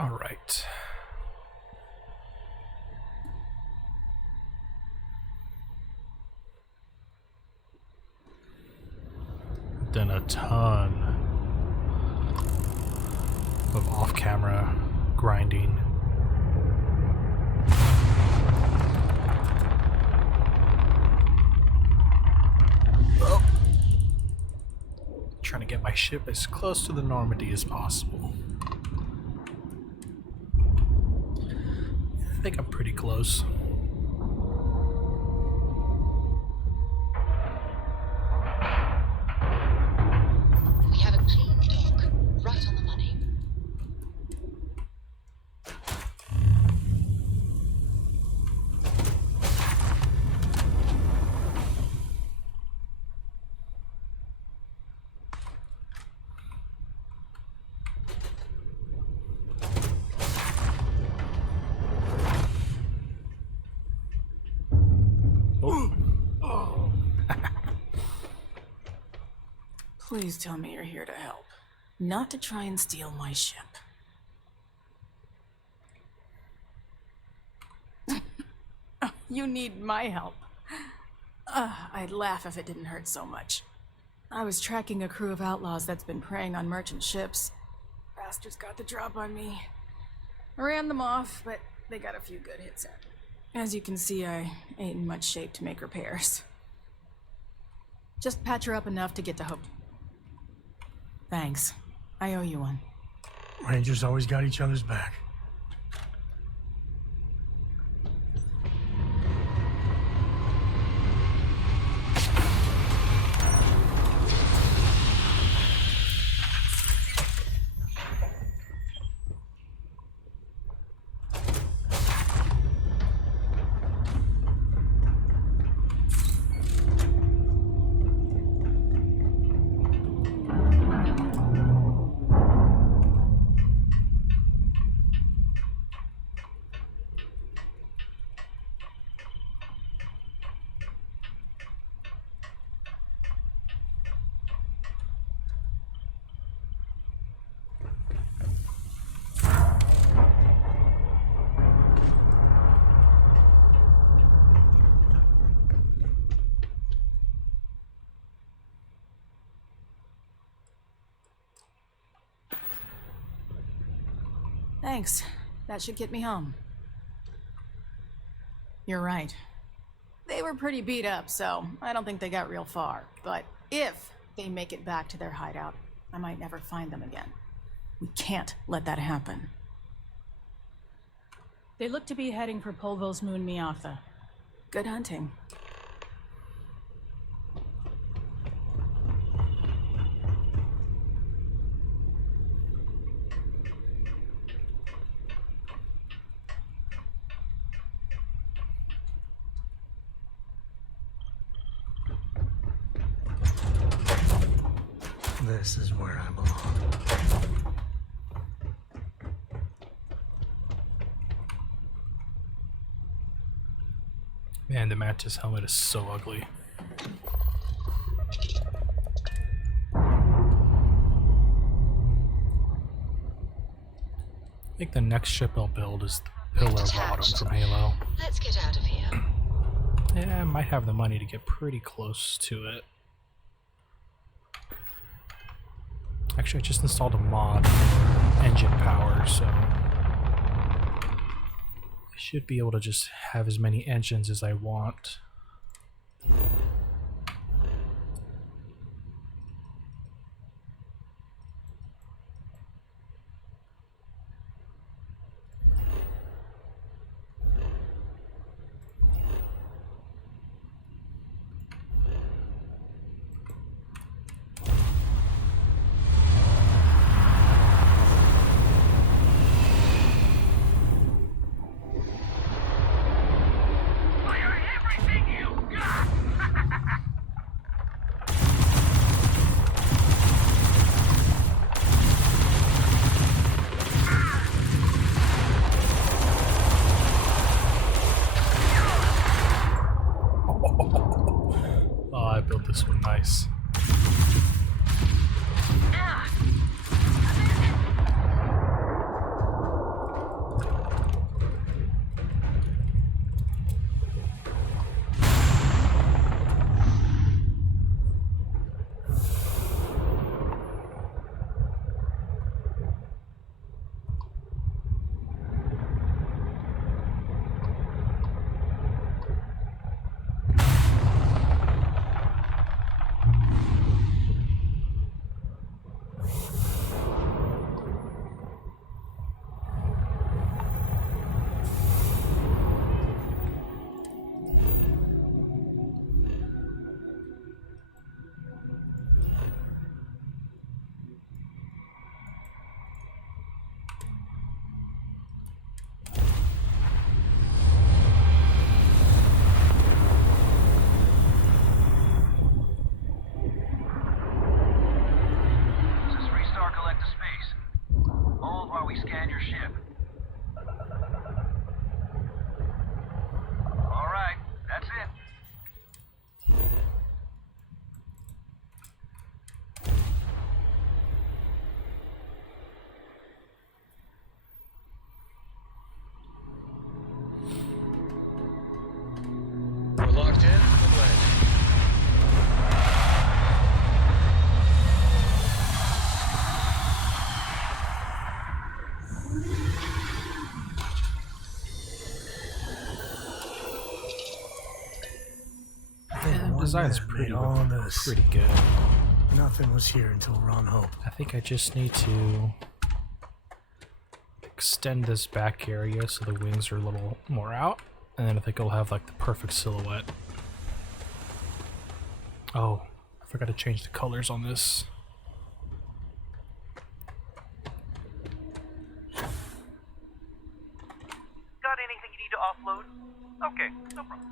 All right. Done a ton of off-camera grinding. Oh. Trying to get my ship as close to the Normandy as possible. I think I'm pretty close. We have a clean dock, right on the money. Please tell me you're here to help, not to try and steal my ship. Oh, you need my help. I'd laugh if it didn't hurt so much. I was tracking a crew of outlaws that's been preying on merchant ships. Bastards got the drop on me. I ran them off, but they got a few good hits in. As you can see, I ain't in much shape to make repairs. Just patch her up enough to get to Hope. Thanks. I owe you one. Rangers always got each other's back. Thanks. That should get me home. You're right. They were pretty beat up, so I don't think they got real far. But if they make it back to their hideout, I might never find them again. We can't let that happen. They look to be heading for Polvo's moon Miatha. Good hunting. This is where I belong. Man, the Mantis helmet is so ugly. I think the next ship I'll build is the Pillar Bottom from Halo. Let's get out of here. Yeah, I might have the money to get pretty close to it. Actually, I just installed a mod for engine power, so I should be able to just have as many engines as I want. This one nice. design's man pretty made all of this. pretty good. Nothing was here until Ron Hope. I think I just need to extend this back area so the wings are a little more out, and then I think it'll have like the perfect silhouette. Oh, I forgot to change the colors on this. Got anything you need to offload? Okay, no problem.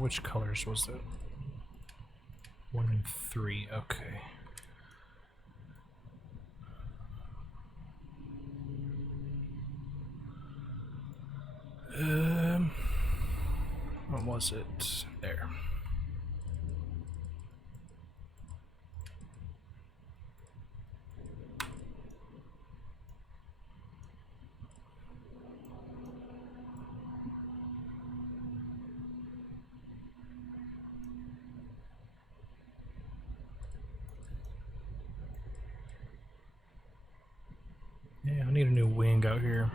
Which colors was it? 1 and 3, okay. What was it? There. Yeah, I need a new wing out here.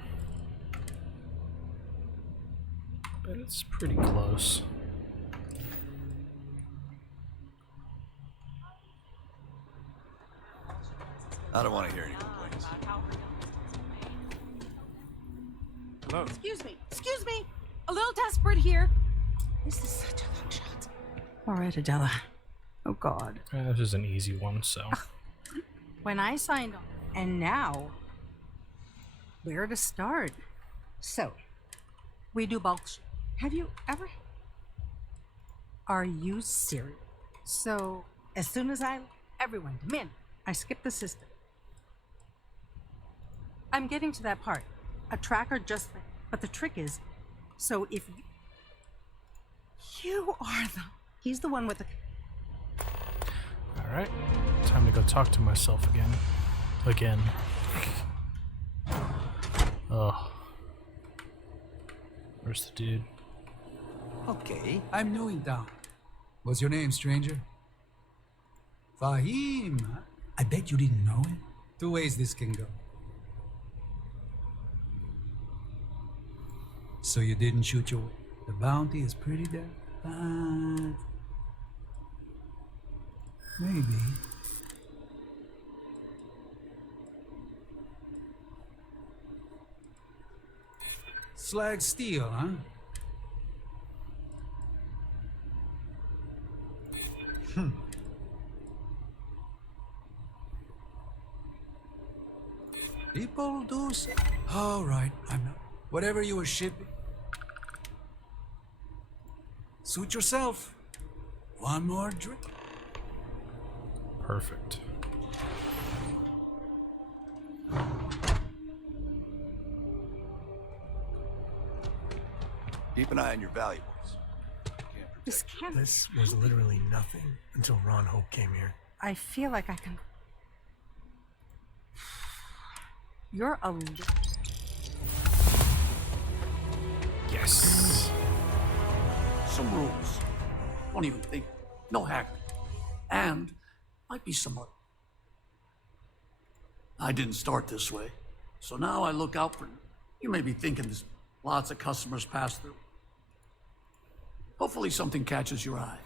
But it's pretty close. I don't want to hear any complaints. Hello. Excuse me! A little desperate here. This is such a long shot. All right, Adela. Oh, God. This is an easy one, so. When I signed on, and now, where to start? So, we do bulk. Have you ever? Are you serious? So, as soon as everyone come in, I skip the system. I'm getting to that part. A tracker just, but the trick is, so if you are he's the one with the. Alright, time to go talk to myself again. Ugh. Where's the dude? Okay, I'm new in town. What's your name, stranger? Fahim. Huh? I bet you didn't know it. Two ways this can go. So you didn't shoot your way. The bounty is pretty dead, but maybe. Slag steel, huh? People do say. All right, I'm not. Whatever you were shipping. Suit yourself. One more drink. Perfect. Keep an eye on your valuables. This can't. This was literally nothing until Ron Hope came here. I feel like I can. You're a. Yes. Some rules. Don't even think. No hacking. And might be some other. I didn't start this way, so now I look out for you. You may be thinking there's lots of customers pass through. Hopefully something catches your eye.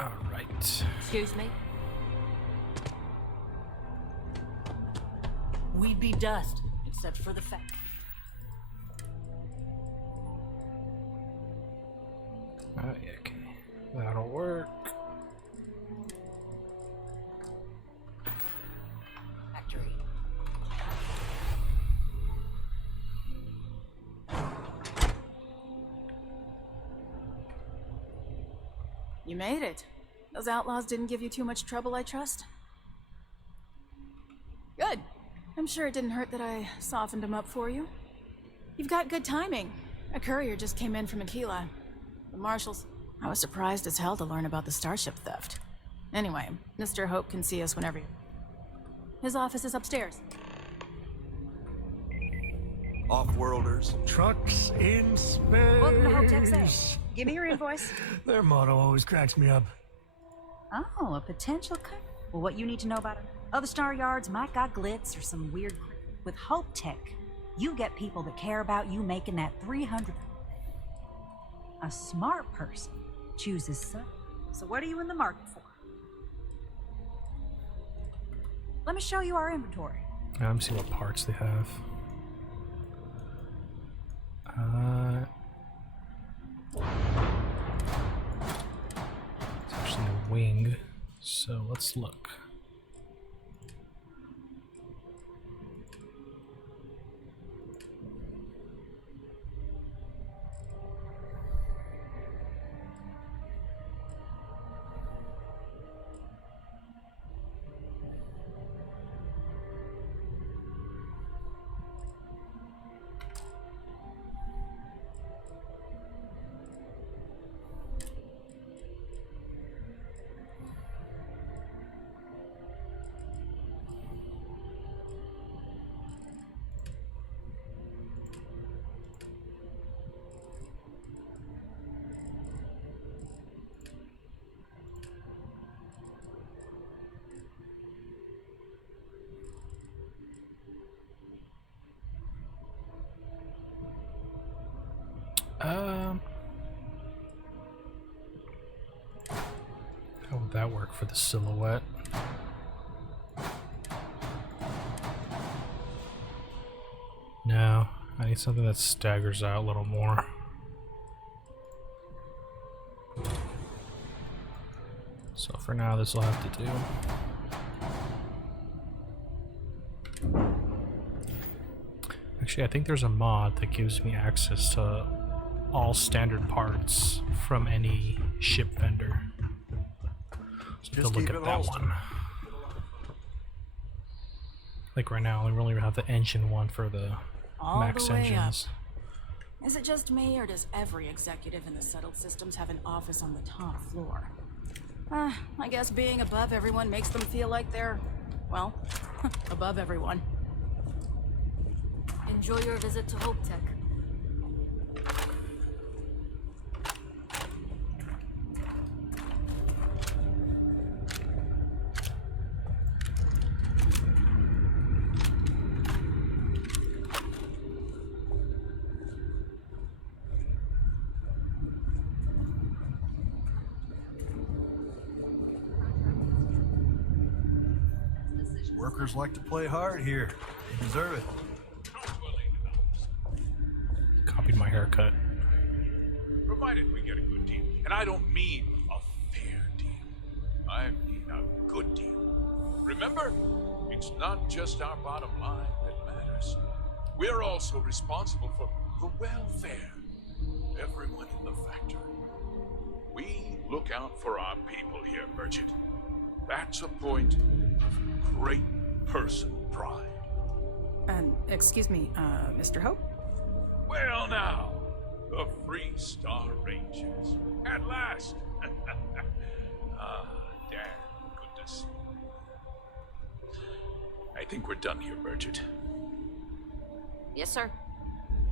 All right. Excuse me? We'd be dust, except for the fact. Okay. That'll work. Factory. You made it. Those outlaws didn't give you too much trouble, I trust? Good. I'm sure it didn't hurt that I softened them up for you. You've got good timing. A courier just came in from Aquila. The marshals. I was surprised as hell to learn about the starship theft. Anyway, Mr. Hope can see us whenever you... His office is upstairs. Off-worlders. Trucks in space. Welcome to Hope Texas. Give me your invoice. Their motto always cracks me up. Oh, a potential cut. Well, what you need to know about it? Other star yards might got glitz or some weird... With Hope Tech, you get people that care about you making that 300... A smart person chooses such. So what are you in the market for? Let me show you our inventory. Let me see what parts they have. It's actually a wing, so let's look. How would that work for the silhouette? No, I need something that staggers out a little more. So for now, this will have to do. Actually, I think there's a mod that gives me access to all standard parts from any ship vendor. So Just look keep at it that holstered. one. Like right now, I really have the engine one for the All max the way engines. up. Is it just me, or does every executive in the settled systems have an office on the top floor? I guess being above everyone makes them feel like they're, well, above everyone. Enjoy your visit to Hope Tech. Workers like to play hard here. They deserve it. Copied my haircut. Provided we get a good deal. And I don't mean a fair deal. I mean a good deal. Remember, it's not just our bottom line that matters. We're also responsible for the welfare of everyone in the factory. We look out for our people here, Merchant. That's a point of great personal pride. Excuse me, Mr. Hope? Well now, the Free Star Rangers. At last! Dan, good to see you. I think we're done here, Merchant. Yes, sir.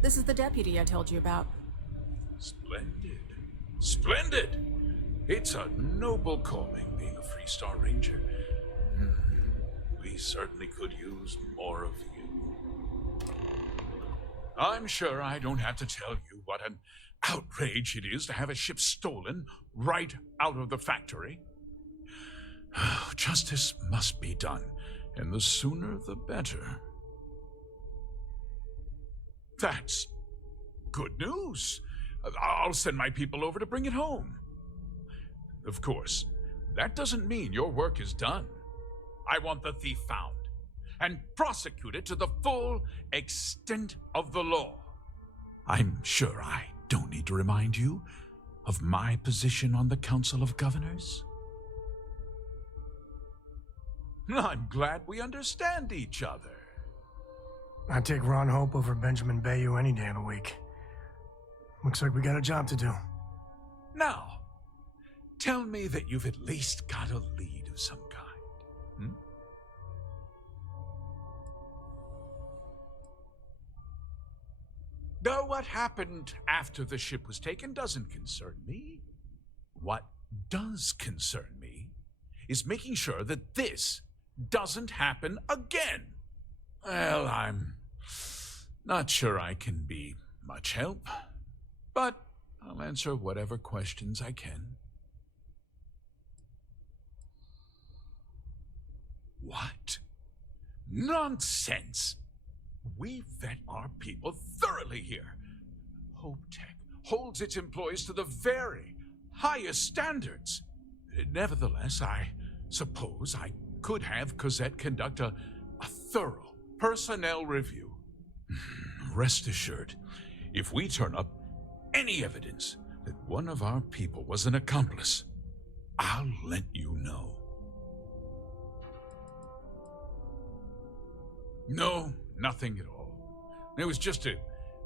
This is the deputy I told you about. Splendid. Splendid! It's a noble calling, being a Free Star Ranger. We certainly could use more of you. I'm sure I don't have to tell you what an outrage it is to have a ship stolen right out of the factory. Justice must be done, and the sooner the better. That's good news. I'll send my people over to bring it home. Of course, that doesn't mean your work is done. I want the thief found and prosecuted to the full extent of the law. I'm sure I don't need to remind you. of my position on the Council of Governors? I'm glad we understand each other. I'd take Ron Hope over Benjamin Bayou any day of the week. Looks like we got a job to do. Now, tell me that you've at least got a lead of some kind. Hmm? Though what happened after the ship was taken doesn't concern me. What does concern me is making sure that this doesn't happen again. Well, I'm not sure I can be much help, but I'll answer whatever questions I can. What? Nonsense! We vet our people thoroughly here. Hope Tech holds its employees to the very highest standards. Nevertheless, I suppose I could have Cosette conduct a thorough personnel review. Rest assured, if we turn up any evidence that one of our people was an accomplice, I'll let you know. No, nothing at all. It was just a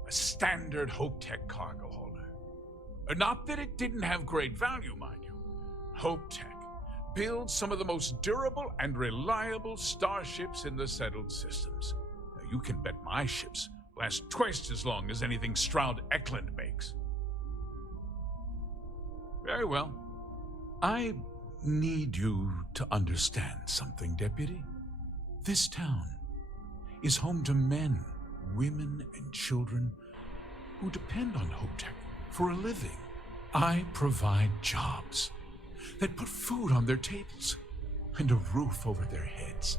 standard Hope Tech cargo hauler. Not that it didn't have great value, mind you. Hope Tech builds some of the most durable and reliable starships in the settled systems. Now, you can bet my ships last twice as long as anything Stroud Eklund makes. Very well. I need you to understand something, Deputy. This town is home to men, women, and children who depend on Hope Tech for a living. I provide jobs that put food on their tables and a roof over their heads.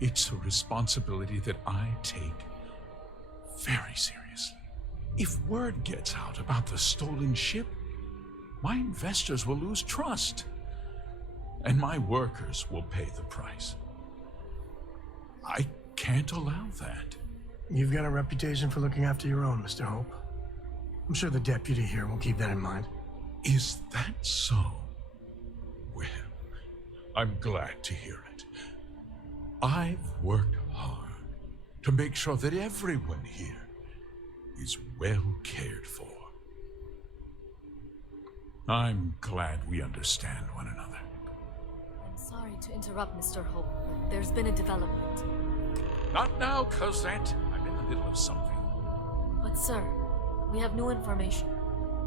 It's a responsibility that I take very seriously. If word gets out about the stolen ship, my investors will lose trust, and my workers will pay the price. I can't allow that. You've got a reputation for looking after your own, Mr. Hope. I'm sure the deputy here will keep that in mind. Is that so? Well, I'm glad to hear it. I've worked hard to make sure that everyone here is well cared for. I'm glad we understand one another. I'm sorry to interrupt, Mr. Hope, but there's been a development. Not now, Cosette. I'm in the middle of something. But sir, we have new information.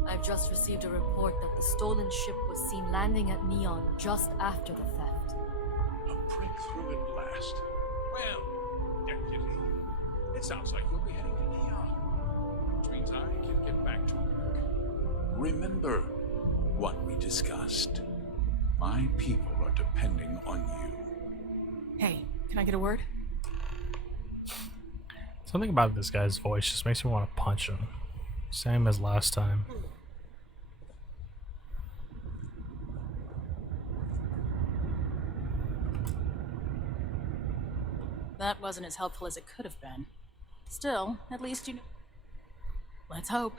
I've just received a report that the stolen ship was seen landing at Neon just after the theft. A breakthrough at last. Well, Deputy, it sounds like you'll be heading to Neon, which means I can get back to work. Remember what we discussed. My people are depending on you. Hey, can I get a word? Something about this guy's voice just makes me want to punch him. Same as last time. That wasn't as helpful as it could have been. Still, at least you know. Let's hope.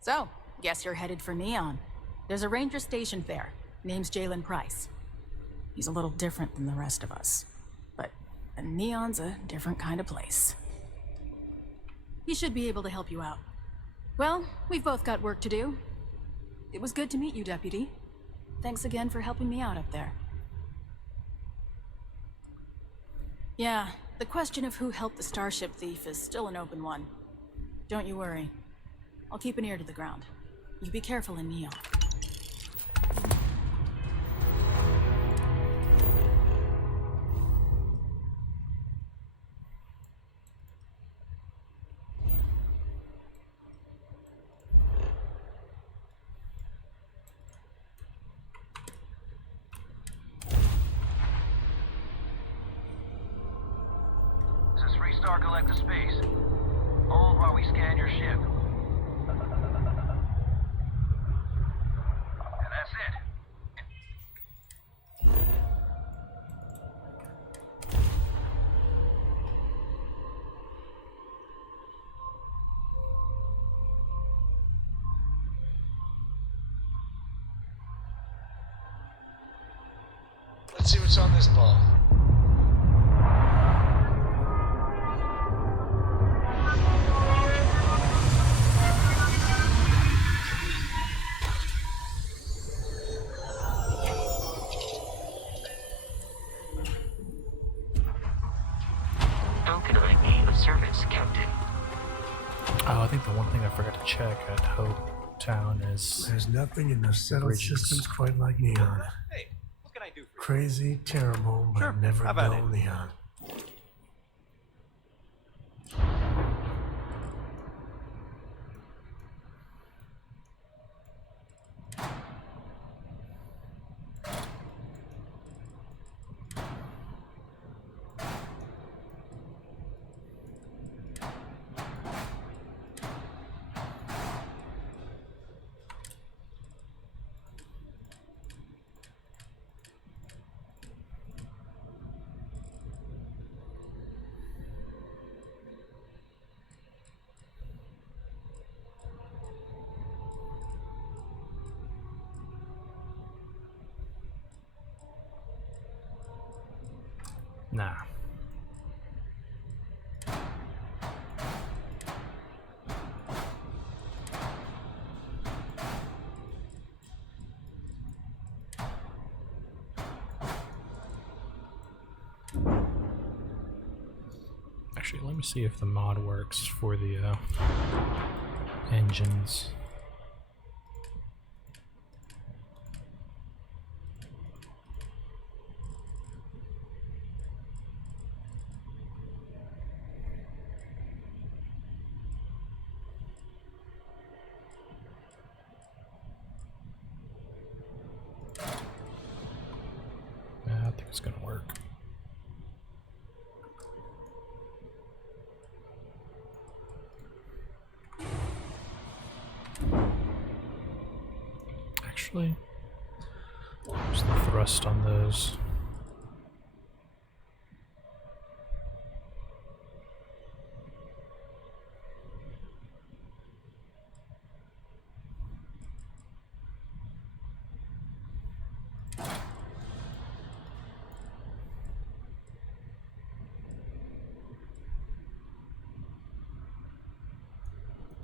So, guess you're headed for Neon. There's a ranger stationed there. Name's Jalen Price. He's a little different than the rest of us. But Neon's a different kind of place. He should be able to help you out. Well, we've both got work to do. It was good to meet you, Deputy. Thanks again for helping me out up there. Yeah, the question of who helped the starship thief is still an open one. Don't you worry. I'll keep an ear to the ground. You be careful in Neon. This is Freestar Collective Space. Hold while we scan your ship. And that's it. Let's see what's on this ball. How can I be of service, Captain? Oh, I think the one thing I forgot to check at Hope Town is There's nothing in those settled bridges. systems quite like neon. Hey, what can I do for you? Crazy, terrible, but Sure, never how about dull it? neon. Nah. Actually, let me see if the mod works for the engines. Yeah, I think it's gonna work. Actually, there's the thrust on those.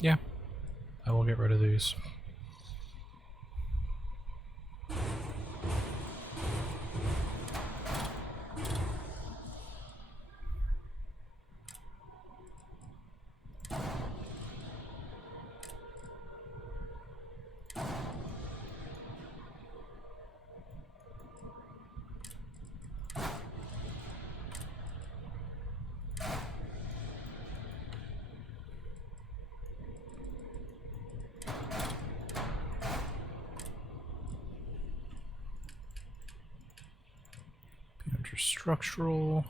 Yeah, I will get rid of these. Structural.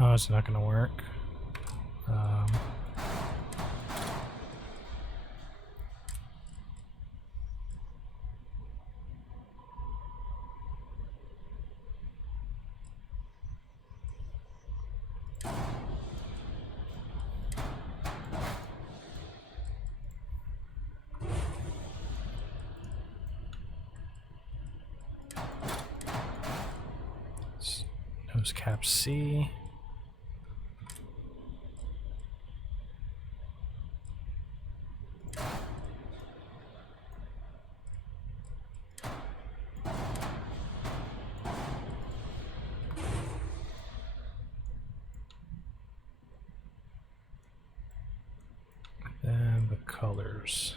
Oh, it's not going to work. Nose cap C. And the colors.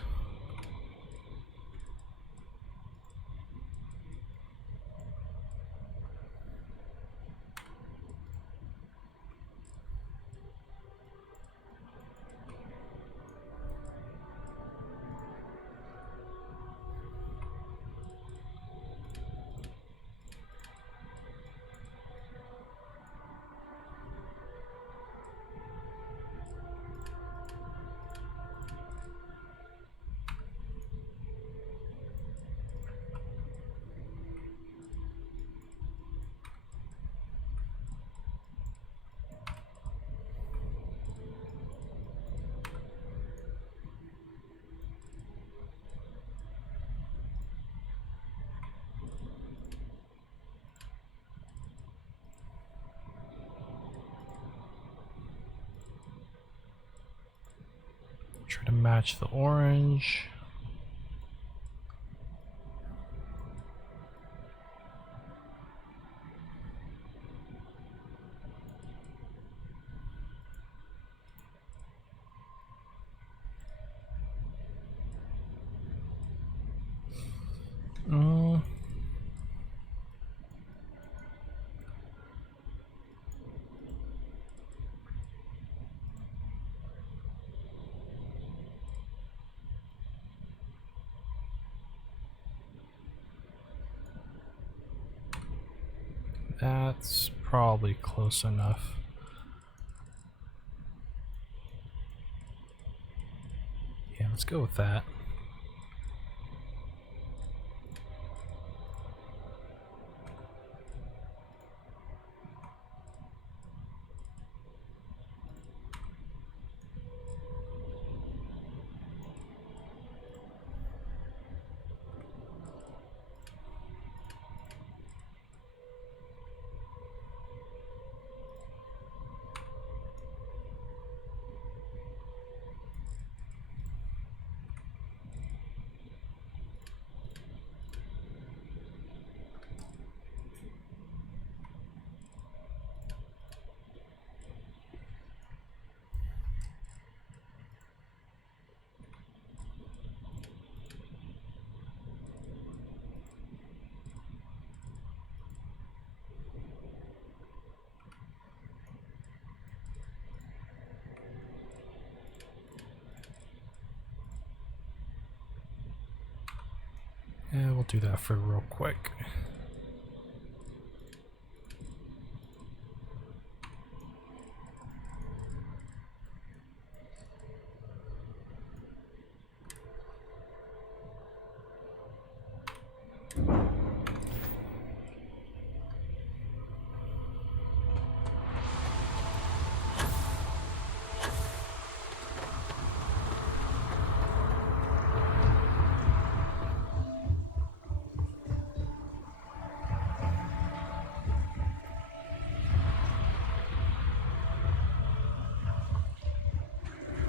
Try to match the orange. That's probably close enough. Yeah, let's go with that. Yeah, we'll do that for real quick.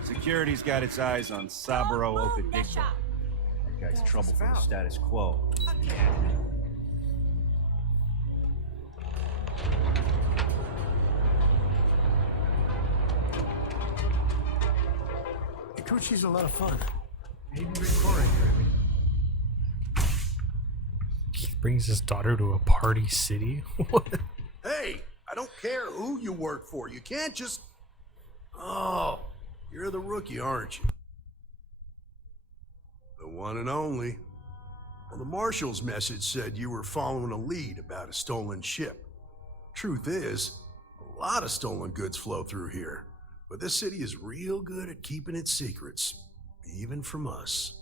Security's got its eyes on Saburo Okadigbo. That guy's trouble for the status quo. Ikuchi's a lot of fun. Even recording her. He brings his daughter to a party city? What? Hey, I don't care who you work for. You can't just... Oh, you're the rookie, aren't you? The one and only. Well, the marshal's message said you were following a lead about a stolen ship. Truth is, a lot of stolen goods flow through here, but this city is real good at keeping its secrets, even from us.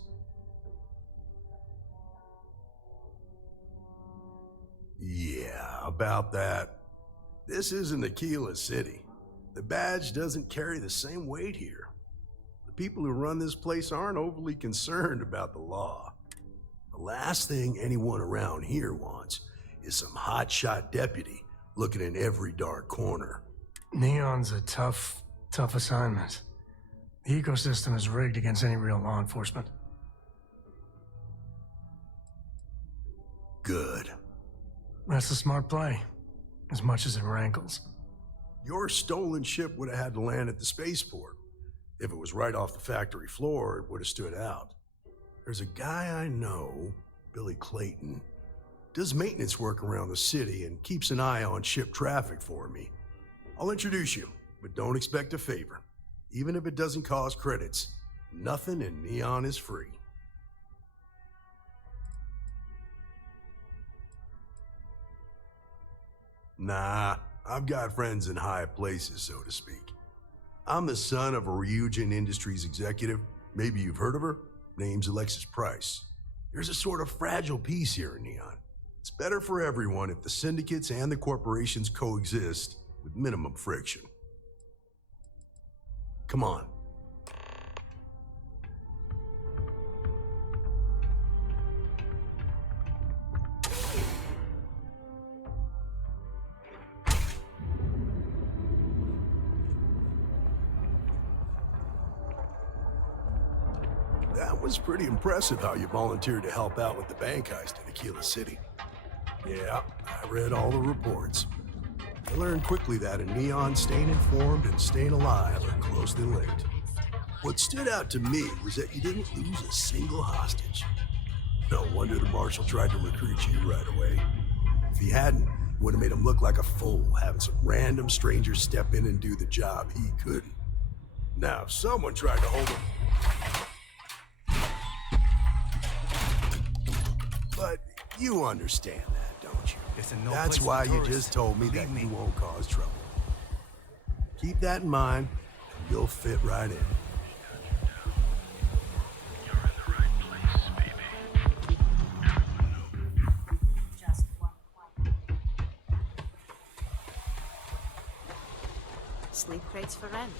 Yeah, about that. This isn't Aquila City. The badge doesn't carry the same weight here. The people who run this place aren't overly concerned about the law. The last thing anyone around here wants is some hotshot deputy looking in every dark corner. Neon's a tough assignment. The ecosystem is rigged against any real law enforcement. Good. That's a smart play, as much as it rankles. Your stolen ship would have had to land at the spaceport. If it was right off the factory floor, it would have stood out. There's a guy I know, Billy Clayton, does maintenance work around the city and keeps an eye on ship traffic for me. I'll introduce you, but don't expect a favor. Even if it doesn't cost credits, nothing in Neon is free. Nah, I've got friends in high places, so to speak. I'm the son of a Ryujin Industries executive. Maybe you've heard of her. Name's Alexis Price. There's a sort of fragile peace here in Neon. It's better for everyone if the syndicates and the corporations coexist with minimum friction. Come on. That was pretty impressive how you volunteered to help out with the bank heist in Aquila City. Yeah, I read all the reports. I learned quickly that in Neon, staying informed and staying alive are closely linked. What stood out to me was that you didn't lose a single hostage. No wonder the marshal tried to recruit you right away. If he hadn't, it would have made him look like a fool, having some random stranger step in and do the job he couldn't. Now, if someone tried to hold him... But you understand that, don't you? That's why you just told me that you won't cause trouble. Keep that in mind, and you'll fit right in. Sleep crates for rent.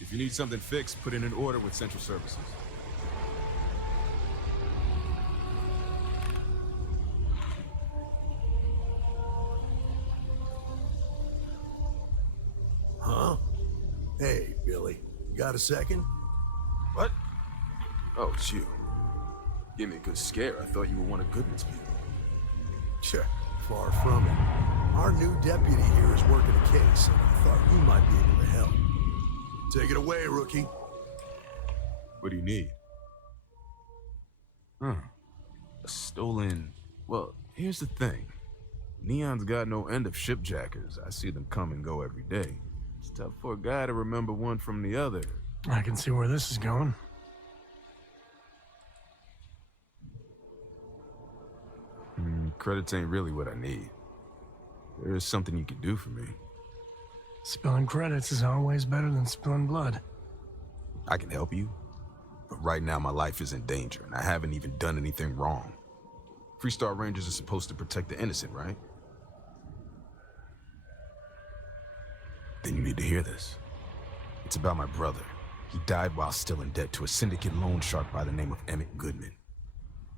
If you need something fixed, put in an order with Central Services. Huh? Hey, Billy, you got a second? What? Oh, it's you. Give me a good scare. I thought you were one of Goodman's people. Sure, far from it. Our new deputy here is working a case, and I thought you might be able to help. Take it away, rookie. What do you need? A stolen... Well, here's the thing. Neon's got no end of shipjackers. I see them come and go every day. It's tough for a guy to remember one from the other. I can see where this is going. Credits ain't really what I need. There is something you could do for me. Spilling credits is always better than spilling blood. I can help you, but right now my life is in danger, and I haven't even done anything wrong. Freestar Rangers are supposed to protect the innocent, right? Then you need to hear this. It's about my brother. He died while still in debt to a syndicate loan shark by the name of Emmett Goodman.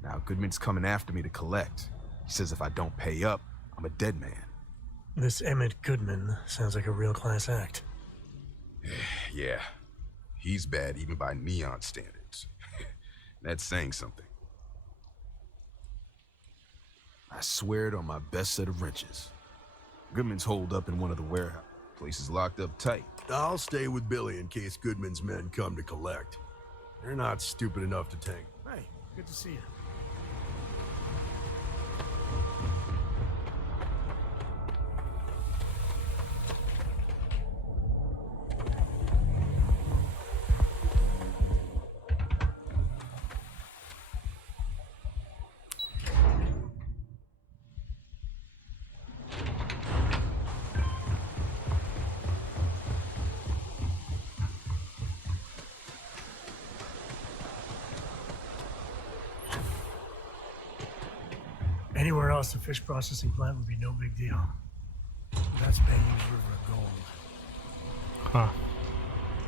Now, Goodman's coming after me to collect. He says if I don't pay up, I'm a dead man. This Emmett Goodman sounds like a real class act. Yeah, he's bad even by Neon standards. That's saying something. I swear it on my best set of wrenches. Goodman's holed up in one of the warehouses. Place is locked up tight. I'll stay with Billy in case Goodman's men come to collect. They're not stupid enough to tank. Hey, good to see you. Anywhere else, the fish processing plant would be no big deal. That's Bayou's River of Gold. Huh.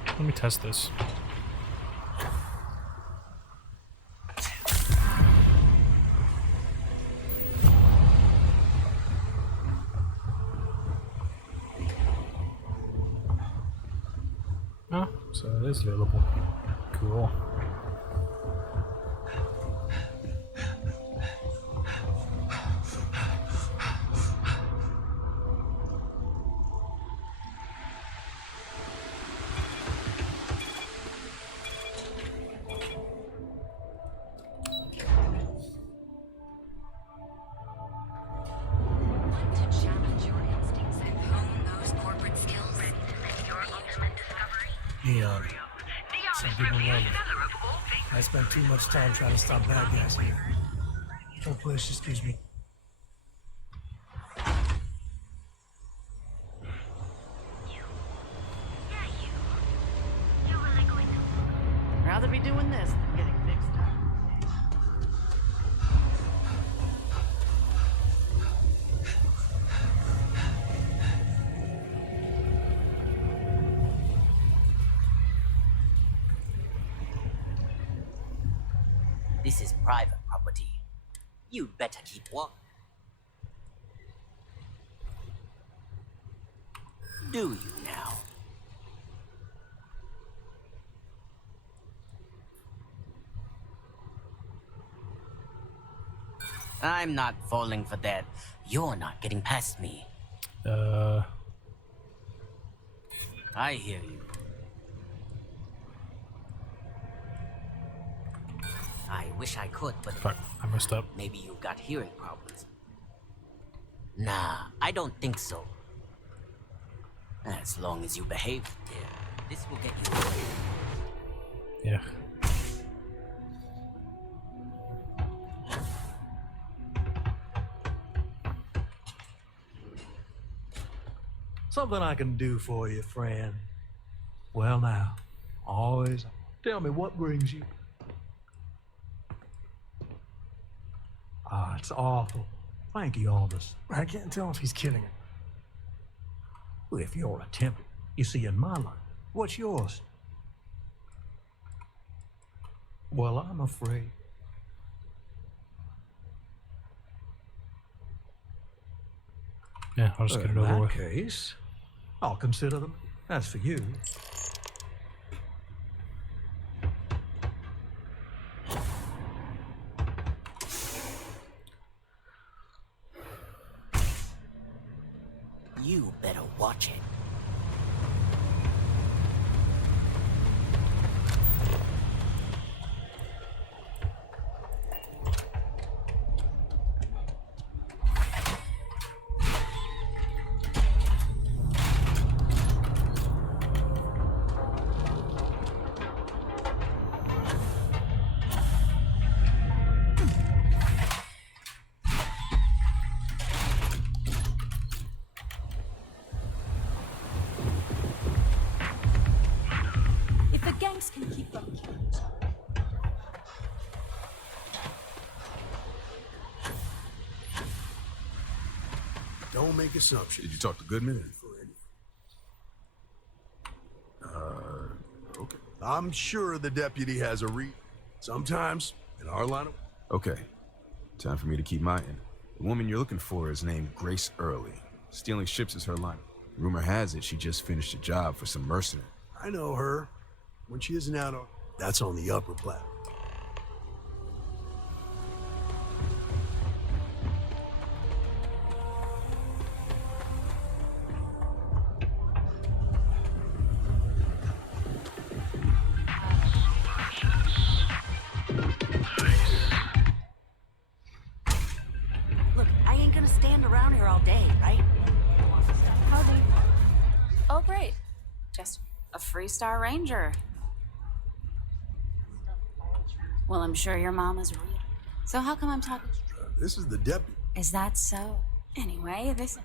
Let me test this. Oh, so it is available. Cool. Neon. Some people love it. I spent too much time trying to stop bad guys here. Oh, please, excuse me. Rather be doing this than getting fixed up. This is private property. You'd better keep walking. Do you now? I'm not falling for that. You're not getting past me. I hear you. I wish I could, but fuck, I messed up. maybe you've got hearing problems. Nah, I don't think so. As long as you behave, yeah, this will get you away. Yeah. Something I can do for you, friend. Well now, always tell me what brings you. Ah, it's awful. Thank you, Aldous. I can't tell if he's kidding it. Well, if you're attempting, you see, in my life, what's yours? Well, I'm afraid. Yeah, I'll just get it over with. In that case, I'll consider them. That's for you. You better watch it. If the gangs can keep them. Don't make assumptions. Did you talk to Goodman? Okay. I'm sure the deputy has a sometimes, in our line of... Okay. Time for me to keep my end. The woman you're looking for is named Grace Early. Stealing ships is her line. Rumor has it she just finished a job for some mercenary. I know her. When she isn't out on... That's on the upper platform. Look, I ain't gonna stand around here all day, right? Howdy. Oh, great. Just a Freestar Ranger. Well, I'm sure your mom is real. So how come I'm talking? This is the deputy. Is that so? Anyway, this...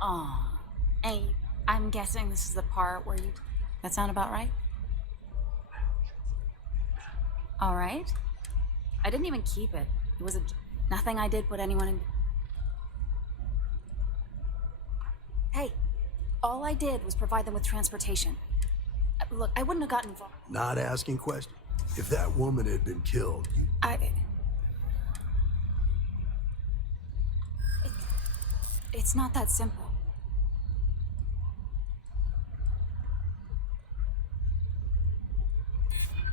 Oh. Hey, I'm guessing this is the part where you... That sound about right? All right. I didn't even keep it. It was nothing I did put anyone in... Hey, all I did was provide them with transportation. Look, I wouldn't have gotten involved. Not asking questions. If that woman had been killed, you... It's not that simple.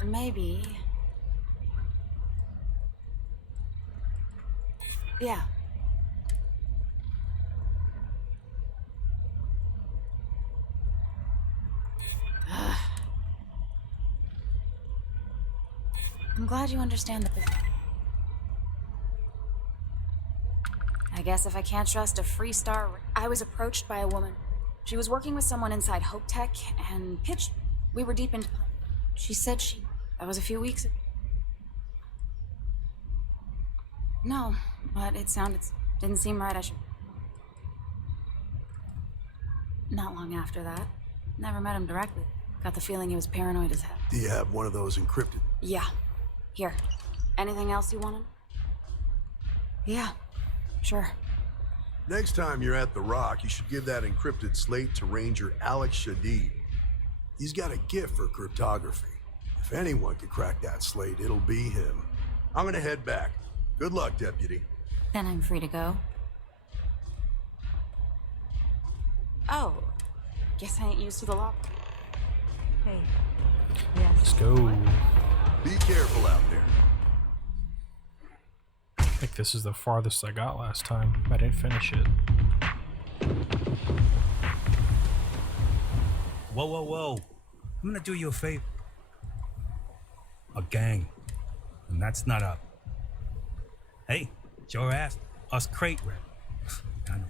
Maybe... Yeah. I'm glad you understand the business. I guess if I can't trust a Freestar... I was approached by a woman. She was working with someone inside Hope Tech and pitched... We were deep into... She said she... That was a few weeks ago. No, but it sounded... Didn't seem right. I should... Not long after that. Never met him directly. Got the feeling he was paranoid as hell. Do you have one of those encrypted? Yeah. Here. Anything else you wanted? Yeah. Sure. Next time you're at the Rock, you should give that encrypted slate to Ranger Alex Shadid. He's got a gift for cryptography. If anyone could crack that slate, it'll be him. I'm gonna head back. Good luck, Deputy. Then I'm free to go. Oh. Guess I ain't used to the law. Hey. Yes. Let's go. Be careful out there. think this is the farthest I got last time. I didn't finish it. Whoa, whoa, whoa. I'm gonna do you a favor. A gang. And that's not up. Hey, it's your ass. Us crate rep. I know.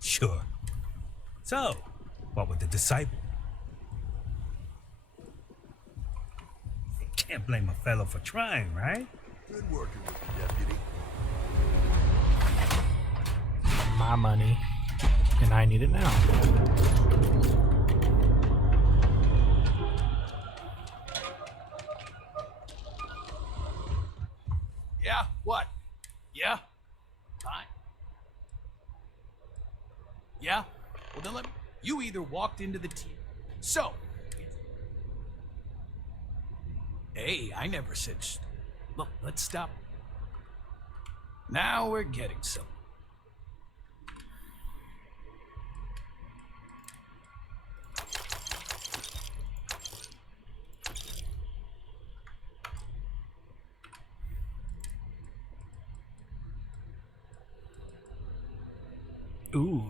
Sure. So, what with the disciple? Can't blame a fellow for trying, right? Good working with you, Deputy. My money. And I need it now. Yeah? What? Yeah? Fine. Yeah? Well, then let me... You either walked into the team. So... Hey, I never said... Look, let's stop. Now we're getting somewhere. Ooh.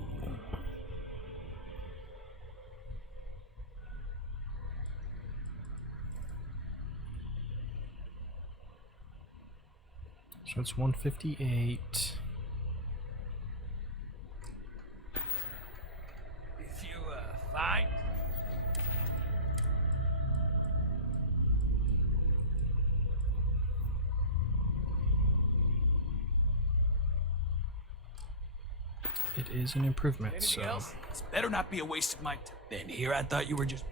So it's 158. If you, find... It is an improvement, Anything so... else? This better not be a waste of my time. Then here I thought you were just...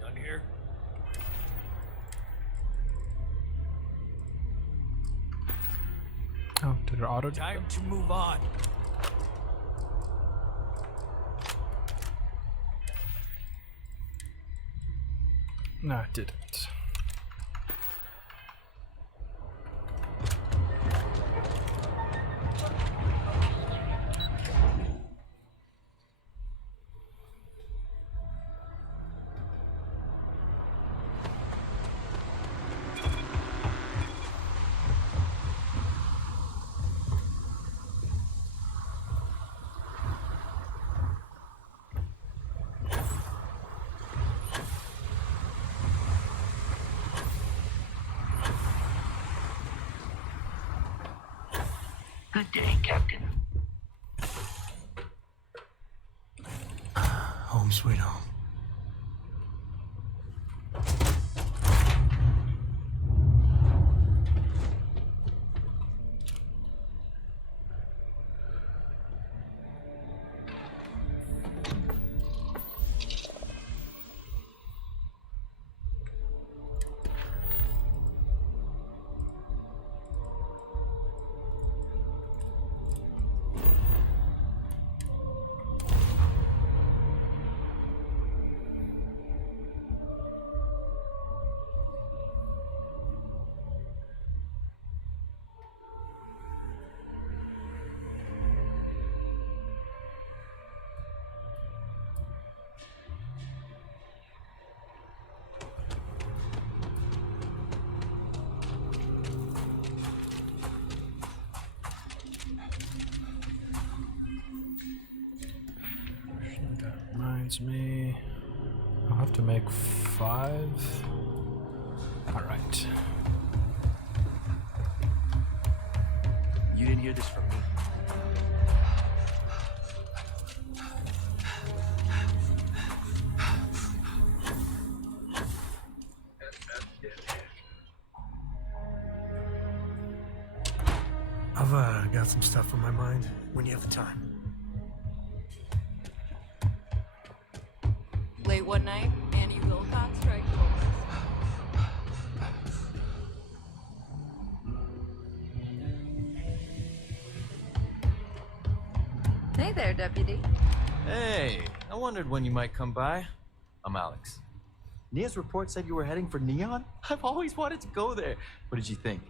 Done here? Oh, did it auto? Time to move on. No, it didn't. Good day, Captain. Home sweet home. That reminds me, I'll have to make 5. All right. You didn't hear this from me. I've got some stuff on my mind when you have the time. Late one night, Annie Wilcox strikes Hey there, Deputy. Hey, I wondered when you might come by. I'm Alex. Nia's report said you were heading for Neon? I've always wanted to go there. What did you think?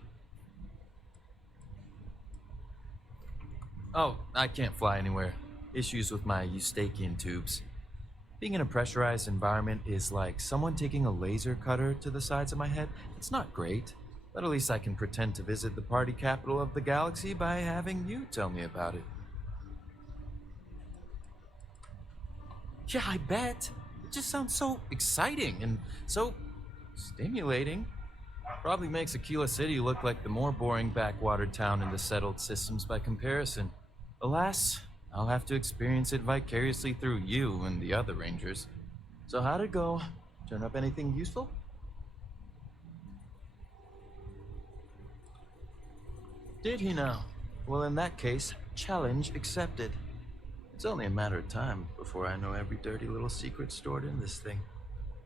Oh, I can't fly anywhere. Issues with my Eustachian tubes. Being in a pressurized environment is like someone taking a laser cutter to the sides of my head. It's not great, but at least I can pretend to visit the party capital of the galaxy by having you tell me about it. Yeah, I bet. It just sounds so exciting and so stimulating. Probably makes Aquila City look like the more boring backwater town in the settled systems by comparison. Alas, I'll have to experience it vicariously through you and the other Rangers. So how'd it go? Turn up anything useful? Did he now? Well, in that case, challenge accepted. It's only a matter of time before I know every dirty little secret stored in this thing.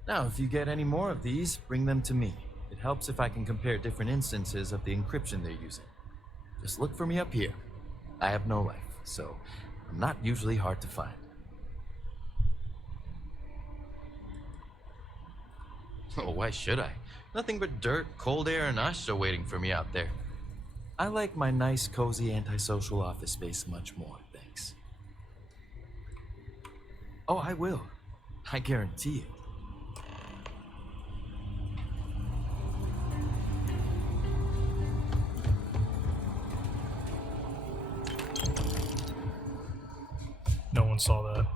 Now, if you get any more of these, bring them to me. It helps if I can compare different instances of the encryption they're using. Just look for me up here. I have no life, so I'm not usually hard to find. Oh, why should I? Nothing but dirt, cold air, and Asha waiting for me out there. I like my nice, cozy, antisocial office space much more, thanks. Oh, I will. I guarantee it. No one saw that.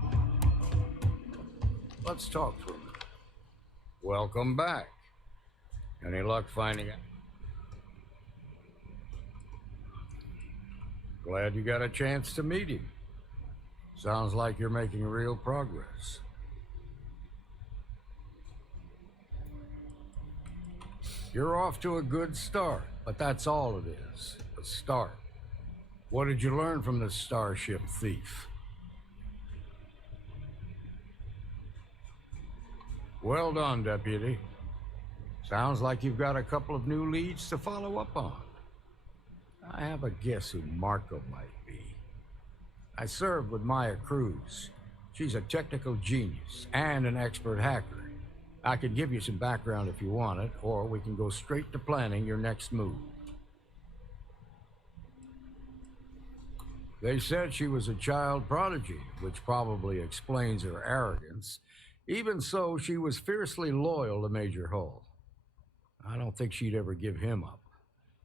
Let's talk for a minute. Welcome back. Any luck finding it? Glad you got a chance to meet him. Sounds like you're making real progress. You're off to a good start, but that's all it is, a start. What did you learn from this starship thief? Well done, Deputy. Sounds like you've got a couple of new leads to follow up on. I have a guess who Marco might be. I served with Maya Cruz. She's a technical genius and an expert hacker. I could give you some background if you want it, or we can go straight to planning your next move. They said she was a child prodigy, which probably explains her arrogance. Even so, she was fiercely loyal to Major Hull. I don't think she'd ever give him up.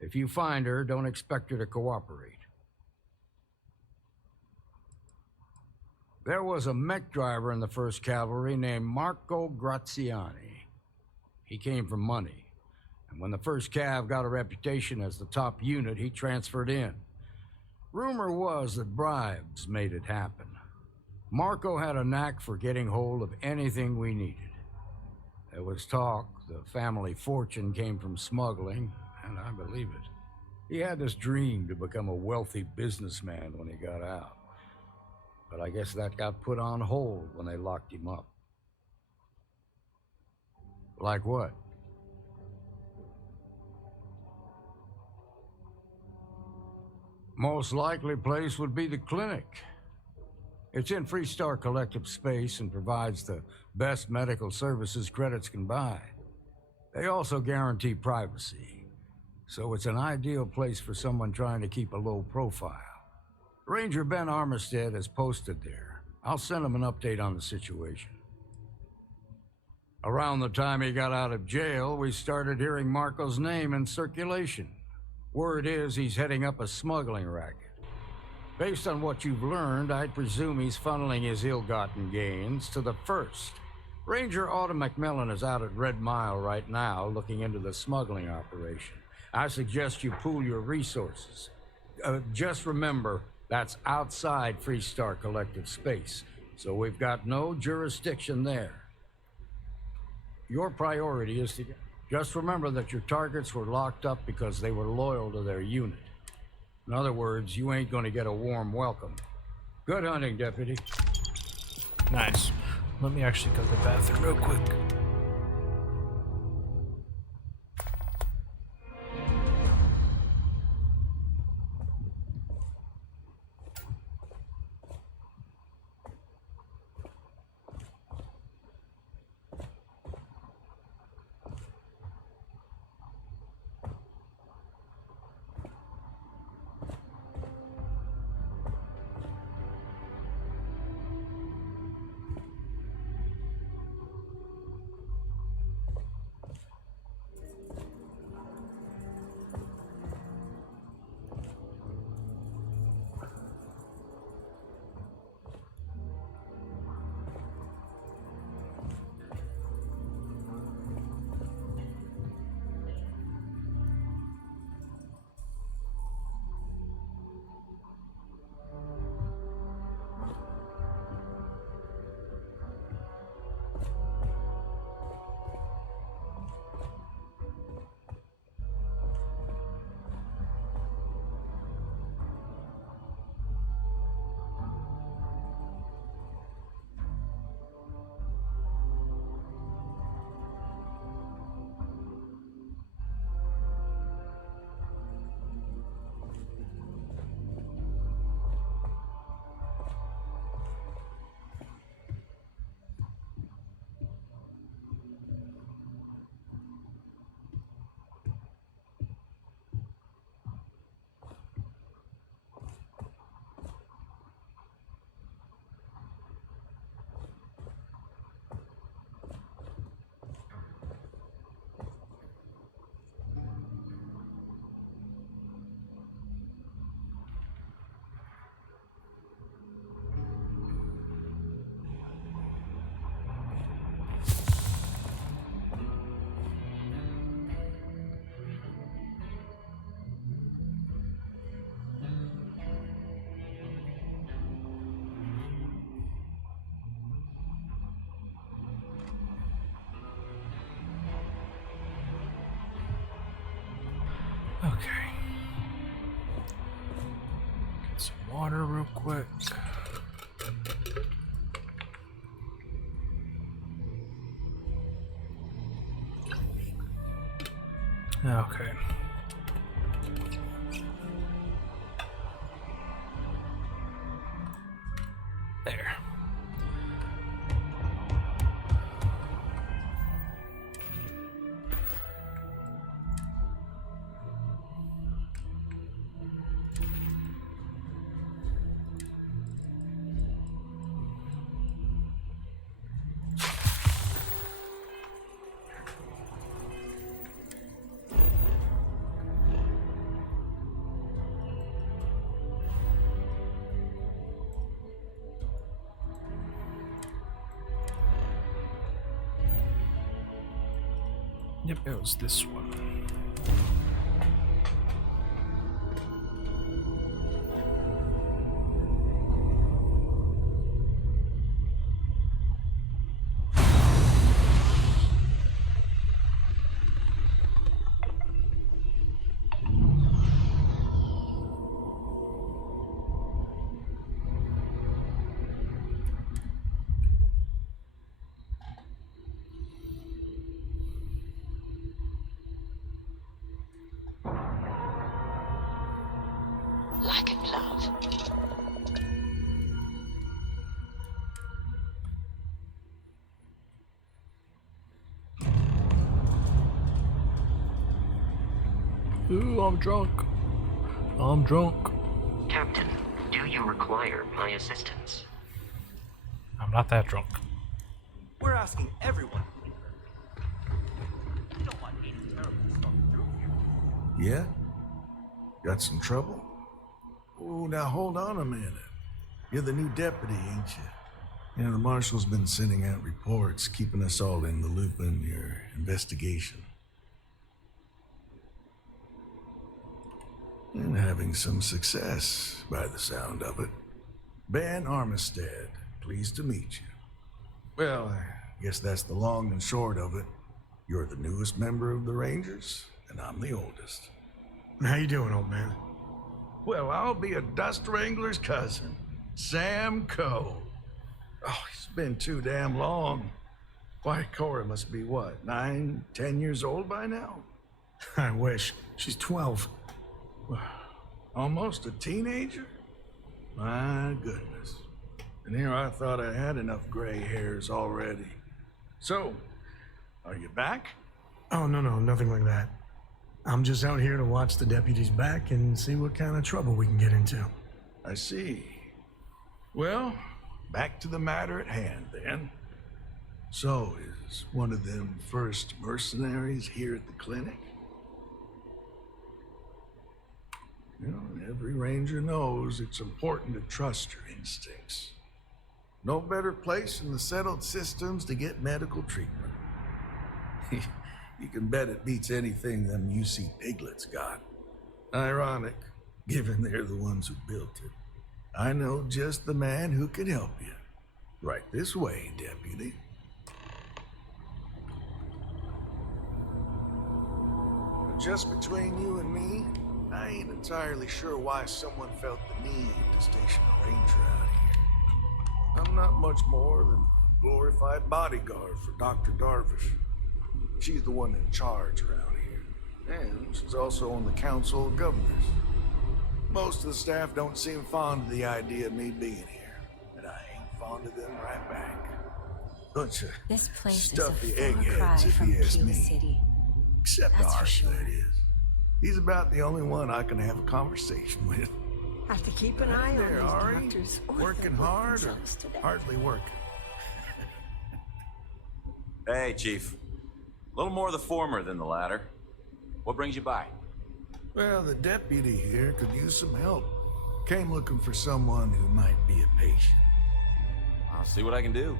If you find her, don't expect her to cooperate. There was a mech driver in the 1st Cavalry named Marco Graziani. He came from money, and when the 1st Cav got a reputation as the top unit, he transferred in. Rumor was that bribes made it happen. Marco had a knack for getting hold of anything we needed. There was talk the family fortune came from smuggling, and I believe it. He had this dream to become a wealthy businessman when he got out. But I guess that got put on hold when they locked him up. Like what? Most likely place would be the clinic. It's in Freestar Collective space and provides the best medical services credits can buy. They also guarantee privacy, so it's an ideal place for someone trying to keep a low profile. Ranger Ben Armistead is posted there. I'll send him an update on the situation. Around the time he got out of jail, we started hearing Marco's name in circulation. Word is he's heading up a smuggling racket. Based on what you've learned, I'd presume he's funneling his ill-gotten gains to the 1st. Ranger Autumn McMillan is out at Red Mile right now looking into the smuggling operation. I suggest you pool your resources. Just remember, that's outside Freestar Collective space, so we've got no jurisdiction there. Your priority is to just remember that your targets were locked up because they were loyal to their unit. In other words, you ain't gonna get a warm welcome. Good hunting, Deputy. Nice. Let me actually go to the bathroom real quick. quick. Okay. There. Yep, it was this one. Like and love. Ooh, I'm drunk. I'm drunk. Captain, do you require my assistance? I'm not that drunk. We're asking everyone. You don't want anything terrible coming through here. Yeah? Got some trouble? Oh, now hold on a minute. You're the new deputy, ain't you? Yeah, the marshal's been sending out reports, keeping us all in the loop in your investigation. And having some success, by the sound of it. Ben Armistead, pleased to meet you. Well, I guess that's the long and short of it. You're the newest member of the Rangers, and I'm the oldest. How you doing, old man? Well, I'll be a dust wrangler's cousin, Sam Coe. Oh, it's been too damn long. Why, Cora must be what, 9, 10 years old by now? I wish. She's 12. Almost a teenager? My goodness. And here I thought I had enough gray hairs already. So, are you back? Oh, no, nothing like that. I'm just out here to watch the deputies back and see what kind of trouble we can get into. I see. Well, back to the matter at hand, then. So, is one of them first mercenaries here at the clinic? You know, every ranger knows it's important to trust your instincts. No better place in the settled systems to get medical treatment. You can bet it beats anything them UC piglets got. Ironic, given they're the ones who built it. I know just the man who can help you. Right this way, deputy. But just between you and me, I ain't entirely sure why someone felt the need to station a ranger out here. I'm not much more than a glorified bodyguard for Dr. Darvish. She's the one in charge around here. And she's also on the Council of Governors. Most of the staff don't seem fond of the idea of me being here. And I ain't fond of them right back. Bunch of This place stuffy is a far cry eggheads, if from you ask Pula me. City. Except That's for Art, sure. that is. He's about the only one I can have a conversation with. Have to keep an eye on There, these Ari. doctors. or Working they'll work hard or themselves to death. hardly working? Hey, Chief. A little more the former than the latter. What brings you by? Well, the deputy here could use some help. Came looking for someone who might be a patient. I'll see what I can do.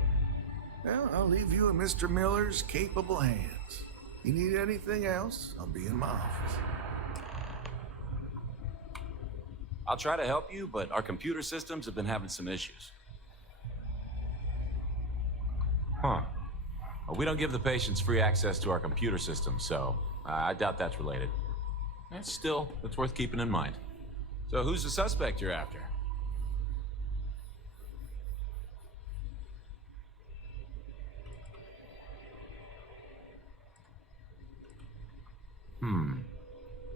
Well, I'll leave you in Mr. Miller's capable hands. You need anything else, I'll be in my office. I'll try to help you, but our computer systems have been having some issues. Huh. Well, we don't give the patients free access to our computer system, so I doubt that's related. Still, it's worth keeping in mind. So who's the suspect you're after?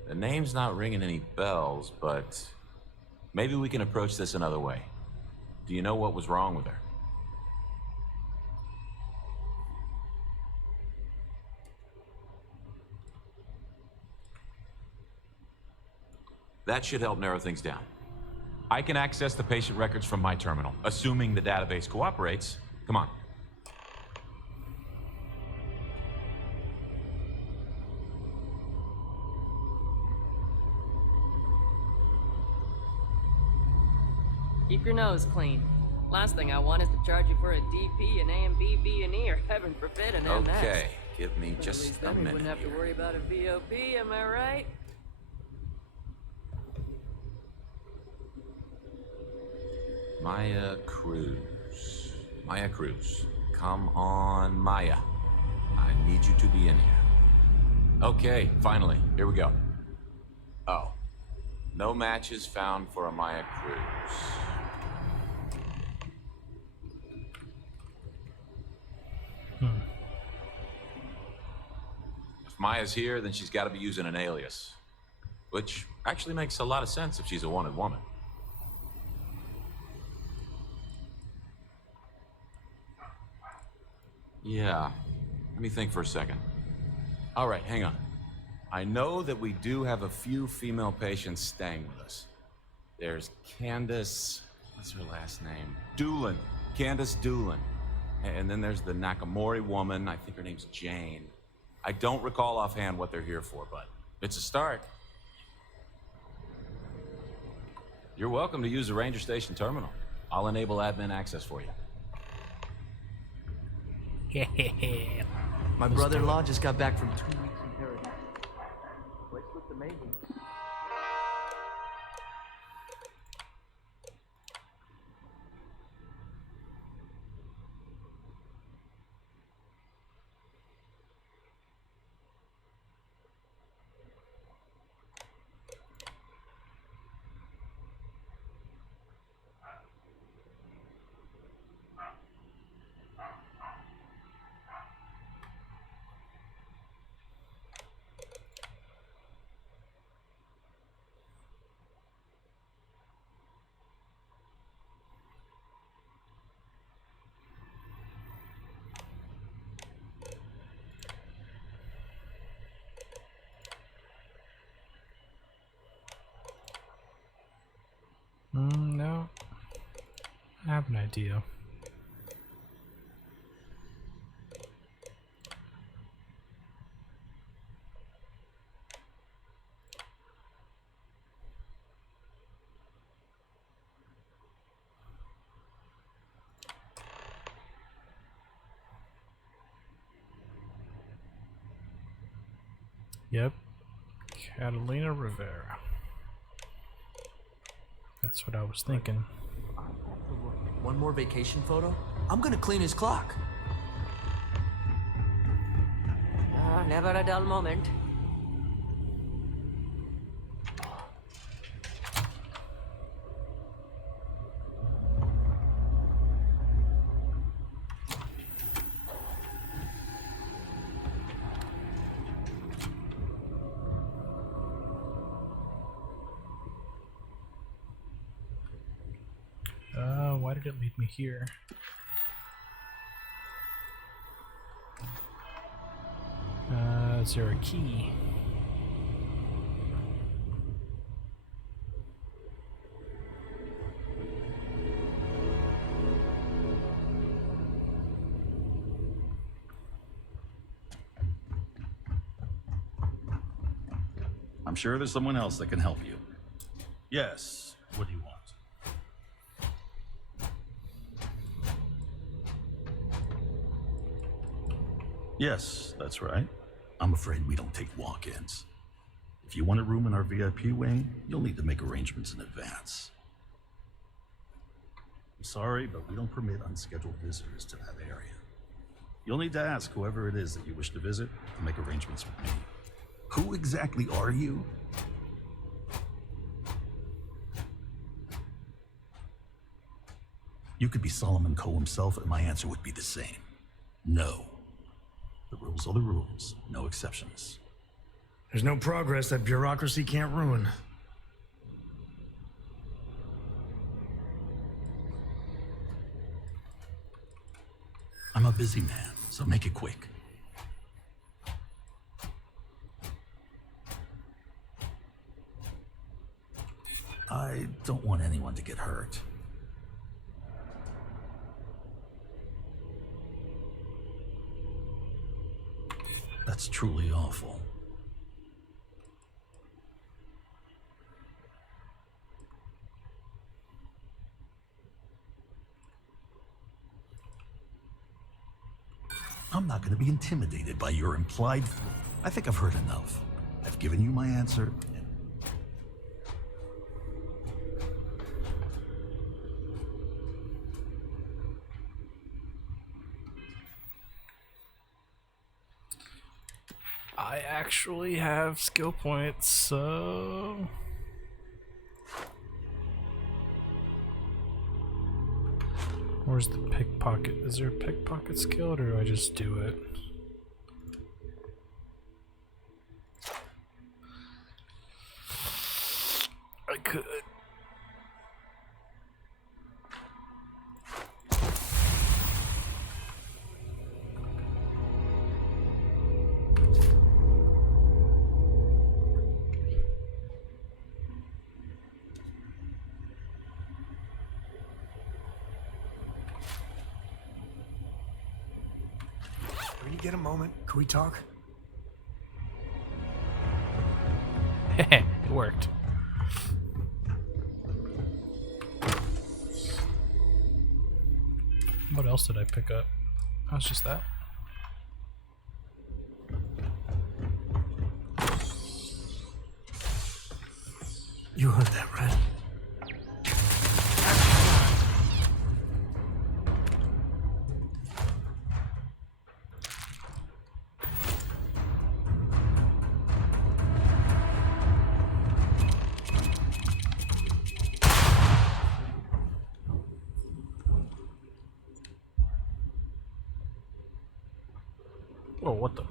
The name's not ringing any bells, but maybe we can approach this another way. Do you know what was wrong with her? That should help narrow things down. I can access the patient records from my terminal, assuming the database cooperates. Come on. Keep your nose clean. Last thing I want is to charge you for a DP, an A&B, B and E, or heaven forbid an MS. Okay, give me At just least a then we minute wouldn't have to here. worry about a VOP, am I right? Maya Cruz. Maya Cruz. Come on, Maya. I need you to be in here. Okay, finally. Here we go. Oh. No matches found for a Maya Cruz. If Maya's here, then she's got to be using an alias. Which actually makes a lot of sense if she's a wanted woman. Yeah, let me think for a second. All right, hang on. I know that we do have a few female patients staying with us. There's Candace, what's her last name? Doolin, Candace Doolin. And then there's the Nakamori woman, I think her name's Jane. I don't recall offhand what they're here for, but it's a start. You're welcome to use the Ranger Station terminal. I'll enable admin access for you. My brother-in-law just got back from 2 weeks in paradise. Place looked amazing. No. I have an idea. Yep. Catalina Rivera. That's what I was thinking. One more vacation photo? I'm gonna clean his clock. Never a dull moment. Why did it lead me here? Is there a key? I'm sure there's someone else that can help you. Yes, what do you want? Yes, that's right. I'm afraid we don't take walk-ins. If you want a room in our VIP wing, you'll need to make arrangements in advance. I'm sorry, but we don't permit unscheduled visitors to that area. You'll need to ask whoever it is that you wish to visit to make arrangements with me. Who exactly are you? You could be Solomon Coe himself, and my answer would be the same. No. The rules are the rules, no exceptions. There's no progress that bureaucracy can't ruin. I'm a busy man, so make it quick. I don't want anyone to get hurt. That's truly awful. I'm not going to be intimidated by your implied... I think I've heard enough. I've given you my answer. I actually have skill points, so... Where's the pickpocket? Is there a pickpocket skill, or do I just do it? I could. When you get a moment, can we talk? It worked. What else did I pick up? Oh, it's just that. You heard that, right? Oh, what the?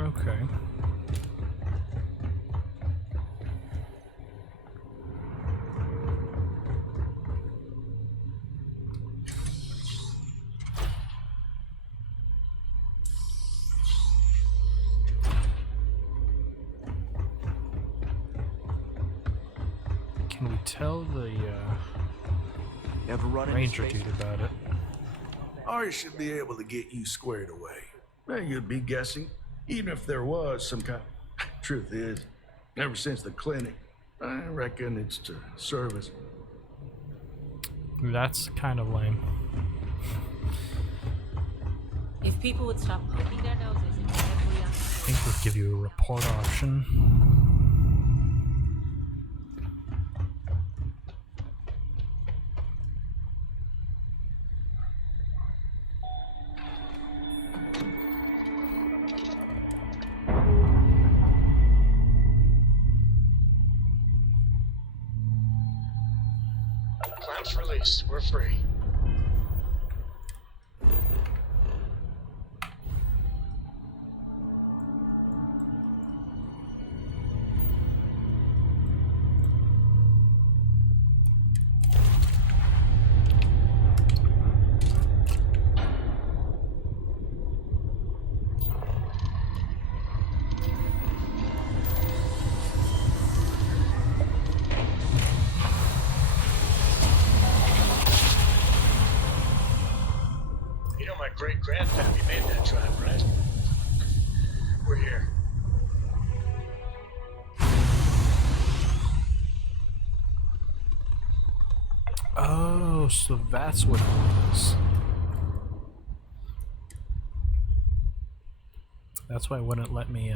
Okay. Can we tell the Ever run into ranger space? dude about it? Ari should be able to get you squared away. Well, you'd be guessing, even if there was some kind. Truth is, ever since the clinic, I reckon it's to service. That's kind of lame. If people would stop poking their noses into every I think we'll give you a report option. Clamps released. We're free. great-grandpappy made that tribe, right? We're here. Oh, so that's what it was. That's why it wouldn't let me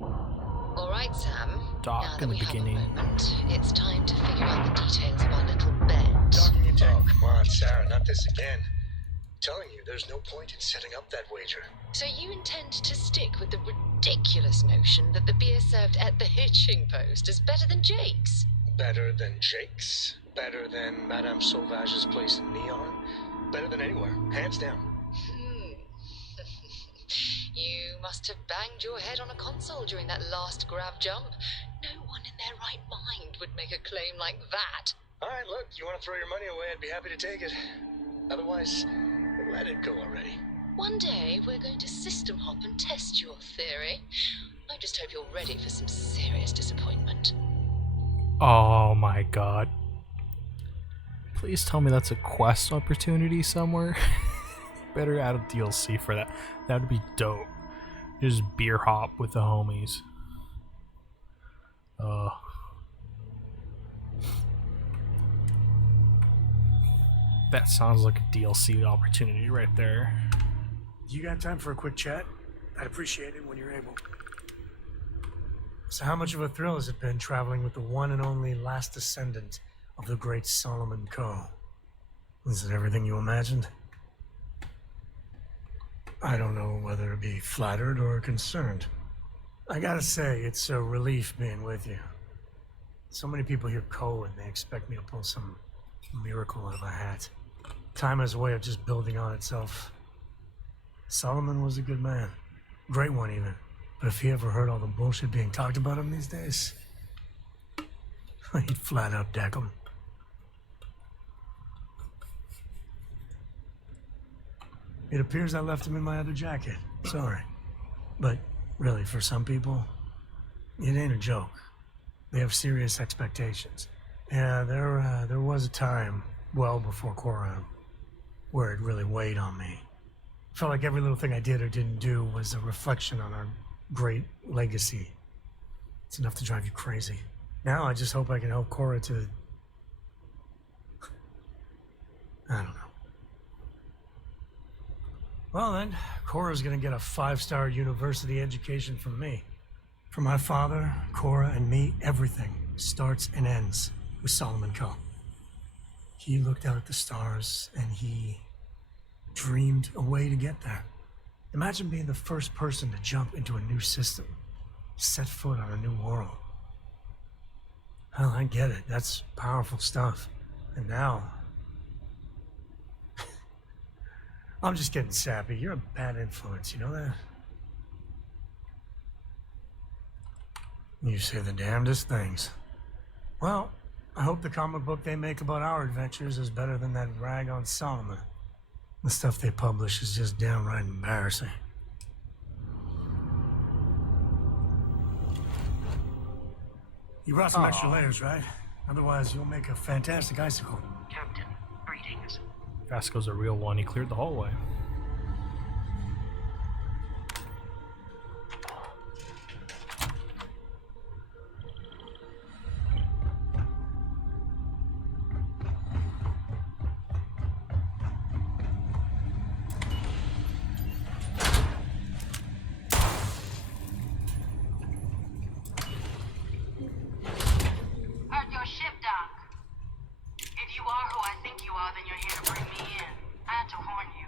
All right, Sam. dock Now in that the we have a beginning. moment, it's time to figure out the details of our little bet. Docking attack. Oh, come on, Sarah, not this again. I'm telling you, there's no point in setting up that wager. So you intend to stick with the ridiculous notion that the beer served at the hitching post is better than Jake's? Better than Jake's? Better than Madame Sauvage's place in Neon? Better than anywhere, hands down. You must have banged your head on a console during that last grav jump. No one in their right mind would make a claim like that. Alright, look, you want to throw your money away, I'd be happy to take it. Otherwise, let it go already. One day, we're going to system hop and test your theory. I just hope you're ready for some serious disappointment. Oh my god. Please tell me that's a quest opportunity somewhere. Better add a DLC for that. That would be dope. Just beer hop with the homies. That sounds like a DLC opportunity right there. You got time for a quick chat? I'd appreciate it when you're able. So how much of a thrill has it been traveling with the one and only last descendant of the great Solomon Coe? Is it everything you imagined? I don't know whether to be flattered or concerned. I gotta say, it's a relief being with you. So many people hear Coe and they expect me to pull some miracle out of a hat. Time has a way of just building on itself. Solomon was a good man. Great one, even. But if he ever heard all the bullshit being talked about him these days, he'd flat out deck him. It appears I left him in my other jacket. Sorry. But really, for some people, it ain't a joke. They have serious expectations. Yeah, there was a time, well before Cora, where it really weighed on me. Felt like every little thing I did or didn't do was a reflection on our great legacy. It's enough to drive you crazy. Now I just hope I can help Cora to... I don't know. Well then, Cora's gonna get a 5-star university education from me. For my father, Cora, and me, everything starts and ends with Solomon Coe. He looked out at the stars and he dreamed a way to get there. Imagine being the first person to jump into a new system, set foot on a new world. Hell, I get it. That's powerful stuff. And now... I'm just getting sappy. You're a bad influence, you know that? You say the damnedest things. Well, I hope the comic book they make about our adventures is better than that rag on Solomon. The stuff they publish is just downright embarrassing. You brought some extra layers, right? Otherwise, you'll make a fantastic icicle. Captain, greetings. Vasco's a real one. He cleared the hallway. Heard your ship, Doc. If you are who I think you are, then you're here to bring me in. I had to warn you.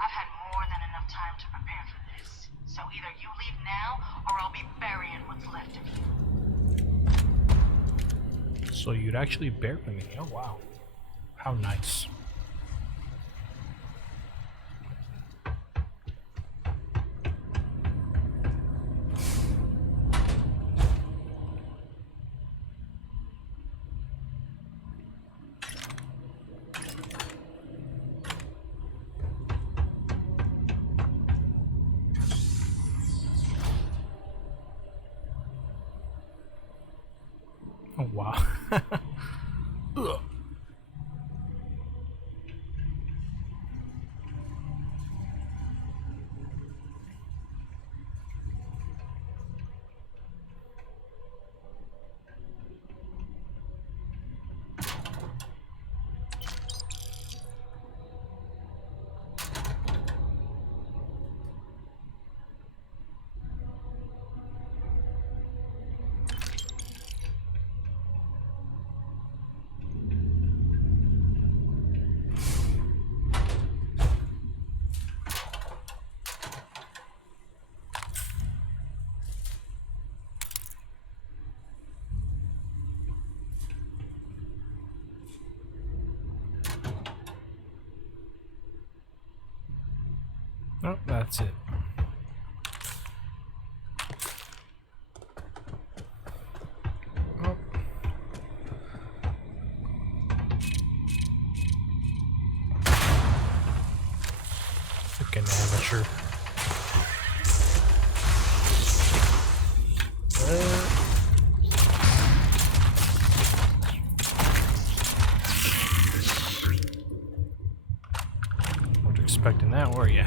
I've had more than enough time to prepare for this. So either you leave now, or I'll be burying what's left of you. So you'd actually bury me. Oh wow. How nice. Oh wow. Ugh. Oh, that's it. Oh. Freaking amateur. Weren't expecting that, were ya?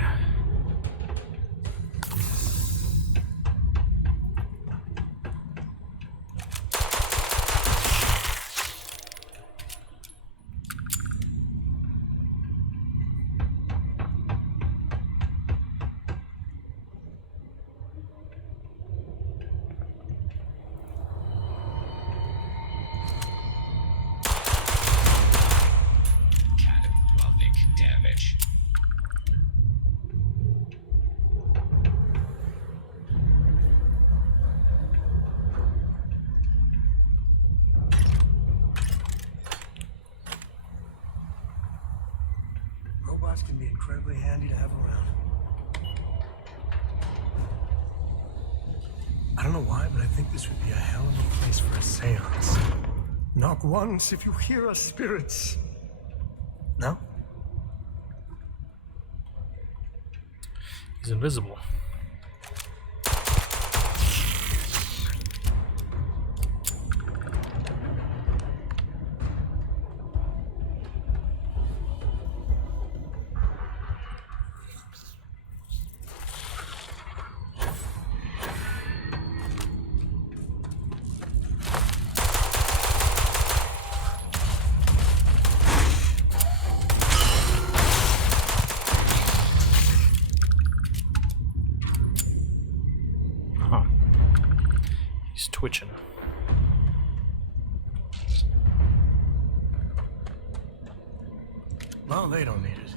Catastrophic damage. Robots can be incredibly handy to have around. I don't know why, but I think this would be a hell of a place for a seance. Knock once if you hear us, spirits. No? He's invisible. Huh. He's twitching. Well, they don't need it.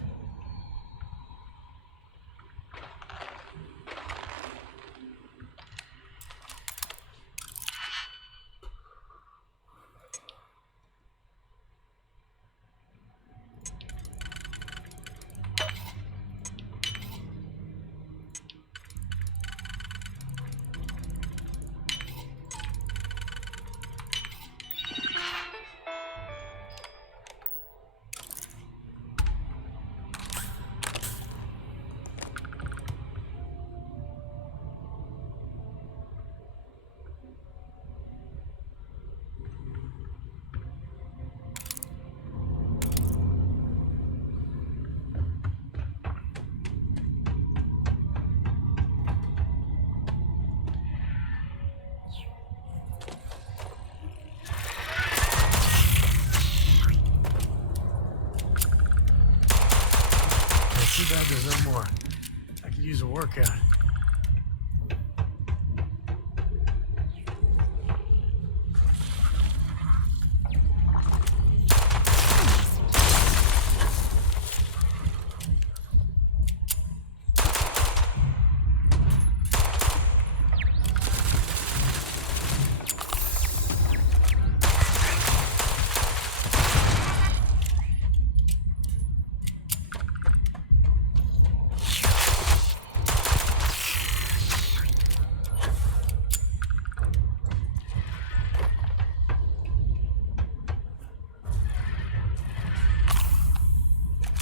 Too bad there's no more. I could use a workout.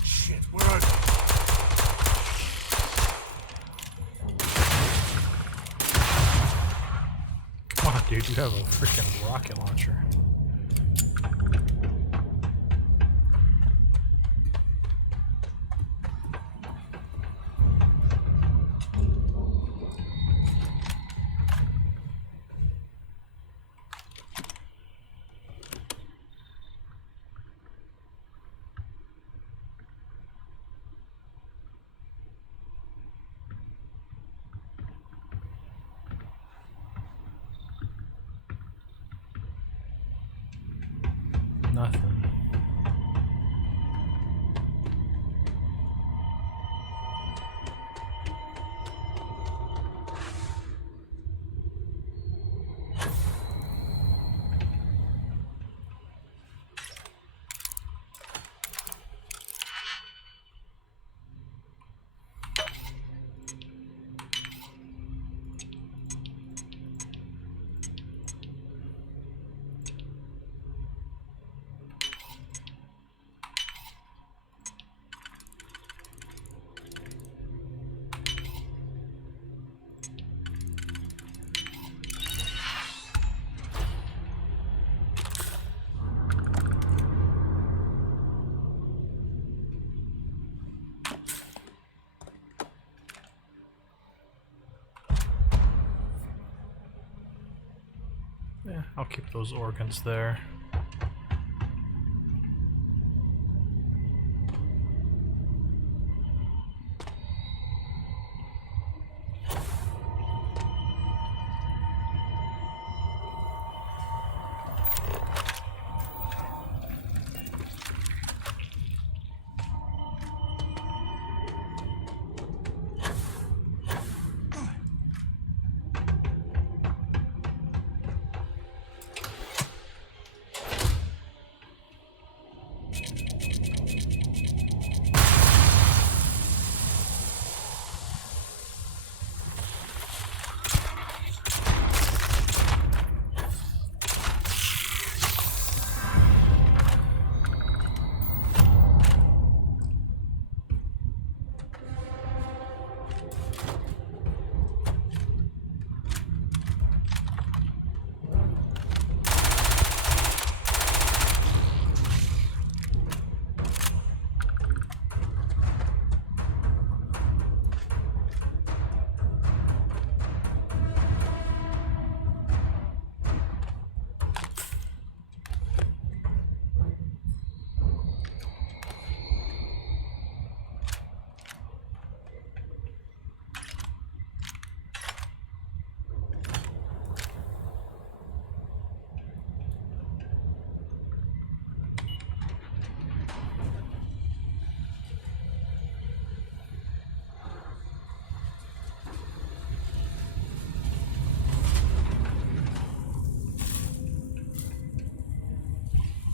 Shit, where are they? Come on, dude, you have a freaking rocket launcher. Nothing. Yeah, I'll keep those organs there.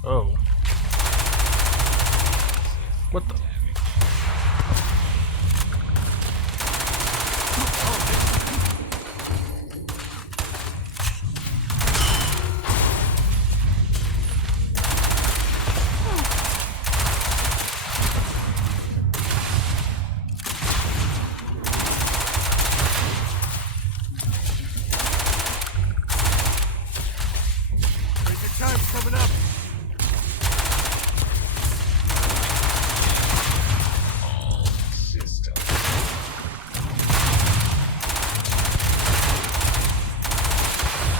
Oh. What the? Time's coming up. All systems.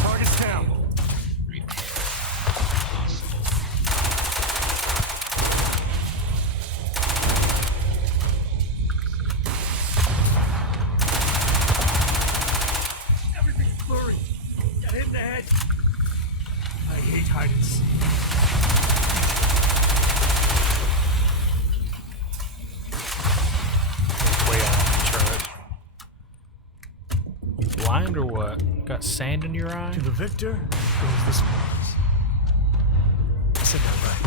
Target's down. Everything's blurry. Got hit in the head. I hate hide and seek. Way off the turret. You blind or what? Got sand in your eye? To the victor goes the spoils. I said that right.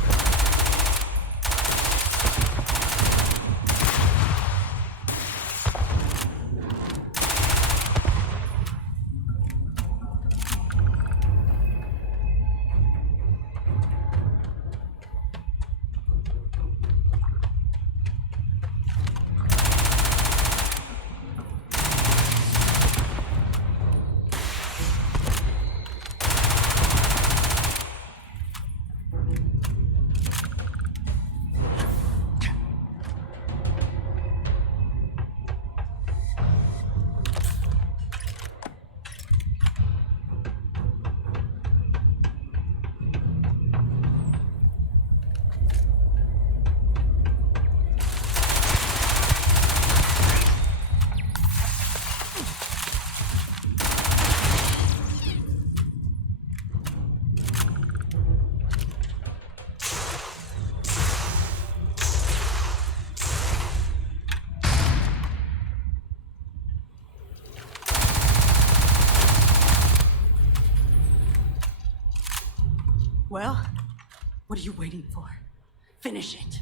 Well, what are you waiting for? Finish it.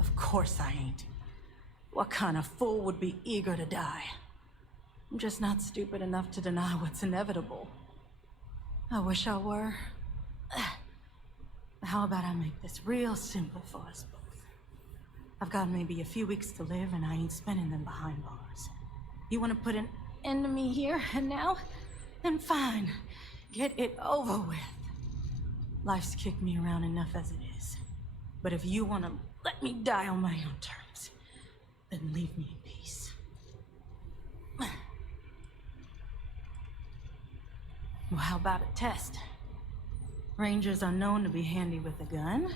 Of course I ain't. What kind of fool would be eager to die? I'm just not stupid enough to deny what's inevitable. I wish I were. How about I make this real simple for us both? I've got maybe a few weeks to live, and I ain't spending them behind bars. You want to put an end to me here and now? Then fine. Get it over with. Life's kicked me around enough as it is. But if you want to let me die on my own terms, then leave me in peace. Well, how about a test? Rangers are known to be handy with a gun.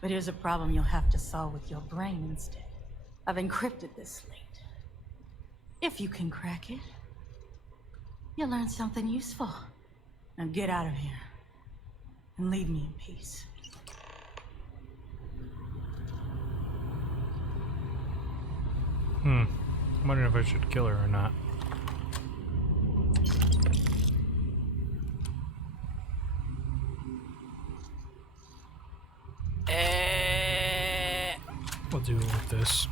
But here's a problem you'll have to solve with your brain instead. I've encrypted this slate. If you can crack it, you'll learn something useful. Now get out of here and leave me in peace. I'm wondering if I should kill her or not. We'll do it with this.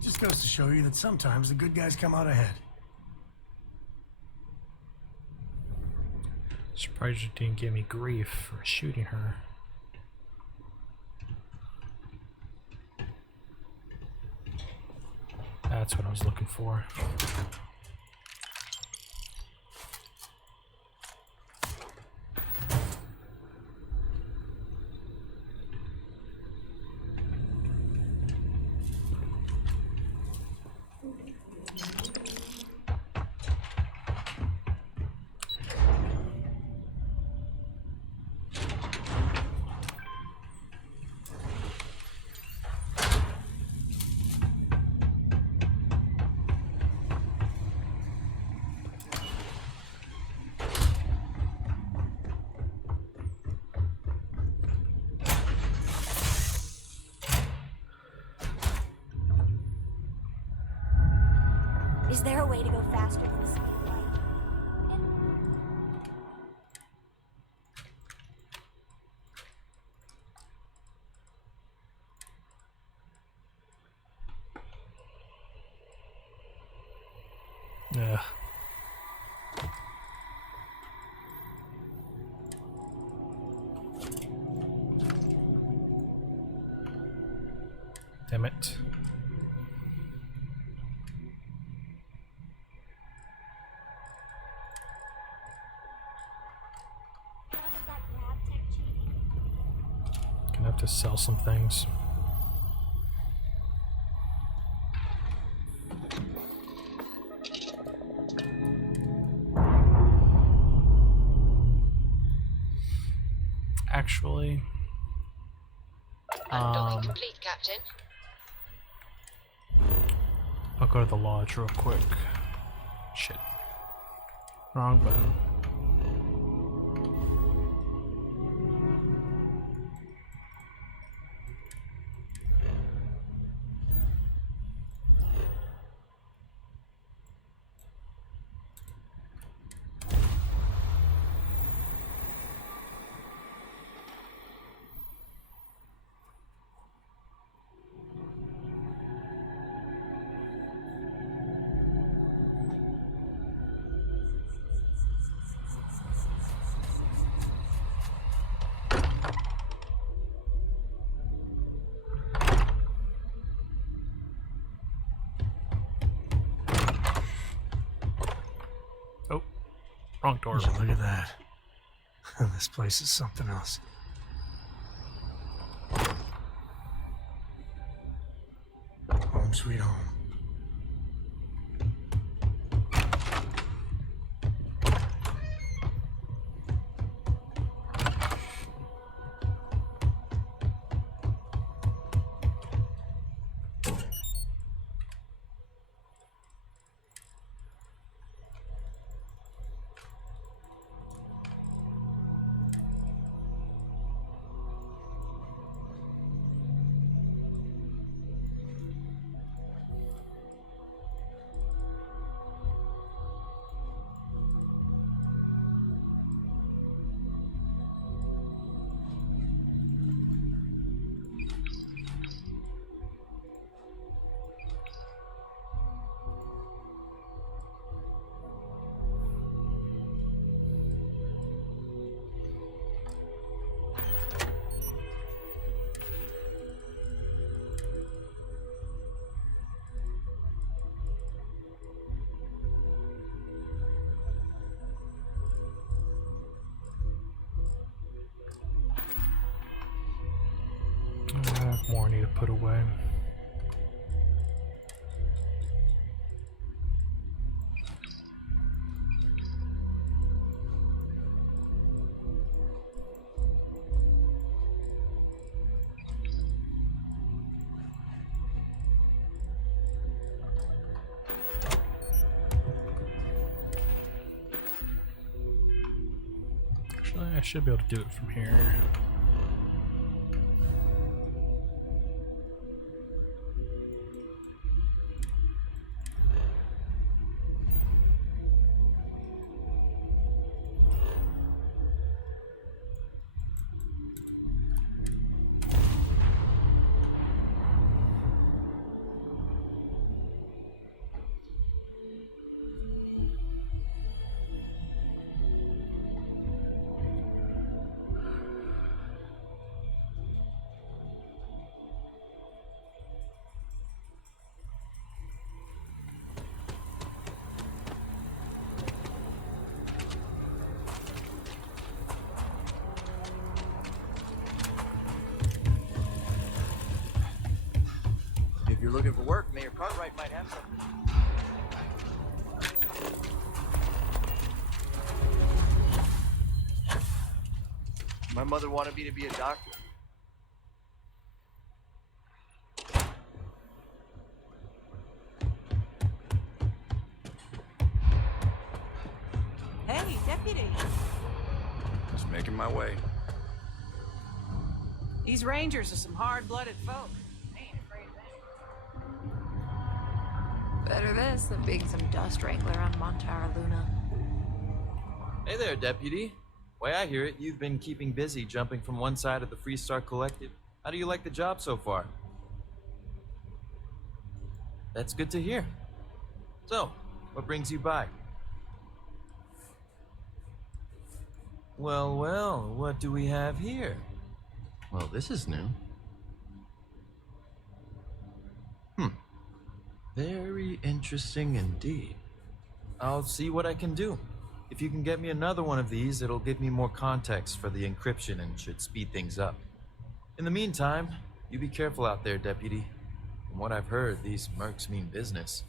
Just goes to show you that sometimes the good guys come out ahead. Surprised you didn't give me grief for shooting her. That's what I was looking for. Is there a way to go faster than the speed of light? Yeah. Damn it. Gonna have to sell some things. Actually, Undock complete, Captain. I'll go to the lodge real quick. Shit. Wrong button. Wrong door. Would you look at that? This place is something else. Home sweet home. stuff more I need to put away. Actually, I should be able to do it from here. If you're looking for work, Mayor Cartwright might have something. My mother wanted me to be a doctor. Hey, deputy. Just making my way. These rangers are some hard-blooded folk. Better this than being some dust wrangler on Montara Luna. Hey there, Deputy. Way I hear it, you've been keeping busy jumping from one side of the Freestar Collective. How do you like the job so far? That's good to hear. So, what brings you by? Well, well, what do we have here? Well, this is new. Very interesting indeed. I'll see what I can do. If you can get me another one of these, it'll give me more context for the encryption and should speed things up. In the meantime, you be careful out there, Deputy. From what I've heard, these mercs mean business.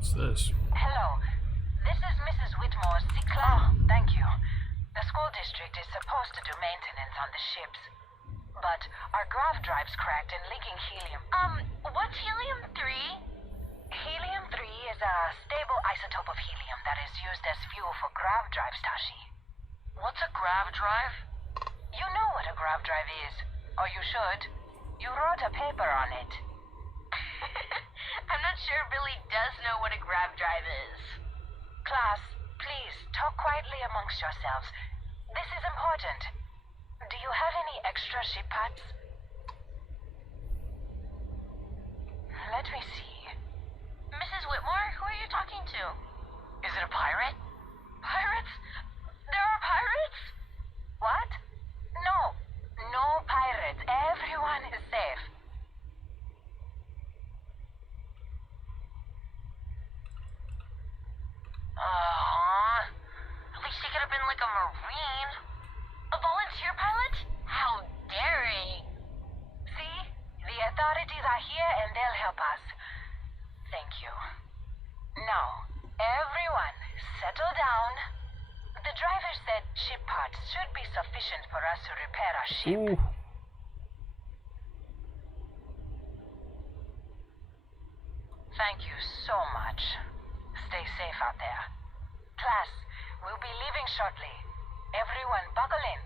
What's this? Hello. This is Mrs. Whitmore's Cicla. Thank you. The school district is supposed to do maintenance on the ships. But our grav drive's cracked and leaking helium. What's helium-3? Helium-3 is a stable isotope of helium that is used as fuel for grav drives, Tashi. What's a grav drive? You know what a grav drive is. Or you should. You wrote a paper on it. I'm not sure Billy does know what a grav drive is. Class, please talk quietly amongst yourselves. This is important. Do you have any extra ship parts? Let me see. Mrs. Whitmore, who are you talking to? Is it a pirate? Pirates? There are pirates? What? No. No pirates. Everyone is safe. At least he could have been like a Marine. A volunteer pilot? How daring. See? The authorities are here and they'll help us. Thank you. Now, everyone, settle down. The driver said ship parts should be sufficient for us to repair our ship. Ooh. Thank you so much. Stay safe out there. Class, we'll be leaving shortly. Everyone buckle in.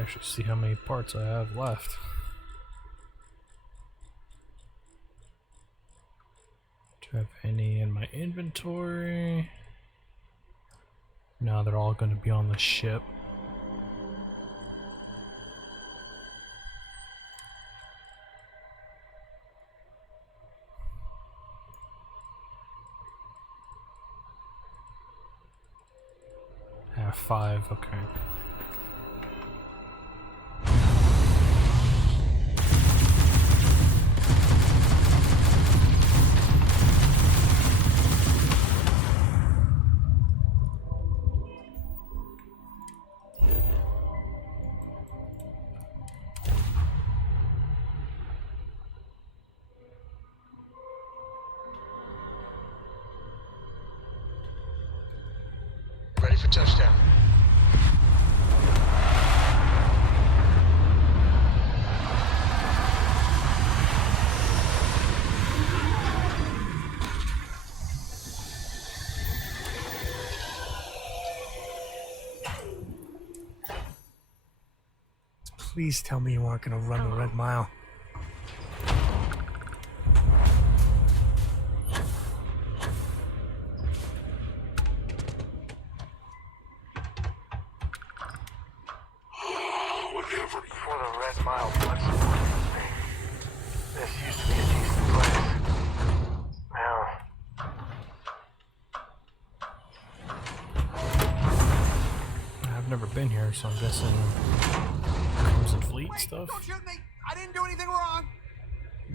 Actually, see how many parts I have left. Do I have any in my inventory? No, they're all going to be on the ship. Yeah, 5, okay. Ready for touchdown. Please tell me you aren't gonna run the Red Mile. Whatever. For the Red Mile blood support. This used to be a decent place. Now, I've never been here, so I'm guessing Crimson Fleet stuff. Don't shoot me! I didn't do anything wrong!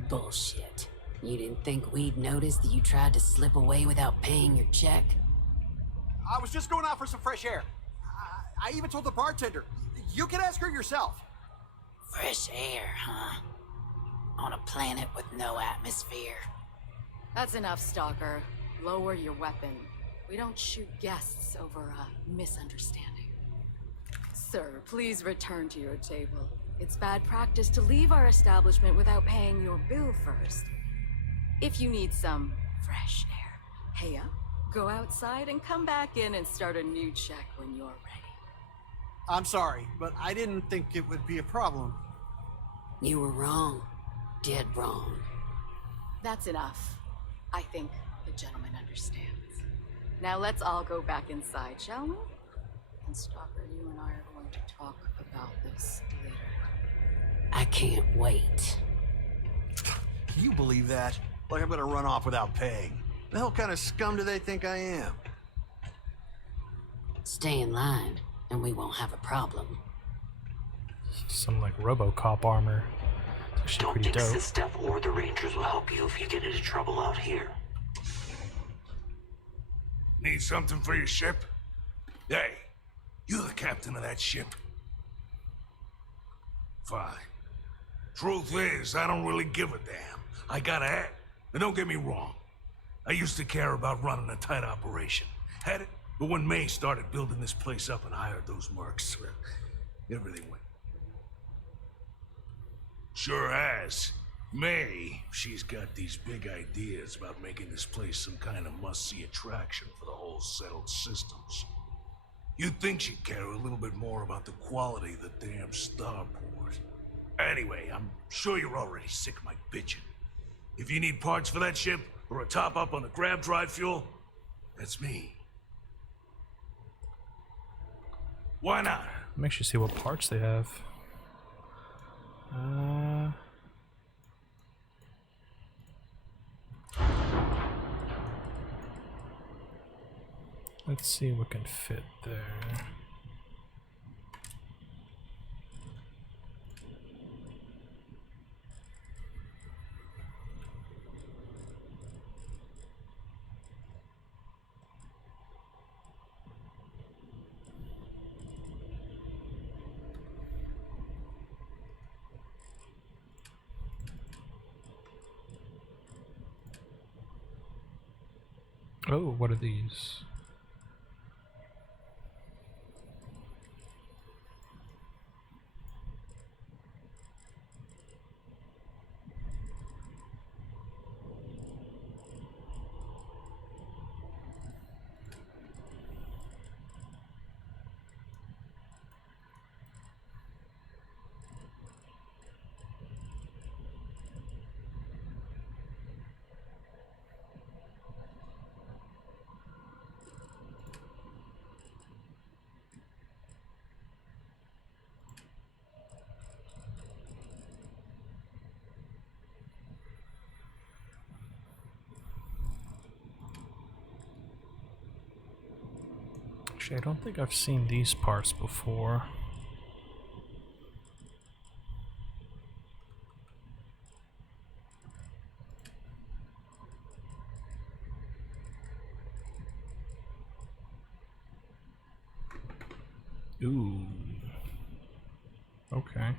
Bullshit. You didn't think we'd notice that you tried to slip away without paying your check? I was just going out for some fresh air. I even told the bartender. You can ask her yourself. Fresh air, huh? On a planet with no atmosphere. That's enough, Stalker. Lower your weapon. We don't shoot guests over a misunderstanding. Sir, please return to your table. It's bad practice to leave our establishment without paying your bill first. If you need some fresh air, hey up, go outside and come back in and start a new check when you're ready. I'm sorry, but I didn't think it would be a problem. You were wrong. Dead wrong. That's enough. I think the gentleman understands. Now let's all go back inside, shall we? And Stalker, you and I are going to talk about this later. I can't wait. Can you believe that? Like I'm gonna run off without paying. The hell kind of scum do they think I am? Stay in line, and we won't have a problem. Some like RoboCop armor. It's actually pretty dope. Step or the Rangers will help you if you get into trouble out here. Need something for your ship? Hey, you're the captain of that ship. Fine. Truth is, I don't really give a damn. I gotta act. And don't get me wrong. I used to care about running a tight operation. Had it, but when May started building this place up and hired those mercs, everything went. Sure has. May, she's got these big ideas about making this place some kind of must-see attraction for the whole settled systems. You'd think she'd care a little bit more about the quality of the damn starport. Anyway, I'm sure you're already sick of my bitching. If you need parts for that ship, or a top-up on the grab drive fuel, that's me. Why not? Let me actually see what parts they have. Let's see what can fit there. Oh, what are these? Actually, I don't think I've seen these parts before. Ooh. Okay.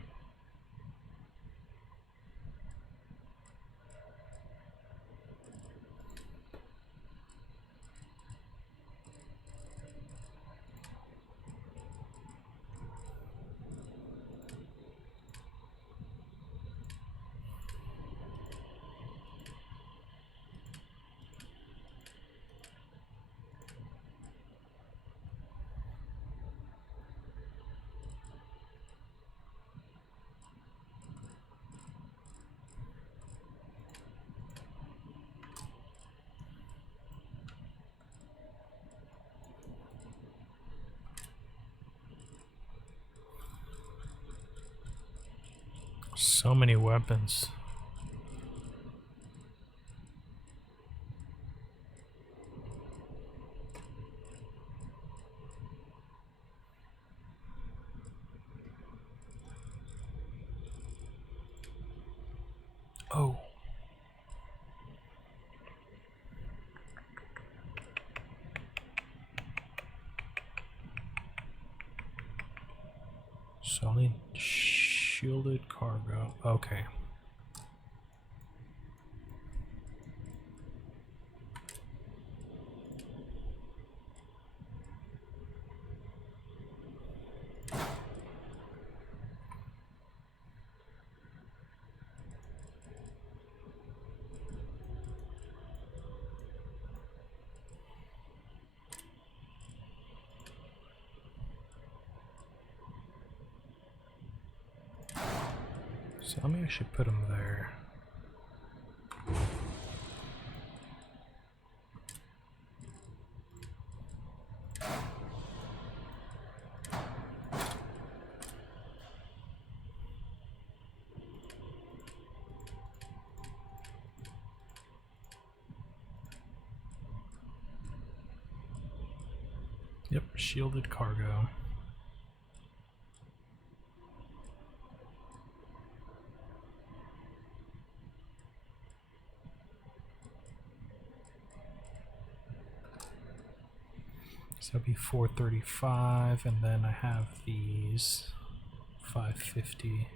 So many weapons. Oh. Solid shielded cargo. Okay. So let me actually put them there. Yep, shielded cargo. So that'd be 435, and then I have these 550.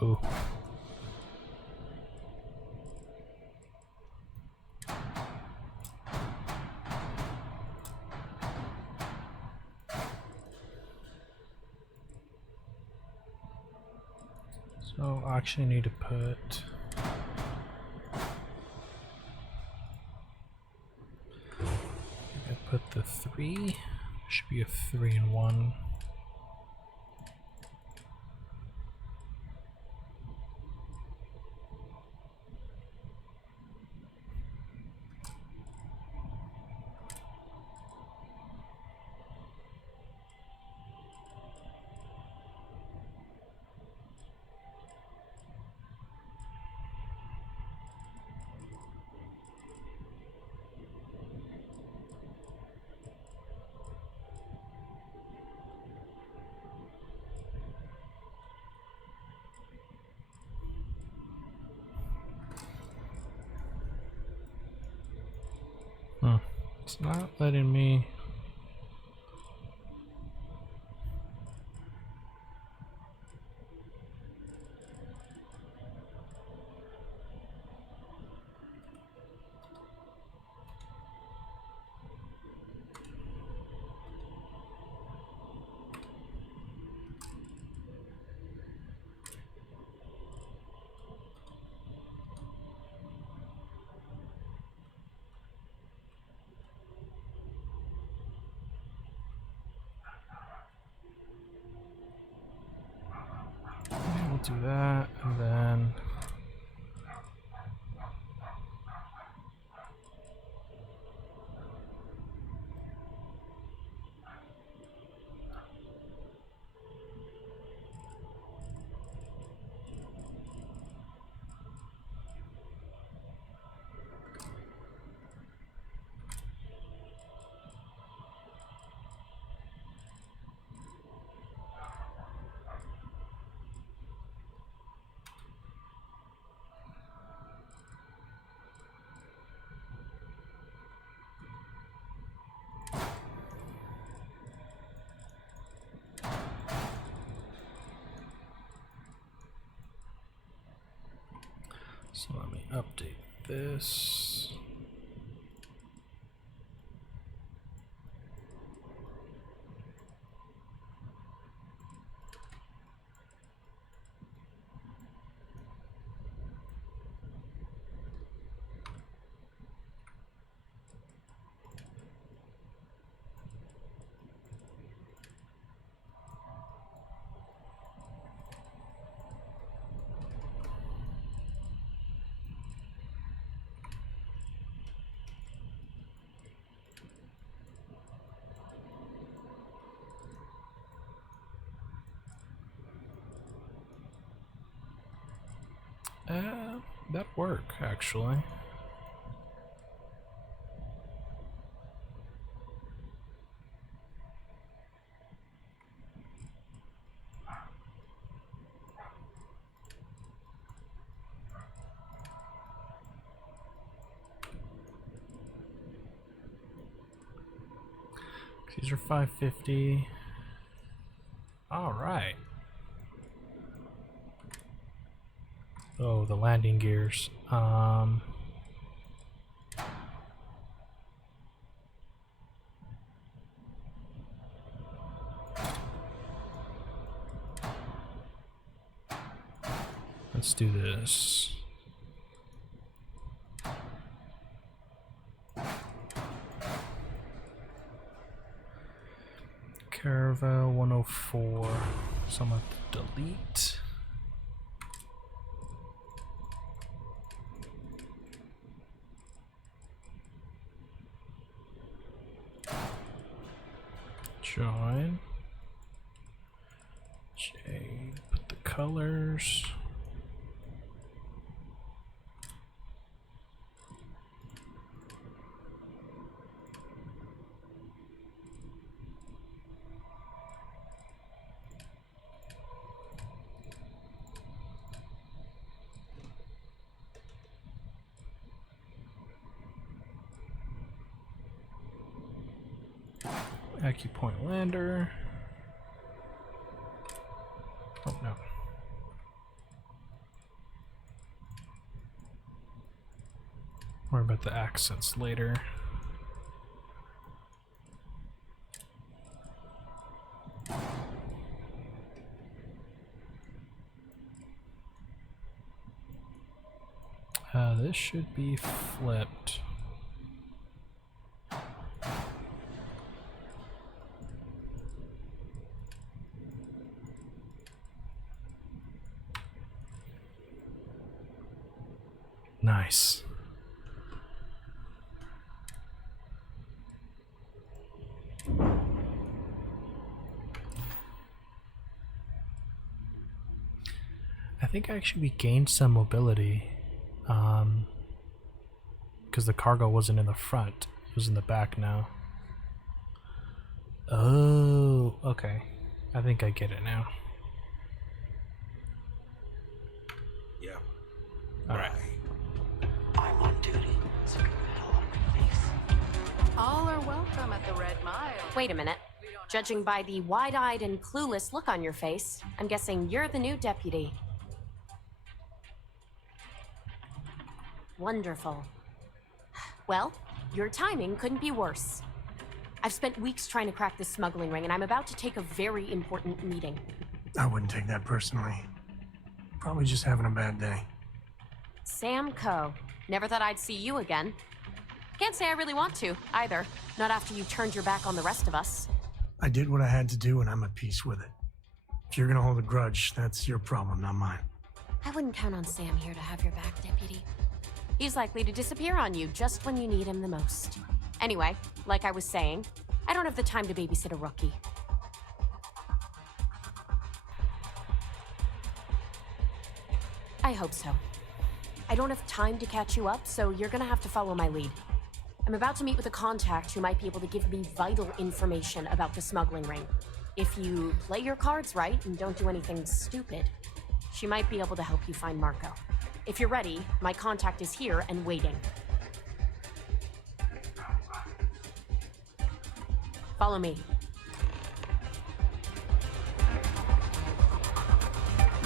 Oh. So I actually need to put I put the 3. Should be a 3 and 1. It's not letting me. We'll do that, and then so let me update this. That'd work, actually. These are 550. All right. Oh, the landing gears. Let's do this. Caravel 104. So I'm going to delete. Join. J, put the colors. Acupoint lander. Oh no. Worry about the accents later. This should be flipped. Nice. I think actually we gained some mobility, because the cargo wasn't in the front, it was in the back now. Oh, okay. I think I get it now. Yeah. Alright. I'm on duty, so get the hell out of my face. All are welcome at the Red Mile. Wait a minute. Judging by the wide-eyed and clueless look on your face, I'm guessing you're the new deputy. Wonderful. Well, your timing couldn't be worse. I've spent weeks trying to crack this smuggling ring, and I'm about to take a very important meeting. I wouldn't take that personally. Probably just having a bad day. Sam Coe. Never thought I'd see you again. Can't say I really want to, either. Not after you turned your back on the rest of us. I did what I had to do, and I'm at peace with it. If you're gonna hold a grudge, that's your problem, not mine. I wouldn't count on Sam here to have your back, Deputy. He's likely to disappear on you just when you need him the most. Anyway, like I was saying, I don't have the time to babysit a rookie. I hope so. I don't have time to catch you up, so you're gonna have to follow my lead. I'm about to meet with a contact who might be able to give me vital information about the smuggling ring. If you play your cards right and don't do anything stupid, she might be able to help you find Marco. If you're ready, my contact is here and waiting. Follow me.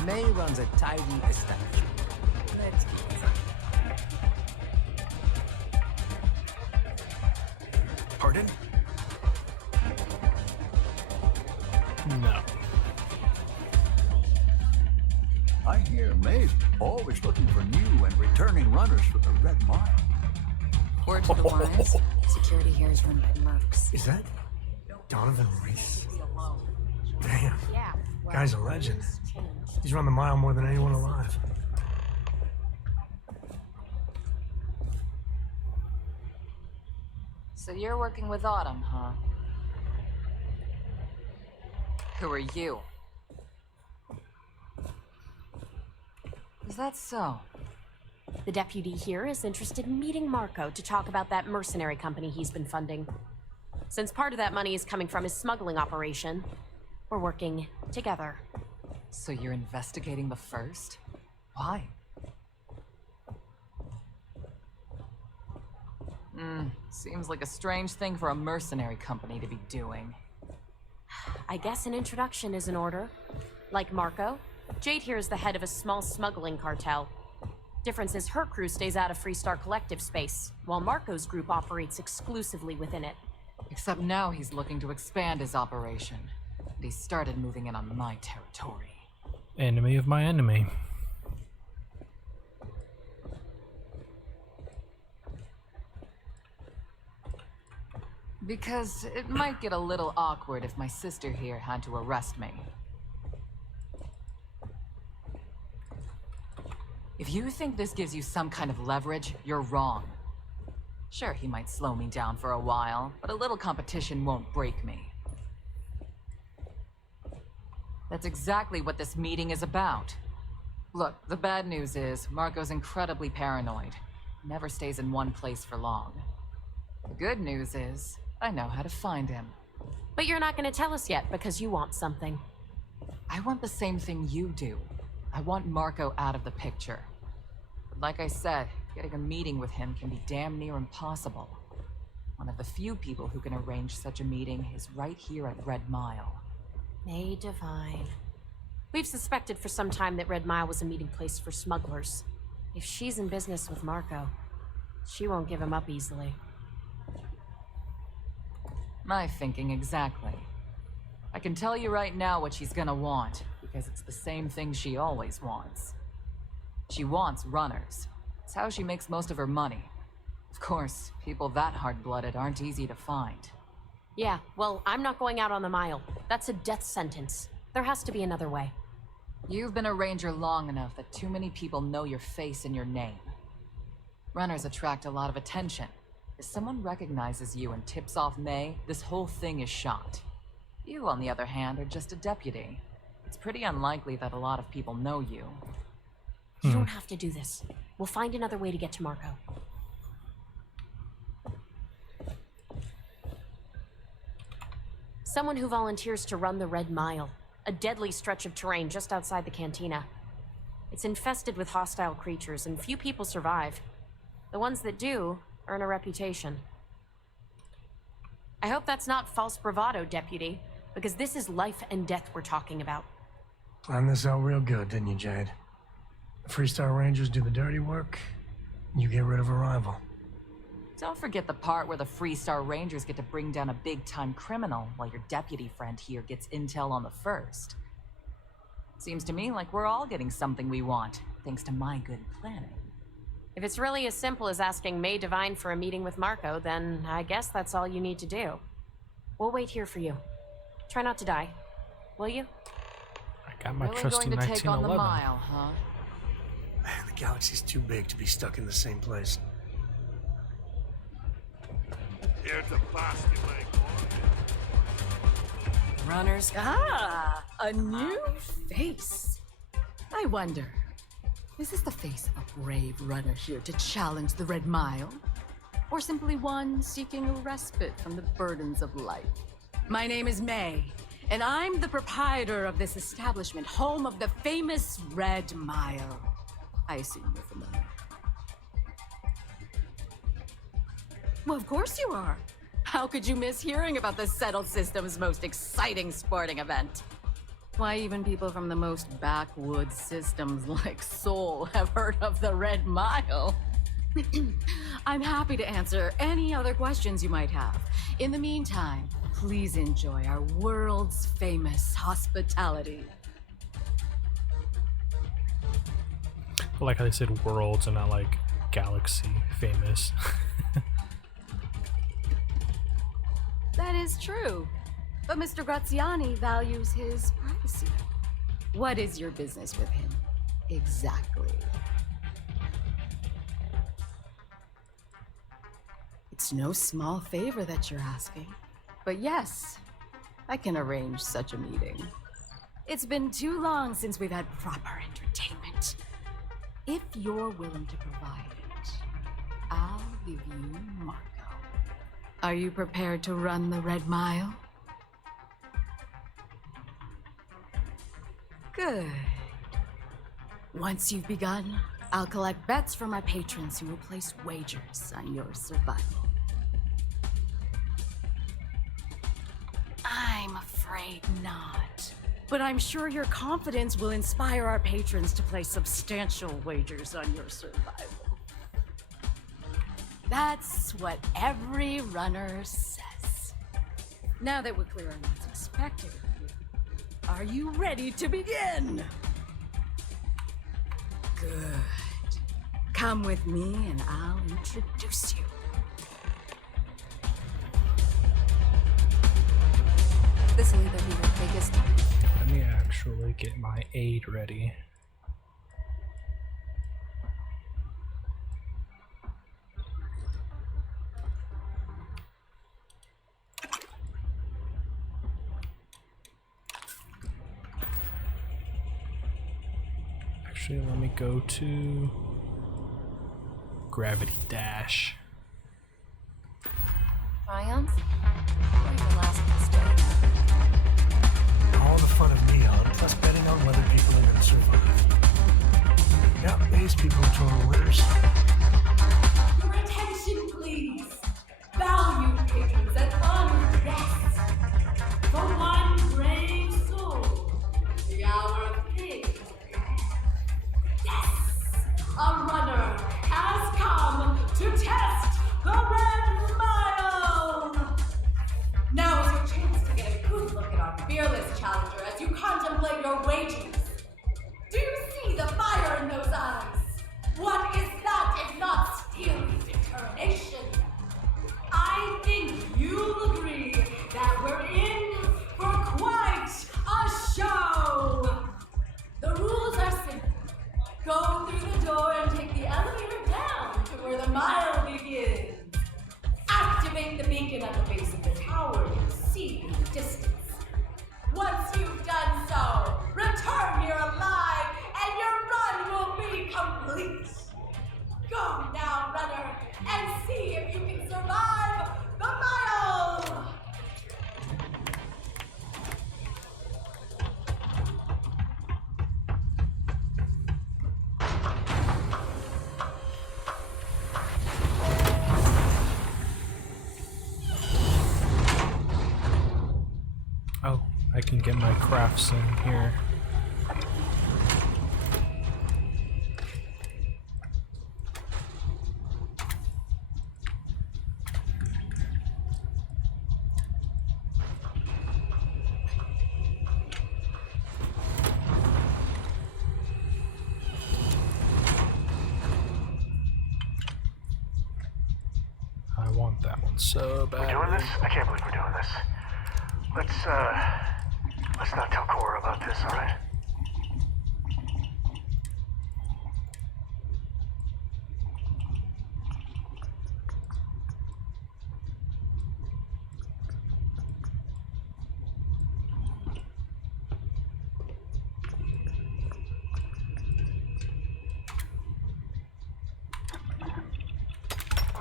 May runs a tidy establishment. Let's keep it. Pardon? No. I hear May's always looking for new and returning runners for the Red Mile. Word to the wise, security here is run by mercs. Is that Donovan Reese? Damn. Guy's a legend. He's run the mile more than anyone alive. So you're working with Autumn, huh? Who are you? Is that so? The deputy here is interested in meeting Marco to talk about that mercenary company he's been funding. Since part of that money is coming from his smuggling operation, we're working together. So you're investigating the first? Why? Seems like a strange thing for a mercenary company to be doing. I guess an introduction is in order. Like Marco, Jade here is the head of a small smuggling cartel. Difference is her crew stays out of Freestar Collective space, while Marco's group operates exclusively within it. Except now he's looking to expand his operation. And he started moving in on my territory. Enemy of my enemy. Because it might get a little awkward if my sister here had to arrest me. If you think this gives you some kind of leverage, you're wrong. Sure, he might slow me down for a while, but a little competition won't break me. That's exactly what this meeting is about. Look, the bad news is, Marco's incredibly paranoid. Never stays in one place for long. The good news is, I know how to find him. But you're not going to tell us yet because you want something. I want the same thing you do. I want Marco out of the picture. But like I said, getting a meeting with him can be damn near impossible. One of the few people who can arrange such a meeting is right here at Red Mile. May divine. We've suspected for some time that Red Mile was a meeting place for smugglers. If she's in business with Marco, she won't give him up easily. My thinking exactly. I can tell you right now what she's gonna want, because it's the same thing she always wants. She wants runners. It's how she makes most of her money. Of course, people that hard-blooded aren't easy to find. Yeah, well, I'm not going out on the mile. That's a death sentence. There has to be another way. You've been a ranger long enough that too many people know your face and your name. Runners attract a lot of attention. If someone recognizes you and tips off May, this whole thing is shot. You, on the other hand, are just a deputy. It's pretty unlikely that a lot of people know you. You don't have to do this. We'll find another way to get to Marco. Someone who volunteers to run the Red Mile, a deadly stretch of terrain just outside the cantina. It's infested with hostile creatures, and few people survive. The ones that do earn a reputation. I hope that's not false bravado, Deputy, because this is life and death we're talking about. Planned this out real good, didn't you, Jade? The Freestar Rangers do the dirty work, you get rid of a rival. Don't forget the part where the Freestar Rangers get to bring down a big-time criminal while your deputy friend here gets intel on the first. Seems to me like we're all getting something we want, thanks to my good planning. If it's really as simple as asking May Divine for a meeting with Marco, then I guess that's all you need to do. We'll wait here for you. Try not to die. Will you? I got my Really trusty going to take on the 1911. mile, huh? Man, the galaxy's too big to be stuck in the same place. Here's the plastic leg. Runners. Ah, a new face. I wonder, is this the face of a brave runner here to challenge the Red Mile? Or simply one seeking a respite from the burdens of life? My name is May, and I'm the proprietor of this establishment, home of the famous Red Mile. I assume you're familiar. Well, of course you are. How could you miss hearing about the Settled System's most exciting sporting event? Why, even people from the most backwoods systems like Sol have heard of the Red Mile. I'm happy to answer any other questions you might have. In the meantime, please enjoy our world's famous hospitality. I like how they said worlds and not like galaxy famous. That is true. But Mr. Graziani values his privacy. What is your business with him? Exactly. It's no small favor that you're asking. But yes, I can arrange such a meeting. It's been too long since we've had proper entertainment. If you're willing to provide it, I'll give you Marco. Are you prepared to run the Red Mile? Good. Once you've begun, I'll collect bets from my patrons who will place wagers on your survival. I'm afraid not. But I'm sure your confidence will inspire our patrons to place substantial wagers on your survival. That's what every runner says. Now that we're clear on what's expected of you, are you ready to begin? Good. Come with me and I'll introduce you. This'll either be your biggest... Let me actually get my aid ready. Actually, let me go to Gravity Dash. Triumph? Or your last mistake? All the fun of Neon, plus betting on whether people are gonna survive. Yep, these people are total winners. Your attention, please. Valued patrons and honored guests. For one brave soul, the hour of pay. Yes! A runner has come to test the Red Mile! Now is your chance to get a good look at our fearless challenger as you contemplate your wagers. Do you see the fire in those eyes? What is that Go through the door and take the elevator down to where the mile begins. Activate the beacon at the base of the tower you see in the distance. Once you've done so, return here alive and your run will be complete. Go now, runner, and see if you can survive the mile! Oh, I can get my crafts in here. I want that one so bad. We're doing this? I can't believe we're doing this. Let's not tell Cora about this, alright?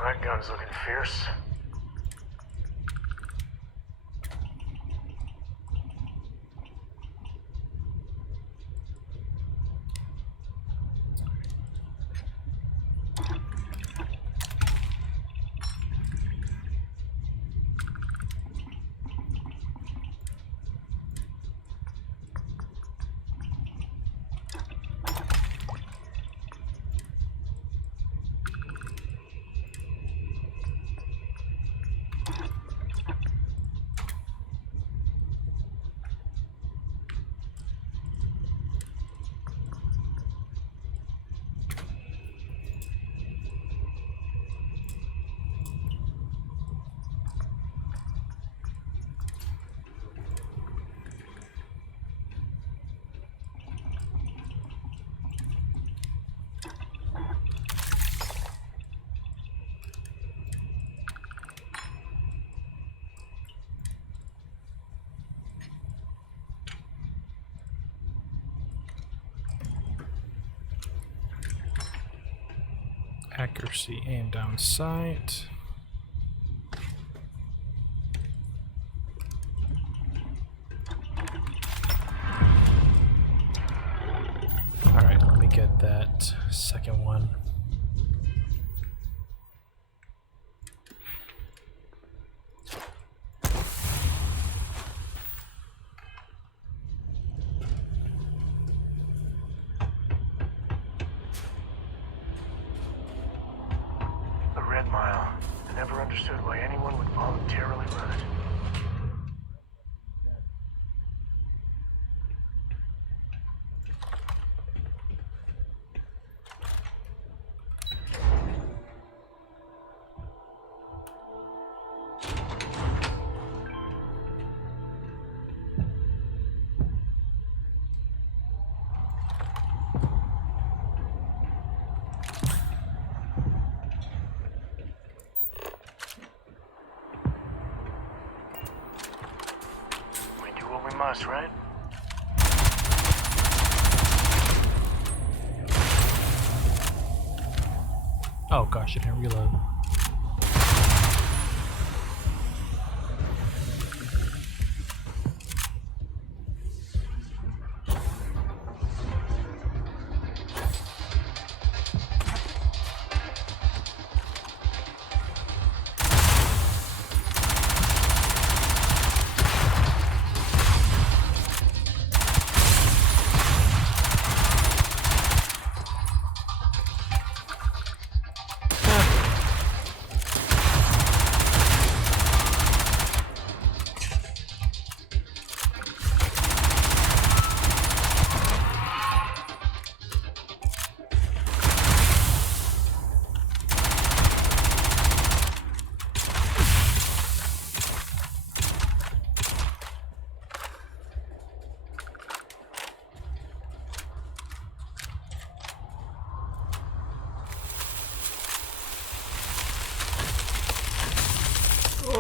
That gun's looking fierce. Accuracy, aim down sight. Alright, let me get that second one. Understood why anyone would voluntarily run it. Must, right? Oh gosh, I didn't reload.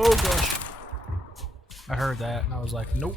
Oh gosh. I heard that and I was like, nope.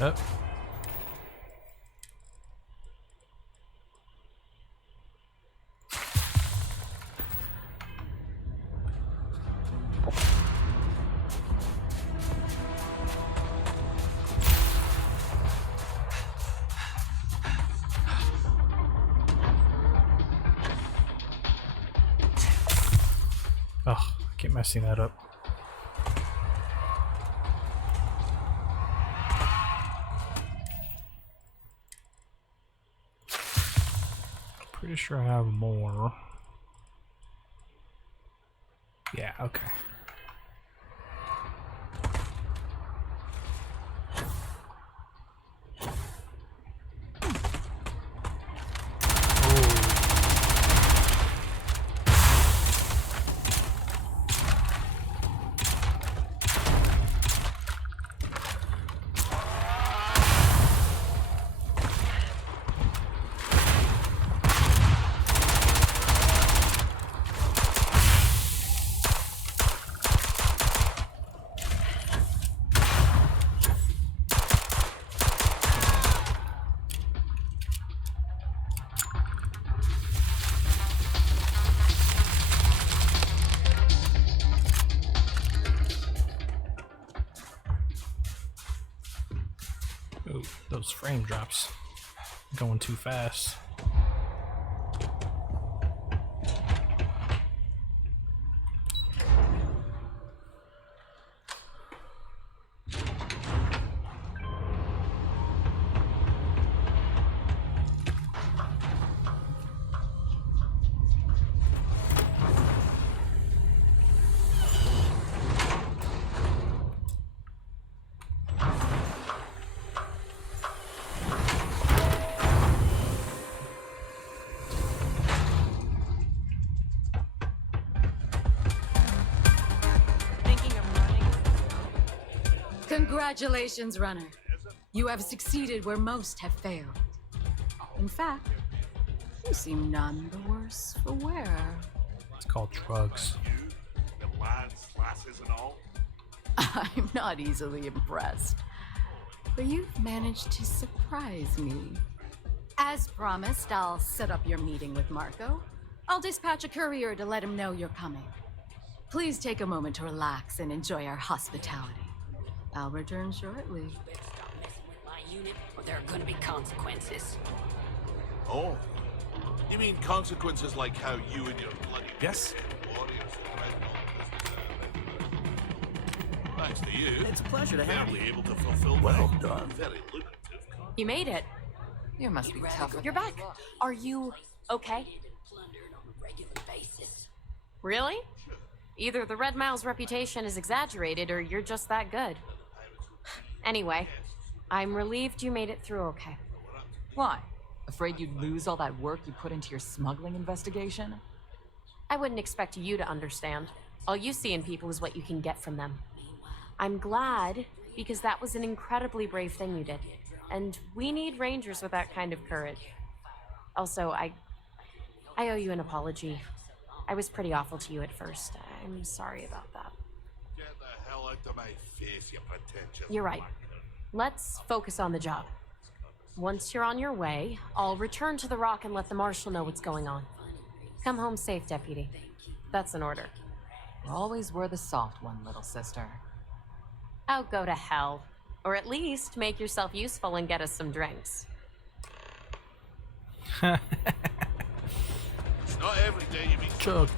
Yep. Oh, I keep messing that up. Pretty sure I have more. Yeah, okay. Ooh, those frame drops going too fast. Congratulations, runner. You have succeeded where most have failed. In fact, you seem none the worse for wear. It's called drugs. The lads, lasses, and all. I'm not easily impressed, but you've managed to surprise me. As promised, I'll set up your meeting with Marco. I'll dispatch a courier to let him know you're coming. Please take a moment to relax and enjoy our hospitality. I'll return shortly. You better stop messing with my unit, or there are gonna be consequences. Oh. You mean consequences like how you and your bloody Yes? warriors thanks to you, It's a pleasure to have barely you. able to fulfill Well my done. very lucrative contract. You made it. You must be tough. You're back. Are you okay? Really? Either the Red Mile's reputation is exaggerated or you're just that good. Anyway, I'm relieved you made it through okay. Why? Afraid you'd lose all that work you put into your smuggling investigation? I wouldn't expect you to understand. All you see in people is what you can get from them. I'm glad, because that was an incredibly brave thing you did. And we need rangers with that kind of courage. Also, I owe you an apology. I was pretty awful to you at first. I'm sorry about that. Get the hell out of my face, you pretentious. You're right. Let's focus on the job. Once you're on your way, I'll return to the Rock and let the Marshal know what's going on. Come home safe, Deputy. That's an order. Always were the soft one, little sister. Oh, go to hell. Or at least make yourself useful and get us some drinks. It's not every day you meet. Chug.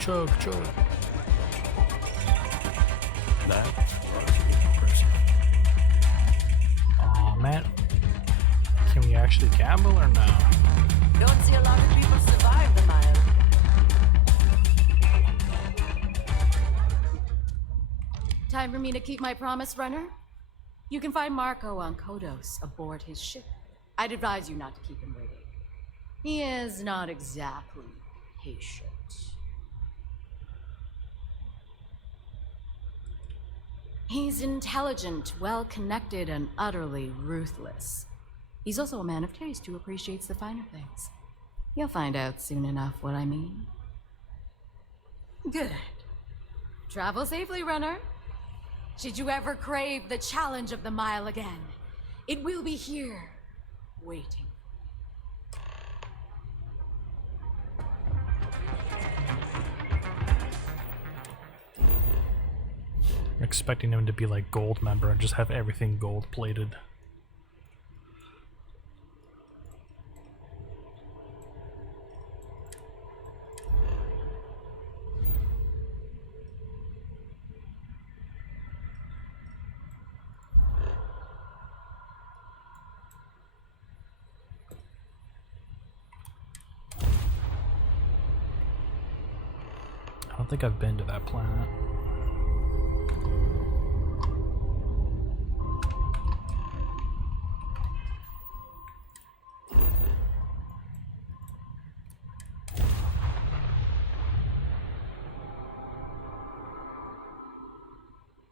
That. Aw, man. Can we actually gamble or no? Don't see a lot of people survive the mile. Time for me to keep my promise, runner? You can find Marco on Kodos aboard his ship. I'd advise you not to keep him waiting. He is not exactly patient. He's intelligent, well-connected, and utterly ruthless. He's also a man of taste who appreciates the finer things. You'll find out soon enough what I mean. Good. Travel safely, runner. Should you ever crave the challenge of the mile again, it will be here, waiting. I'm expecting him to be like gold member and just have everything gold plated. I don't think I've been to that planet.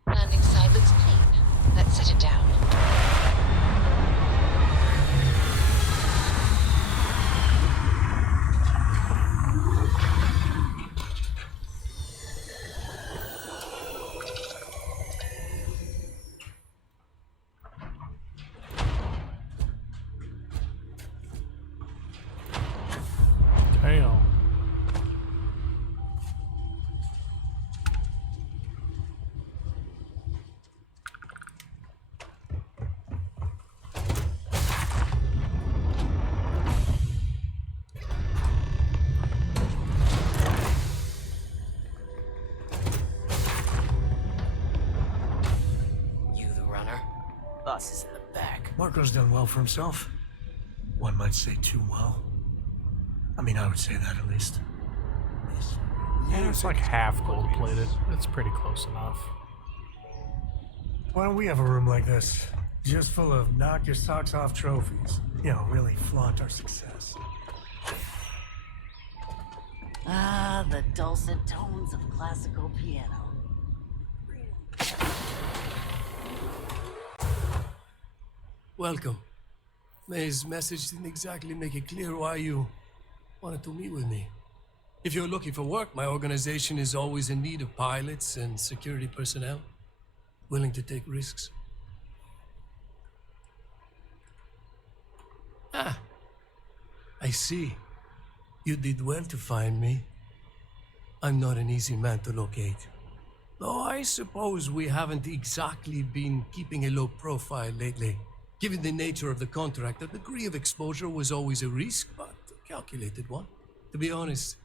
Landing side looks clean. Let's set it down. Damn. You the runner? Boss is in the back. Marco's done well for himself. One might say too well. I mean, I would say that at least. And it's like half gold plated. It's pretty close enough. Why don't we have a room like this? Just full of knock your socks off trophies. You know, really flaunt our success. Ah, the dulcet tones of classical piano. Welcome. May's message didn't exactly make it clear why you wanted to meet with me. If you're looking for work, my organization is always in need of pilots and security personnel, willing to take risks. Ah, I see. You did well to find me. I'm not an easy man to locate. Though I suppose we haven't exactly been keeping a low profile lately. Given the nature of the contract, a degree of exposure was always a risk, but a calculated one. To be honest,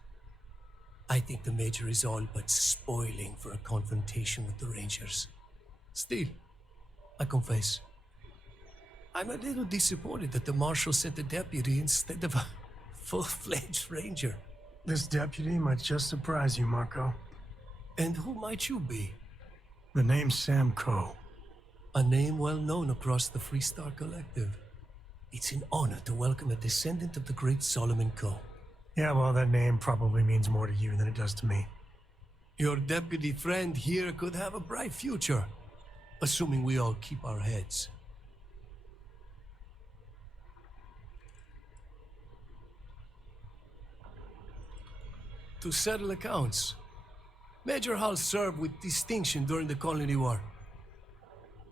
I think the Major is all but spoiling for a confrontation with the Rangers. Still, I confess, I'm a little disappointed that the marshal sent a deputy instead of a full-fledged ranger. This deputy might just surprise you, Marco. And who might you be? The name's Sam Coe. A name well known across the Freestar Collective. It's an honor to welcome a descendant of the great Solomon Coe. Yeah, well, that name probably means more to you than it does to me. Your deputy friend here could have a bright future, assuming we all keep our heads. To settle accounts, Major Hall served with distinction during the Colony War.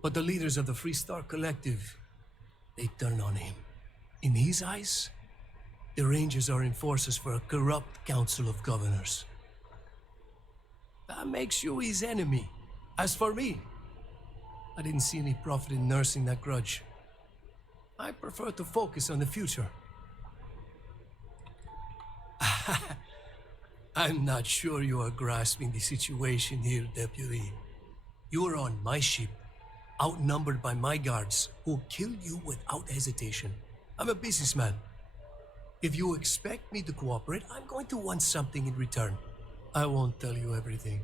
But the leaders of the Freestar Collective, they turned on him. In his eyes, the Rangers are enforcers for a corrupt Council of Governors. That makes you his enemy. As for me, I didn't see any profit in nursing that grudge. I prefer to focus on the future. I'm not sure you are grasping the situation here, Deputy. You are on my ship, outnumbered by my guards, who'll kill you without hesitation. I'm a businessman. If you expect me to cooperate, I'm going to want something in return. I won't tell you everything.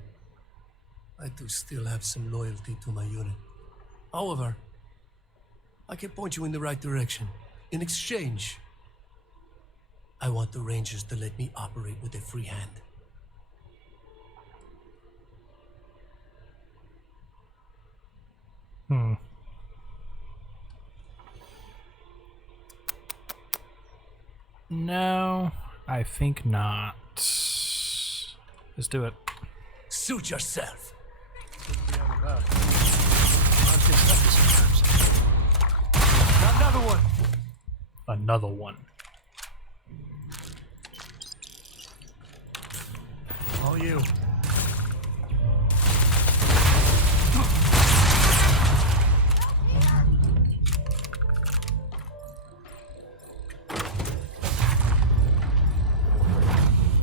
I do still have some loyalty to my unit. However, I can point you in the right direction. In exchange, I want the Rangers to let me operate with a free hand. No, I think not. Let's do it. Suit yourself. Another one. Another one. All you.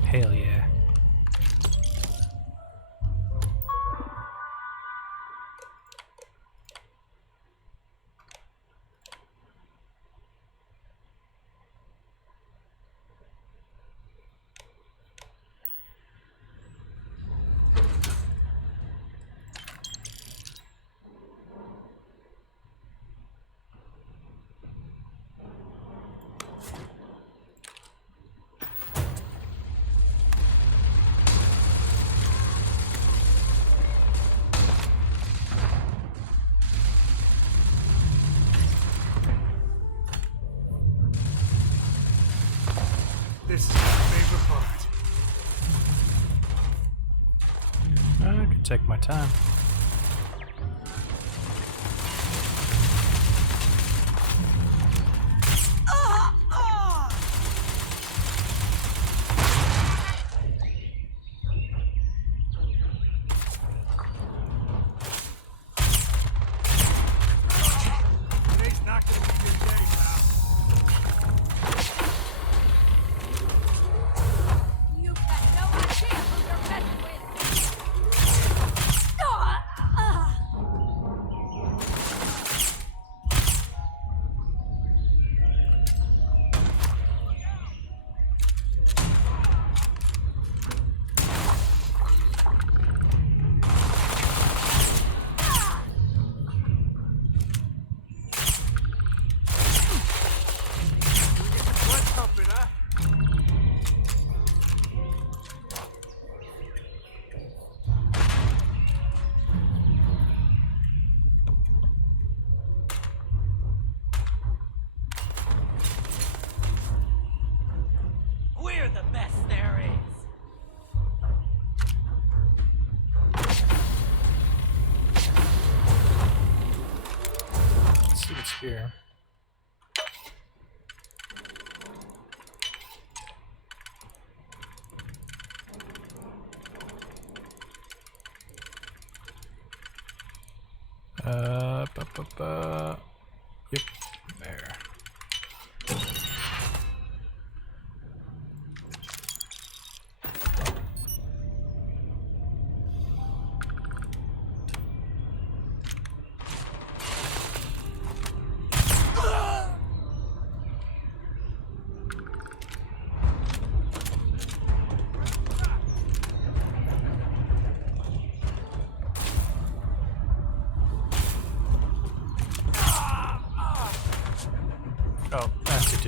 Hell yeah. This is my favorite part. I can take my time. Today's not gonna be your day, pal. You've got no idea who you're messing with. Blood pumping, huh? We're the best there is. Let's see what's here. Yep, there.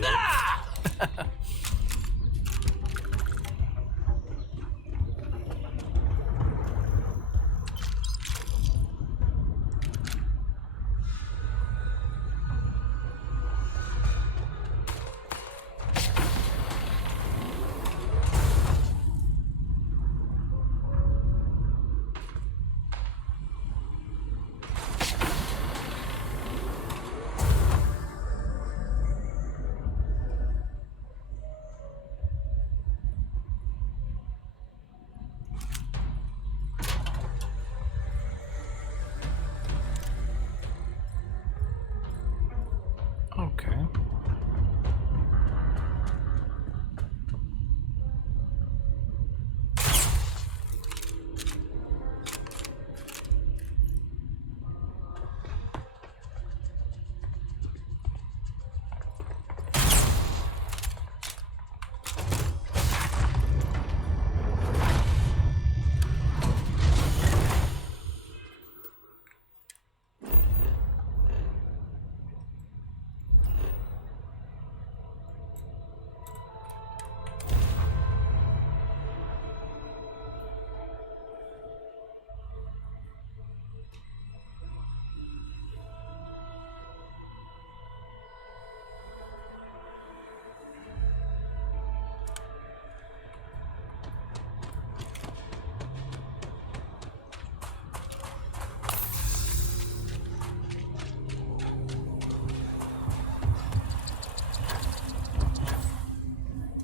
did. Okay.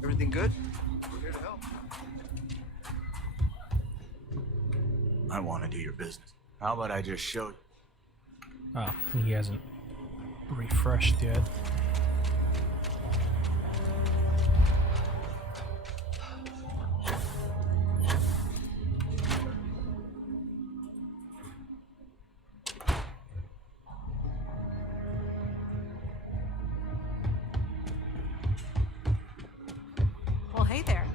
Everything good? We're here to help. I want to do your business. How about I just show you? Oh, he hasn't refreshed yet. Well, hey there.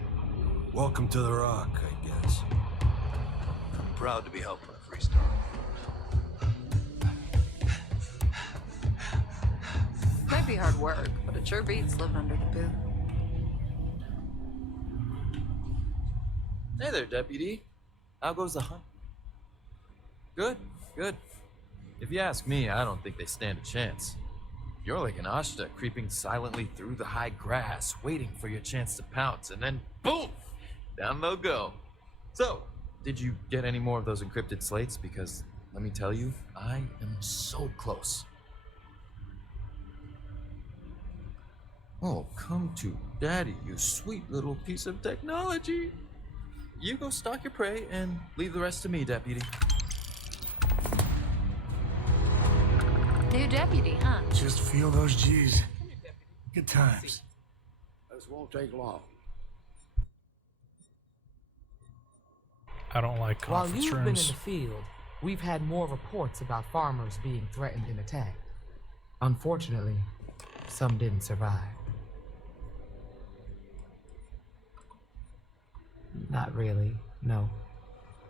Welcome to the Rock, I guess. I'm proud to be helping a Free Star. Might be hard work, but it sure beats living under the boot. Hey there, Deputy. How goes the hunt? Good, good. If you ask me, I don't think they stand a chance. You're like an Ashta creeping silently through the high grass, waiting for your chance to pounce, and then boom! Down they'll go. So, did you get any more of those encrypted slates? Because, let me tell you, I am so close. Oh, come to Daddy, you sweet little piece of technology. You go stalk your prey and leave the rest to me, Deputy. New deputy, huh? Just feel those G's. Good times. This won't take long. I don't like While conference you've been in rooms. the field, we've had more reports about farmers being threatened and attacked. Unfortunately, some didn't survive. Not really, no.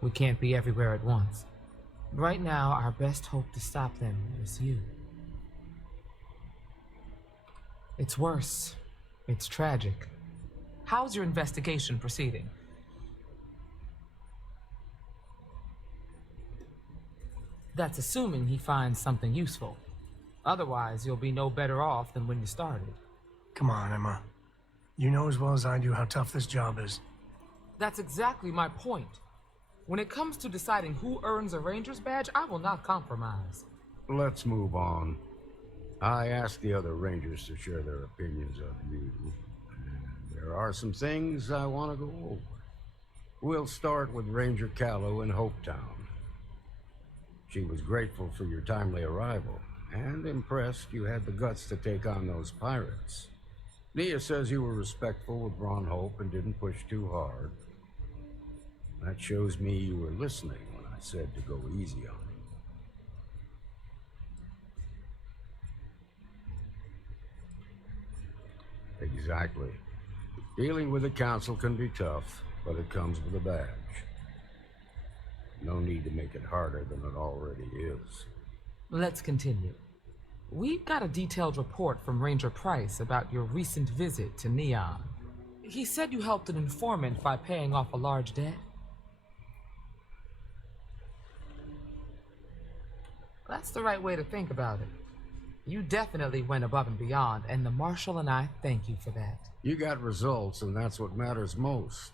We can't be everywhere at once. Right now, our best hope to stop them is you. It's worse. It's tragic. How's your investigation proceeding? That's assuming he finds something useful. Otherwise, you'll be no better off than when you started. Come on, Emma. You know as well as I do how tough this job is. That's exactly my point. When it comes to deciding who earns a Ranger's badge, I will not compromise. Let's move on. I asked the other Rangers to share their opinions of you. And there are some things I want to go over. We'll start with Ranger Callow in Hopetown. She was grateful for your timely arrival, and impressed you had the guts to take on those pirates. Nia says you were respectful with Ron Hope and didn't push too hard. That shows me you were listening when I said to go easy on him. Exactly. Dealing with the Council can be tough, but it comes with a badge. No need to make it harder than it already is. Let's continue. We got a detailed report from Ranger Price about your recent visit to Neon. He said you helped an informant by paying off a large debt. That's the right way to think about it. You definitely went above and beyond, and the Marshal and I thank you for that. You got results, and that's what matters most.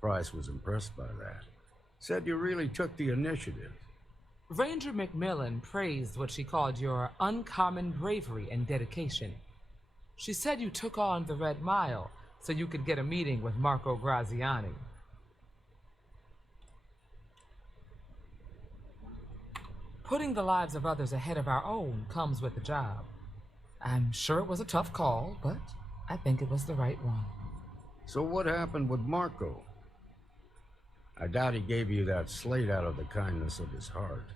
Price was impressed by that. Said you really took the initiative. Ranger McMillan praised what she called your uncommon bravery and dedication. She said you took on the Red Mile so you could get a meeting with Marco Graziani. Putting the lives of others ahead of our own comes with the job. I'm sure it was a tough call, but I think it was the right one. So what happened with Marco? I doubt he gave you that slate out of the kindness of his heart.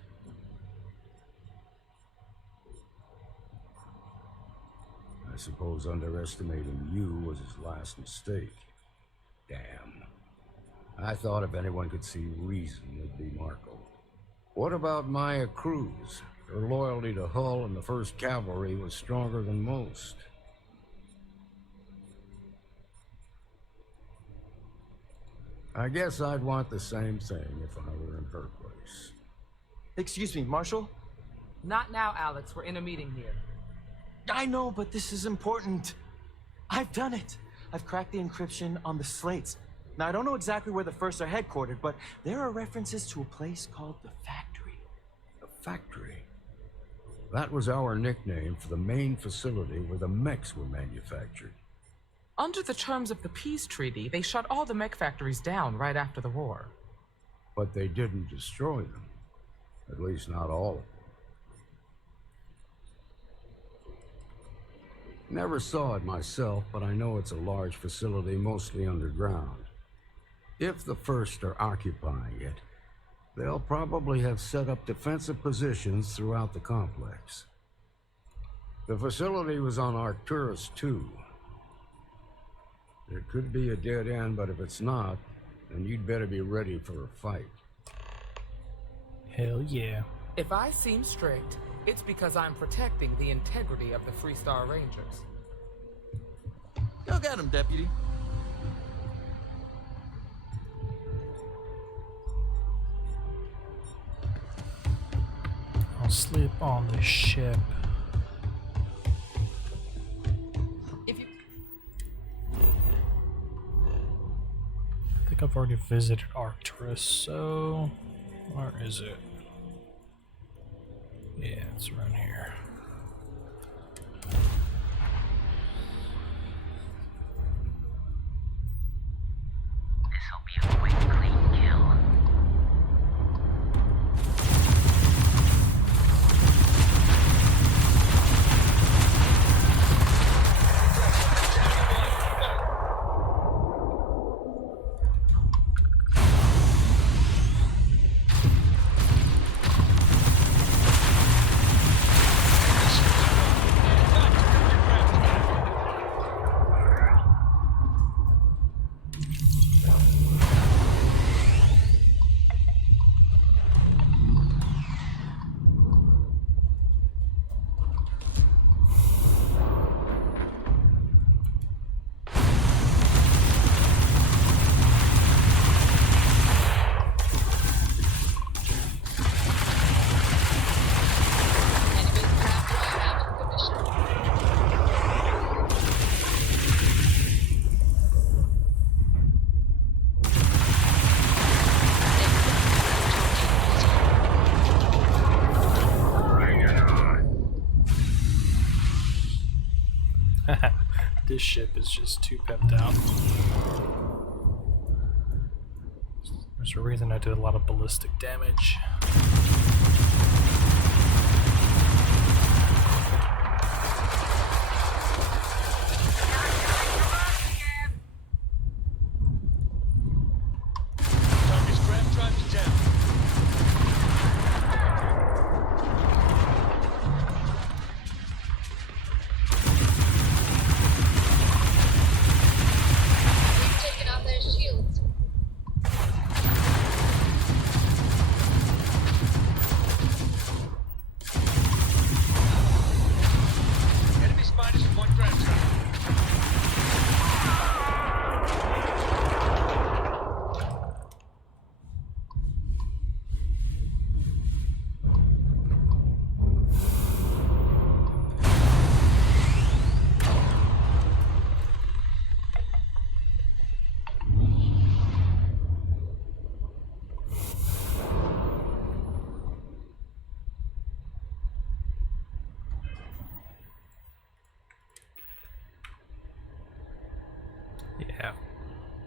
I suppose underestimating you was his last mistake. Damn. I thought if anyone could see reason, it'd be Marco. What about Maya Cruz? Her loyalty to Hull and the 1st Cavalry was stronger than most. I guess I'd want the same thing if I were in her place. Excuse me, Marshal? Not now, Alex. We're in a meeting here. I know, but this is important. I've done it. I've cracked the encryption on the slates. Now, I don't know exactly where the First are headquartered, but there are references to a place called the Factory. The Factory? That was our nickname for the main facility where the mechs were manufactured. Under the terms of the peace treaty, they shut all the mech factories down right after the war. But they didn't destroy them. At least not all of them. Never saw it myself, but I know it's a large facility, mostly underground. If the First are occupying it, they'll probably have set up defensive positions throughout the complex. The facility was on Arcturus 2. It could be a dead end, but if it's not, then you'd better be ready for a fight. Hell yeah. If I seem strict, it's because I'm protecting the integrity of the Freestar Rangers. Go get him, Deputy. I'll sleep on the ship. If you... I think I've already visited Arcturus, so... where is it? Yeah, it's around here. This'll be a quick, clean kill. This ship is just too pimped out. There's a reason I did a lot of ballistic damage.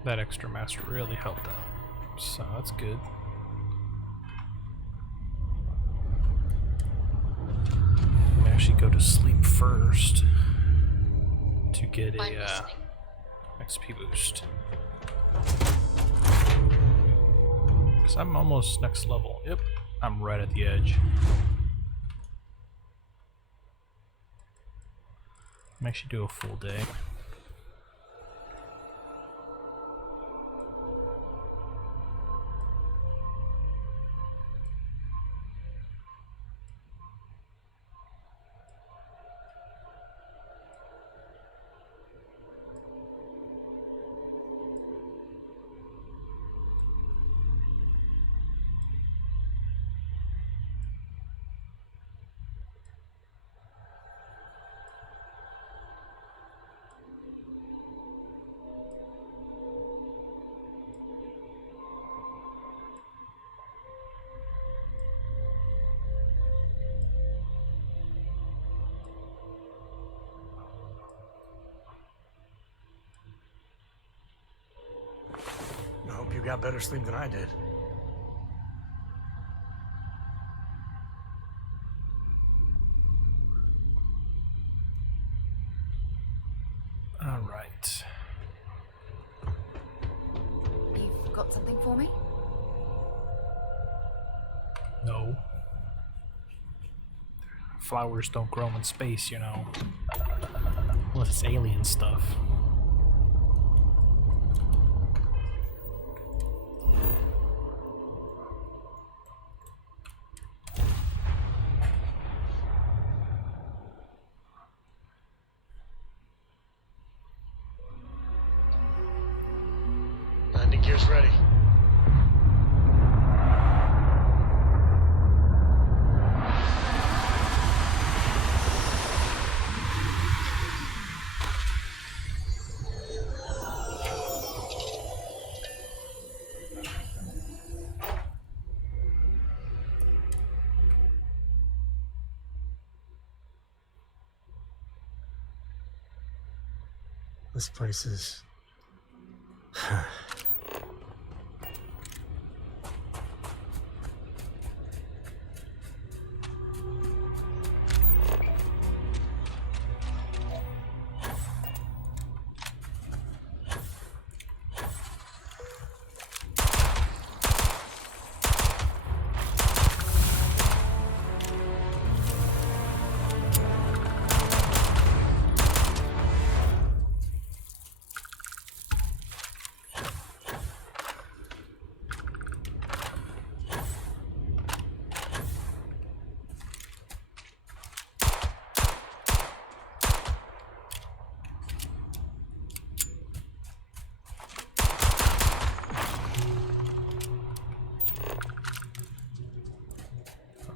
That extra master really helped out. So that's good. I'm gonna actually go to sleep first to get a XP boost. Because I'm almost next level. Yep, I'm right at the edge. I'm actually do a full day. I hope you got better sleep than I did. All right. You've got something for me? No. Flowers don't grow in space, you know. Unless it's alien stuff. Landing gear's ready. This place is...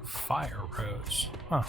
Fire rose. Huh.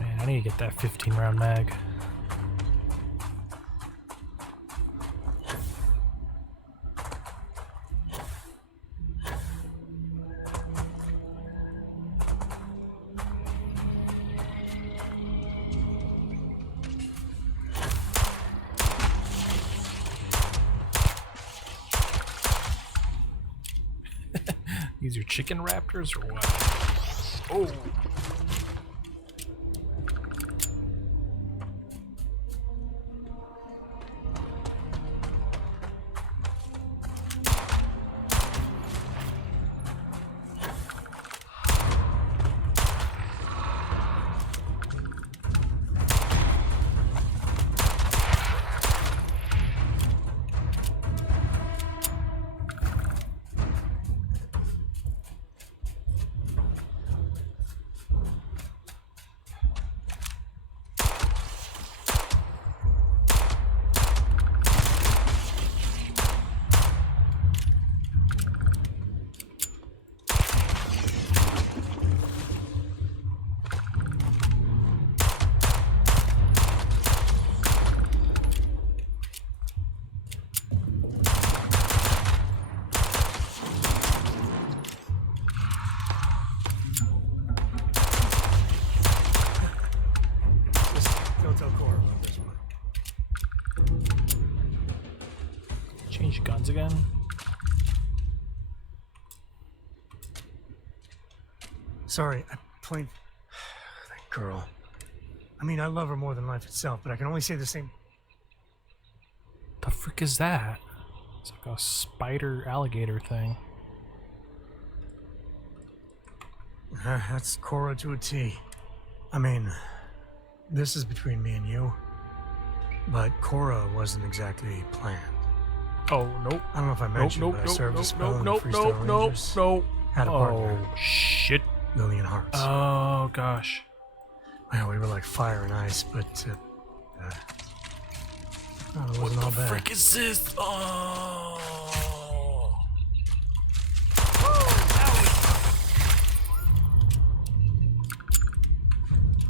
Man, I need to get that 15-round mag. These are chicken raptors or what? Oh! Sorry, I plain... That girl. I mean, I love her more than life itself, but I can only say the same... The frick is that? It's like a spider alligator thing. That's Cora to a T. I mean, this is between me and you, but Cora wasn't exactly planned. Oh, nope. I don't know if I mentioned, but I served a spell in the nope, Freestyle nope, Rangers. nope. Had a partner. Oh, shit. Lillian Hartz. Oh, gosh. Well, we were like fire and ice, but it wasn't all bad. What the frick is this? Oh.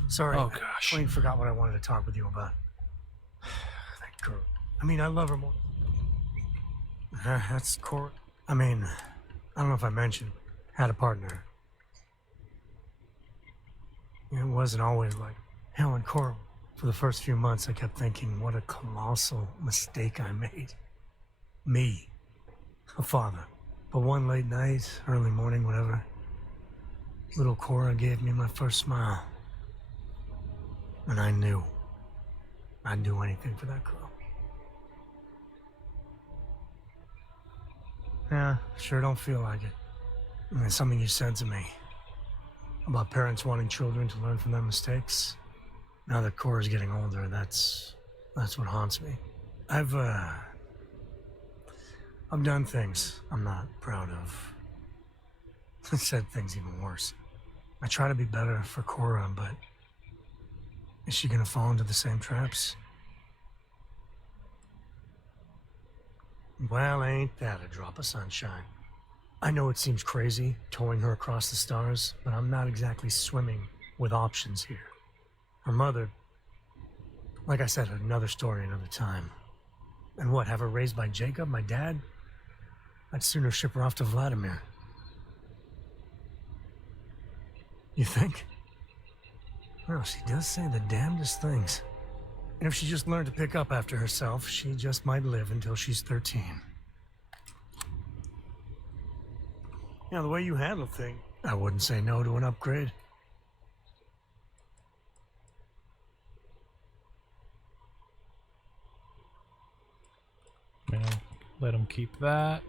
Sorry, Oh, gosh. I forgot what I wanted to talk with you about. That girl. I mean, I love her more. That's Cora. I mean, I don't know if I mentioned, had a partner. It wasn't always like hell and Cora. For the first few months, I kept thinking, what a colossal mistake I made. Me, a father. But one late night, early morning, whatever, little Cora gave me my first smile. And I knew I'd do anything for that girl. Yeah, sure don't feel like it. I mean, something you said to me about parents wanting children to learn from their mistakes. Now that Cora's getting older, that's what haunts me. I've done things I'm not proud of. I said things even worse. I try to be better for Cora, but is she gonna fall into the same traps? Well, ain't that a drop of sunshine? I know it seems crazy, towing her across the stars, but I'm not exactly swimming with options here. Her mother, like I said, another story, another time. And what, have her raised by Jacob, my dad? I'd sooner ship her off to Vladimir. You think? Well, she does say the damnedest things. And if she just learned to pick up after herself, she just might live until she's 13. Yeah, the way you handle things, I wouldn't say no to an upgrade. Yeah, let him keep that.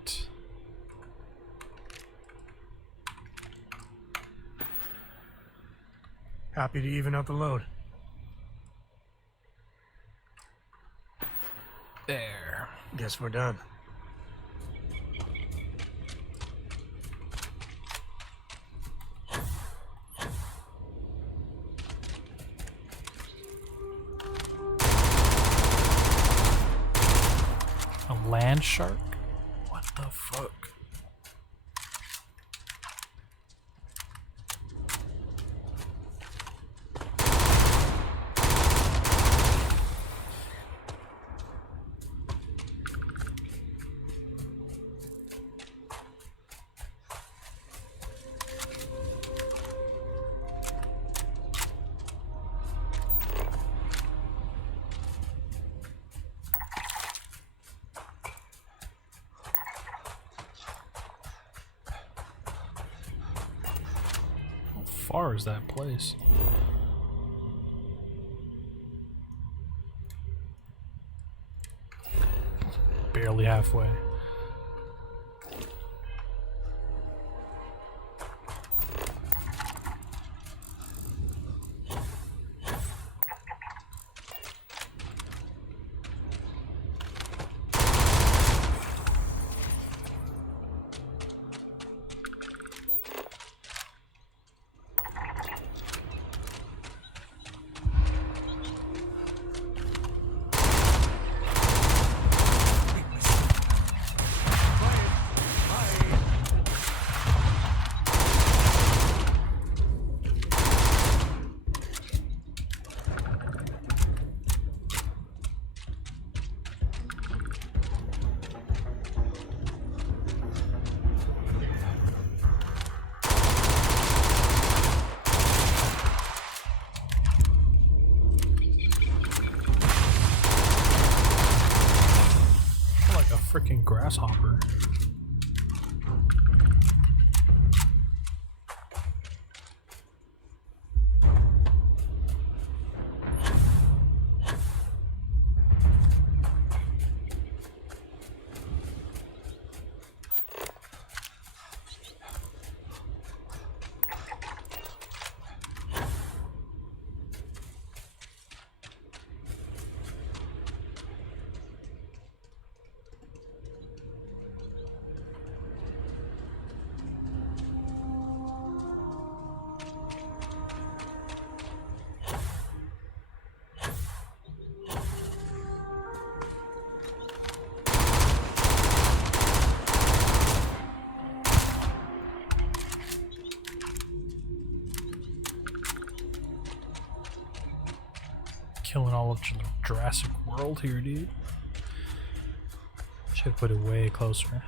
Happy to even out the load. There. Guess we're done. A land shark? What the fuck? How far is that place? Barely halfway. Freaking grasshopper. killing all of Jurassic World here, dude. Should put it way closer.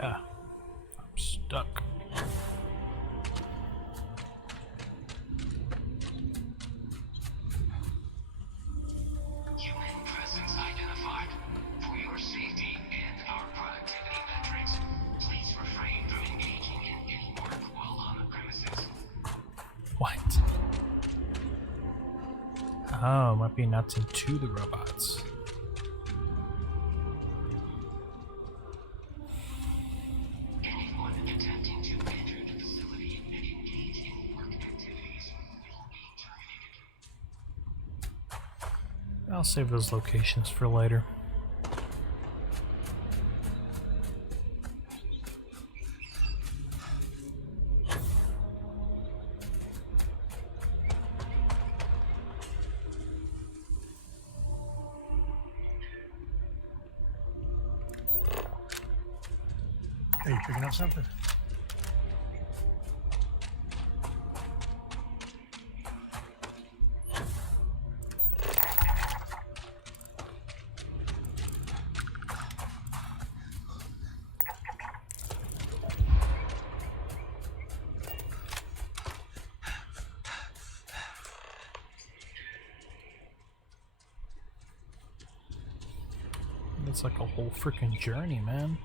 Ah, I'm stuck. Human presence identified. For your safety and our productivity metrics, please refrain from engaging in any work while on the premises. What? Oh, might be nuts into the robots. Anyone attempting to enter the facility and engage in work activities will be terminated. I'll save those locations for later. Hey, you picking up something? It's like a whole freaking journey, man.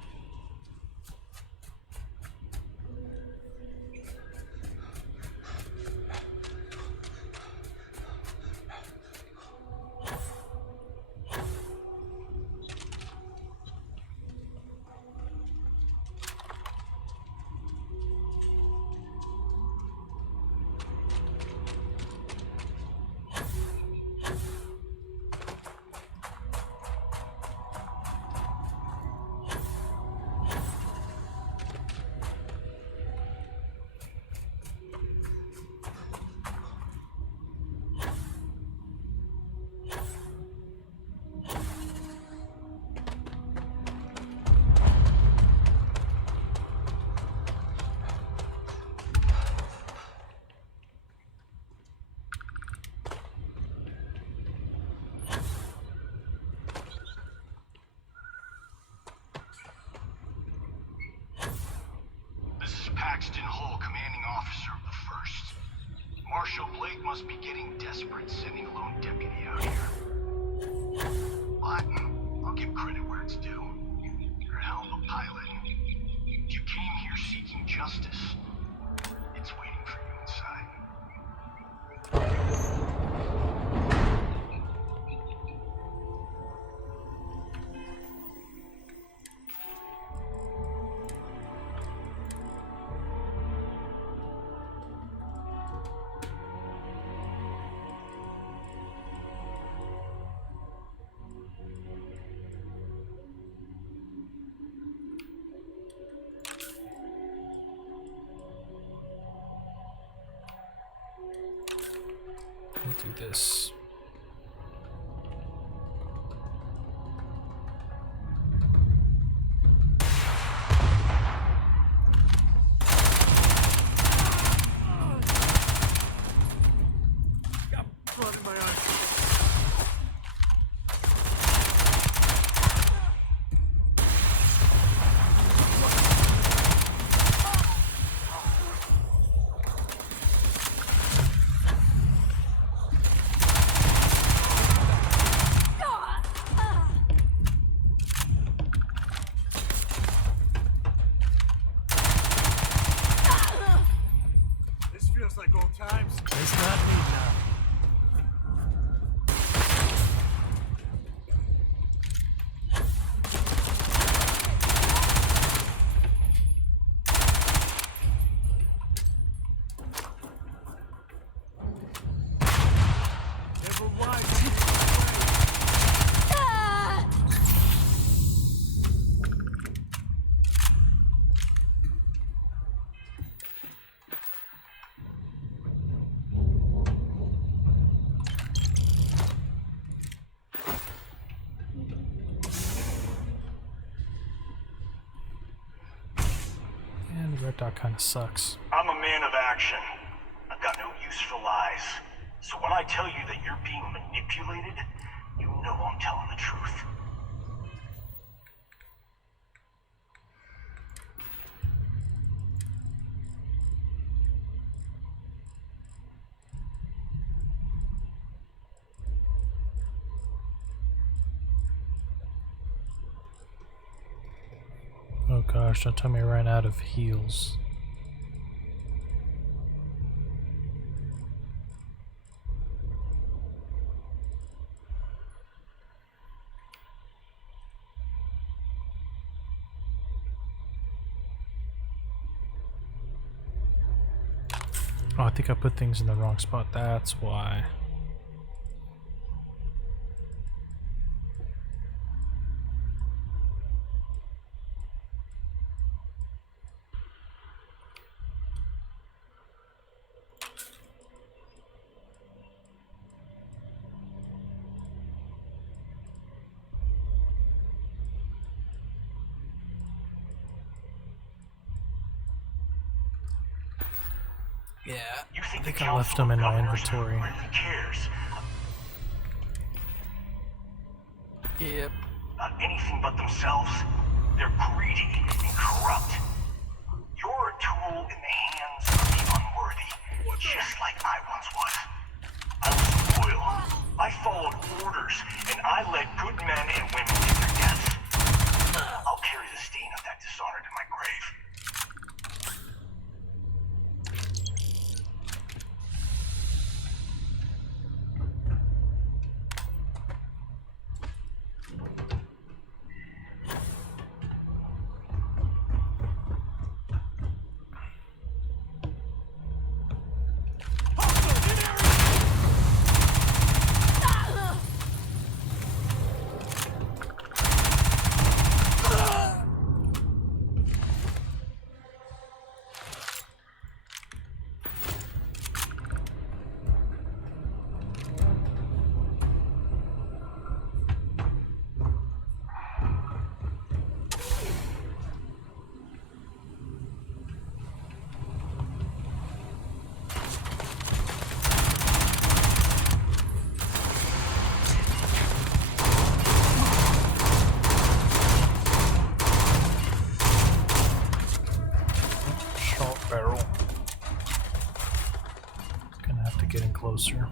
Paxton Hull, commanding officer of the 1st. Marshal Blake must be getting desperate sending a lone deputy out here. But I'll give credit where it's due. You're a hell of a pilot. You came here seeking justice. It's waiting for you inside. do this. Got blood in my eyes. This feels like old times. It's not me now. Never wise. And the red dot kind of sucks. I'm a man of action. I've got no use for lies. So when I tell you that you're being manipulated, you know I'm telling the truth. Oh gosh, don't tell me I ran out of heals. Oh, I think I put things in the wrong spot, that's why. Yeah, I think I left them in my inventory. Really cares Yep. about anything but themselves. They're greedy and corrupt. You're a tool in the hands of the unworthy, just like I once was. I was loyal. I followed orders, and I led good men and women to their deaths. I'll carry the stain of that dishonor to my grave. Closer.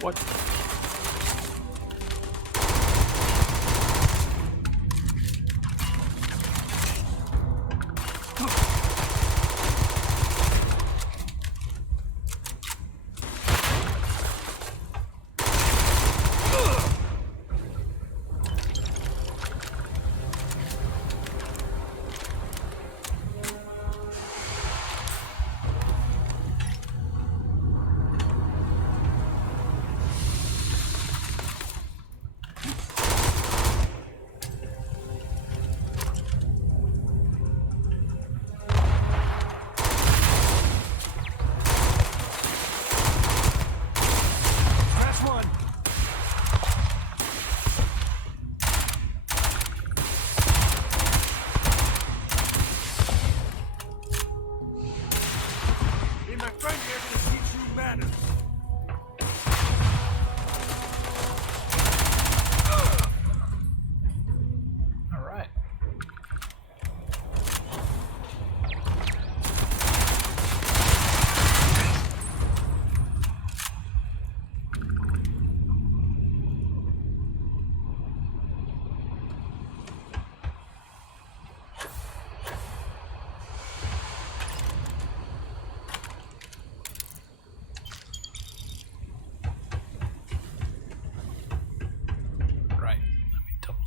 What?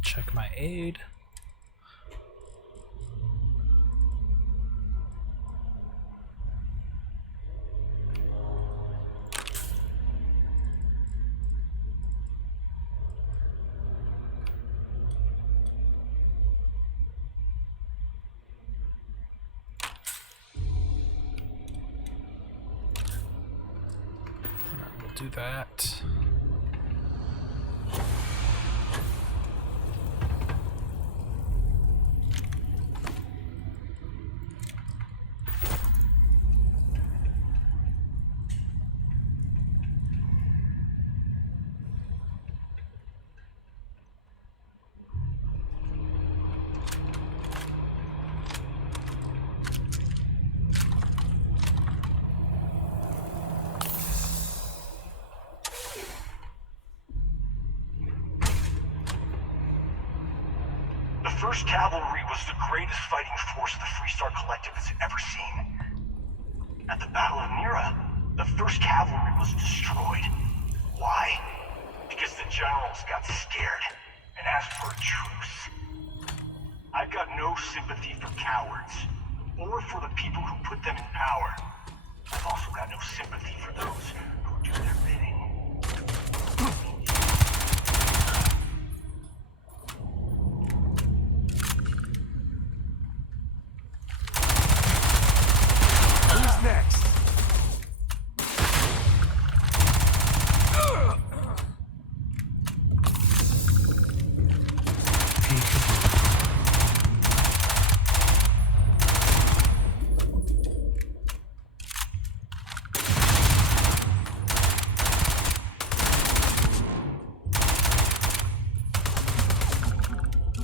Check my aid. We'll do that. The 1st Cavalry was the greatest fighting force the Freestar Collective has ever seen. At the Battle of Mira, the 1st Cavalry was destroyed. Why? Because the generals got scared and asked for a truce. I've got no sympathy for cowards, or for the people who put them in power. I've also got no sympathy for those who do their bidding. Next.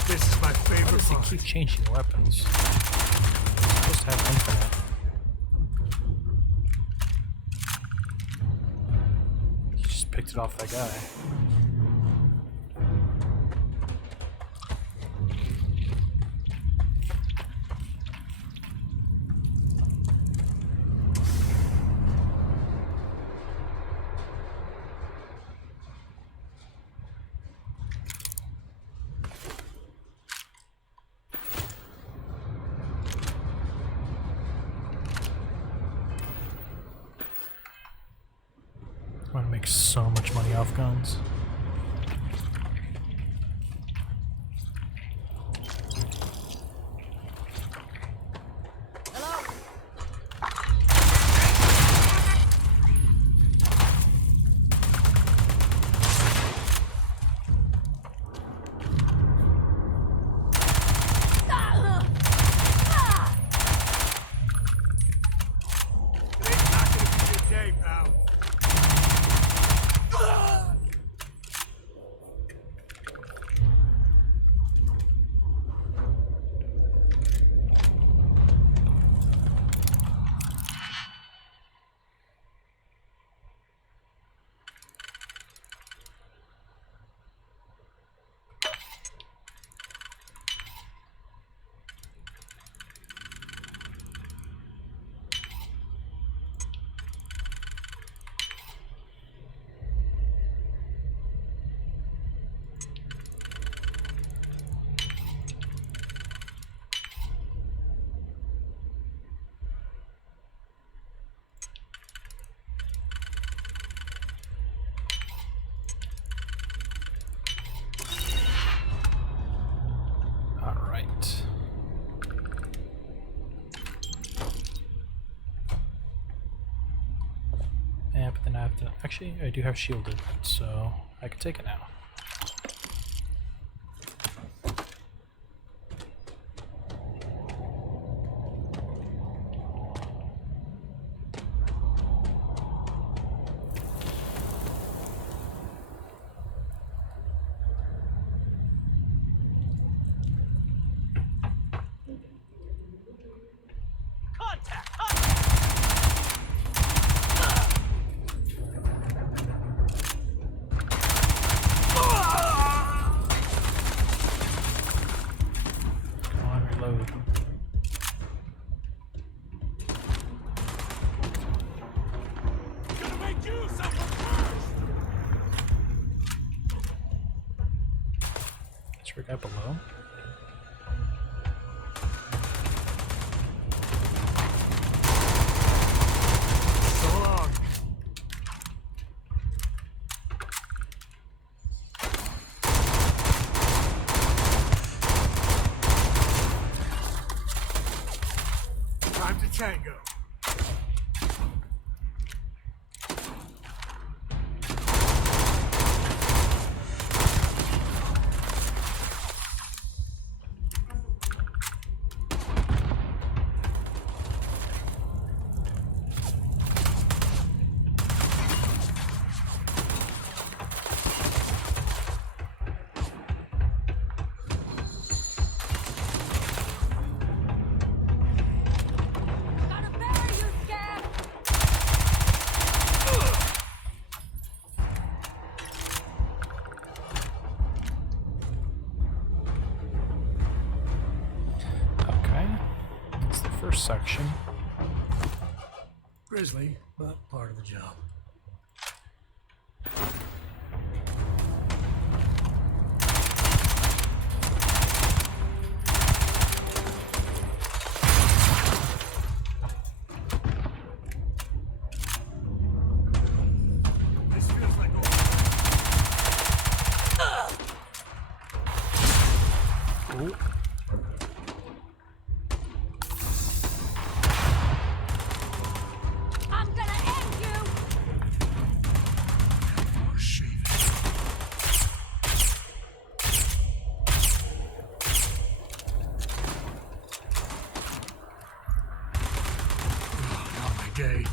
This is my favorite part. Why does he keep changing weapons? He's supposed to have infinite. Picked it off that guy. I want to make so much money off guns. But then I have to... Actually, I do have shielded, so I can take it now. Guy below. So long. Time to tango. First section. Grisly, but part of the job. This feels like Ooh. day.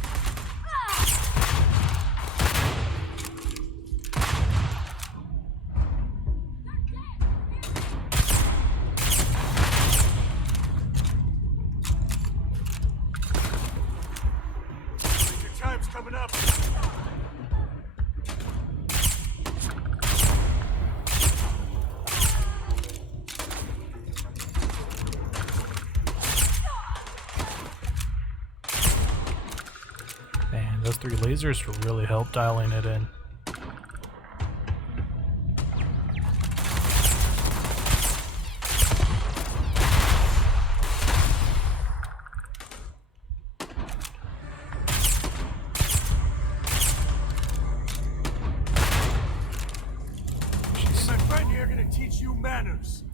Your time's coming up. Man, those 3 lasers really help dialing it in. My friend here gonna teach you manners.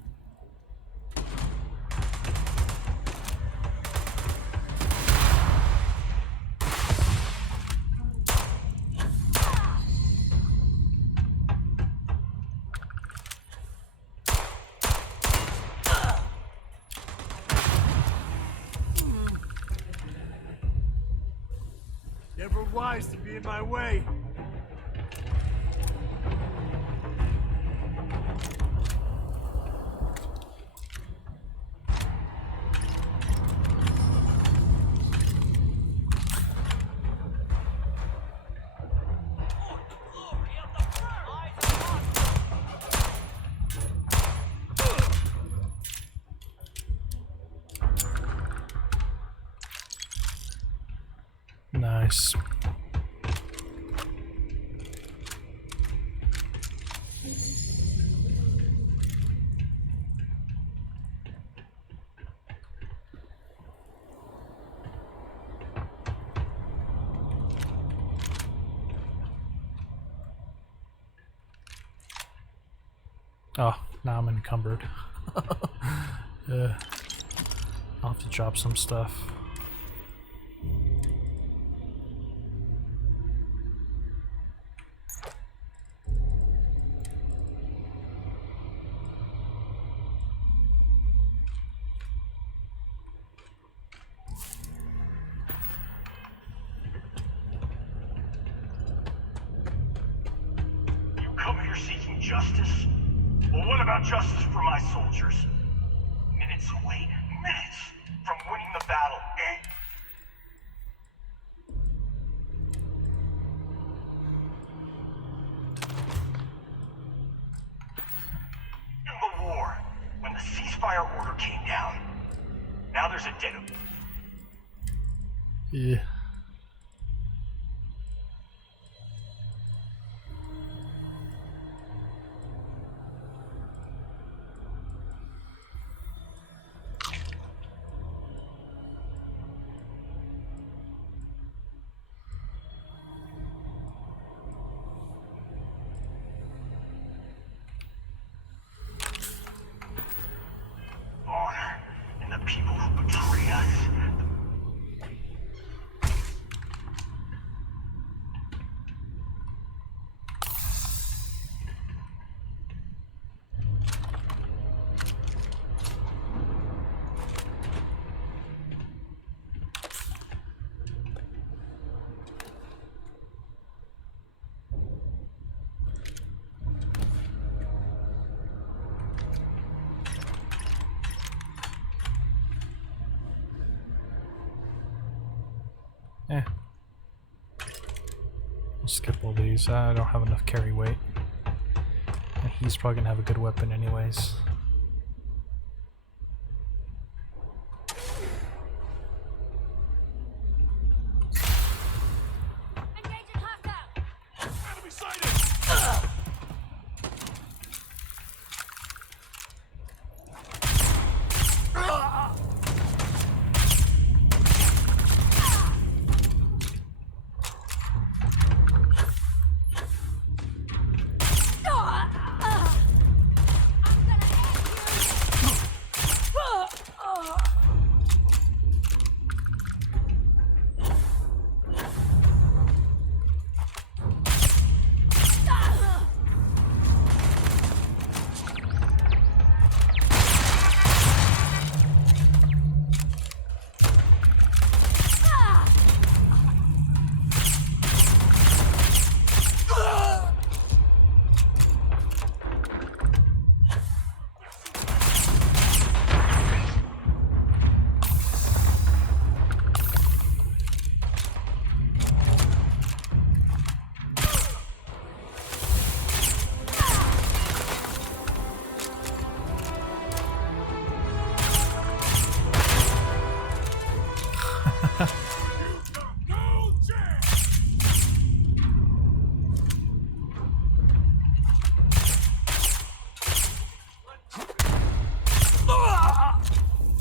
Never wise to be in my way. Nice. Oh, now I'm encumbered. I'll have to drop some stuff. justice? Well, what about justice for my soldiers? Minutes away, minutes from winning the battle, eh? In the war, when the ceasefire order came down, now there's a dead. Yeah. Honor and the people who betray us. We'll skip all these. I don't have enough carry weight. And he's probably gonna have a good weapon anyways.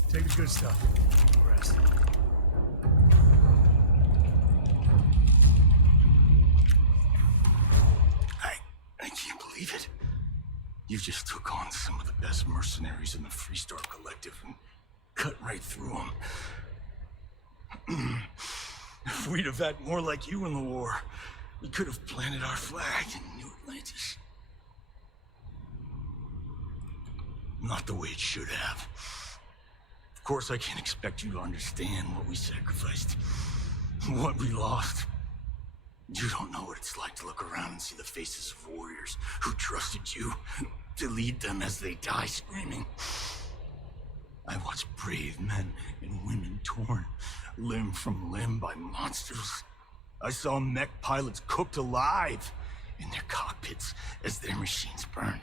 Take the good stuff. Leave the rest. I can't believe it. You just took on some of the best mercenaries in the Freestar Collective and cut right through them. If we'd have had more like you in the war, we could have planted our flag in New Atlantis. Not the way it should have. Of course, I can't expect you to understand what we sacrificed, what we lost. You don't know what it's like to look around and see the faces of warriors who trusted you to lead them as they die screaming. I watched brave men and women torn limb from limb by monsters. I saw mech pilots cooked alive in their cockpits as their machines burned.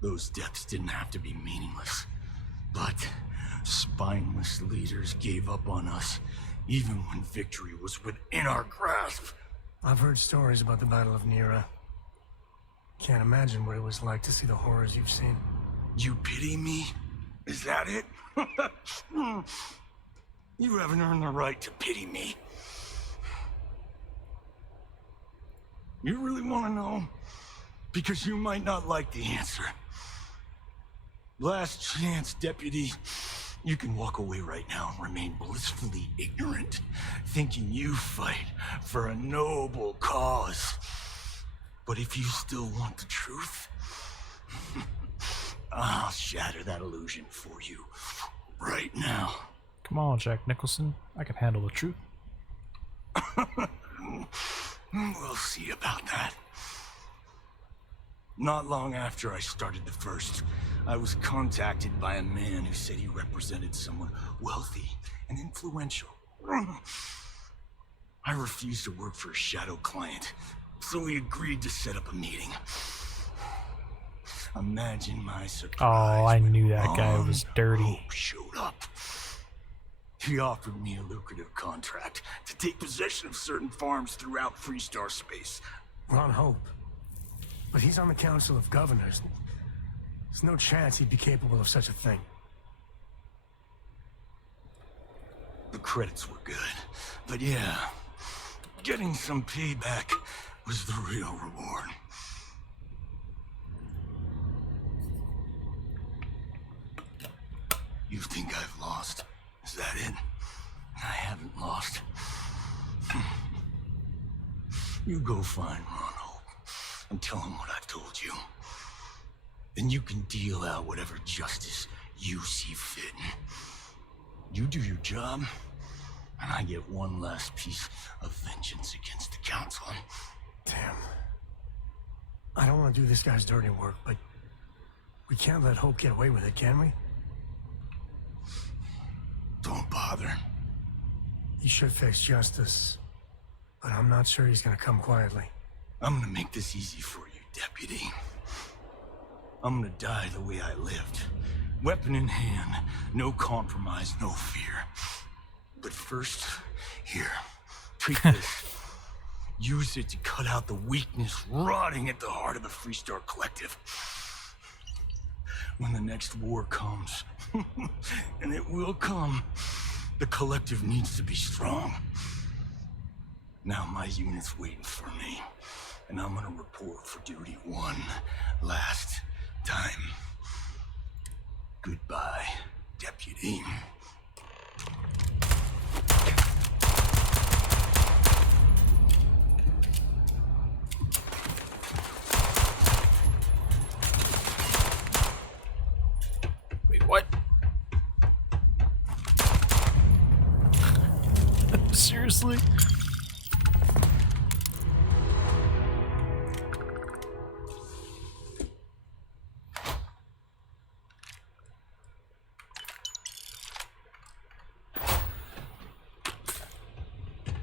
Those deaths didn't have to be meaningless, but spineless leaders gave up on us even when victory was within our grasp. I've heard stories about the Battle of Nera. Can't imagine what it was like to see the horrors you've seen. You pity me? Is that it? You haven't earned the right to pity me. You really want to know? Because you might not like the answer. Last chance, Deputy. You can walk away right now and remain blissfully ignorant, thinking you fight for a noble cause. But if you still want the truth, I'll shatter that illusion for you right now. Come on, Jack Nicholson. I can handle the truth. We'll see about that. Not long after I started the first, I was contacted by a man who said he represented someone wealthy and influential. I refused to work for a shadow client, so he agreed to set up a meeting. Imagine my surprise. Oh, I knew that guy was dirty. Hope showed up. He offered me a lucrative contract to take possession of certain farms throughout Freestar space. Ron Hope. But he's on the Council of Governors. There's no chance he'd be capable of such a thing. The credits were good, but yeah, getting some payback was the real reward. You think I've lost? Is that it? I haven't lost. You go find Ron Hope and tell him what I've told you. Then you can deal out whatever justice you see fit. You do your job, and I get one last piece of vengeance against the Council. Damn. I don't want to do this guy's dirty work, but we can't let Hope get away with it, can we? Don't bother. He should face justice, but I'm not sure he's gonna come quietly. I'm gonna make this easy for you, Deputy. I'm gonna die the way I lived. Weapon in hand, no compromise, no fear. But first, here, take this. Use it to cut out the weakness rotting at the heart of the Freestar Collective. When the next war comes, and it will come, the Collective needs to be strong. Now my unit's waiting for me, and I'm gonna report for duty one last time. Goodbye, Deputy. Wait, what? Seriously?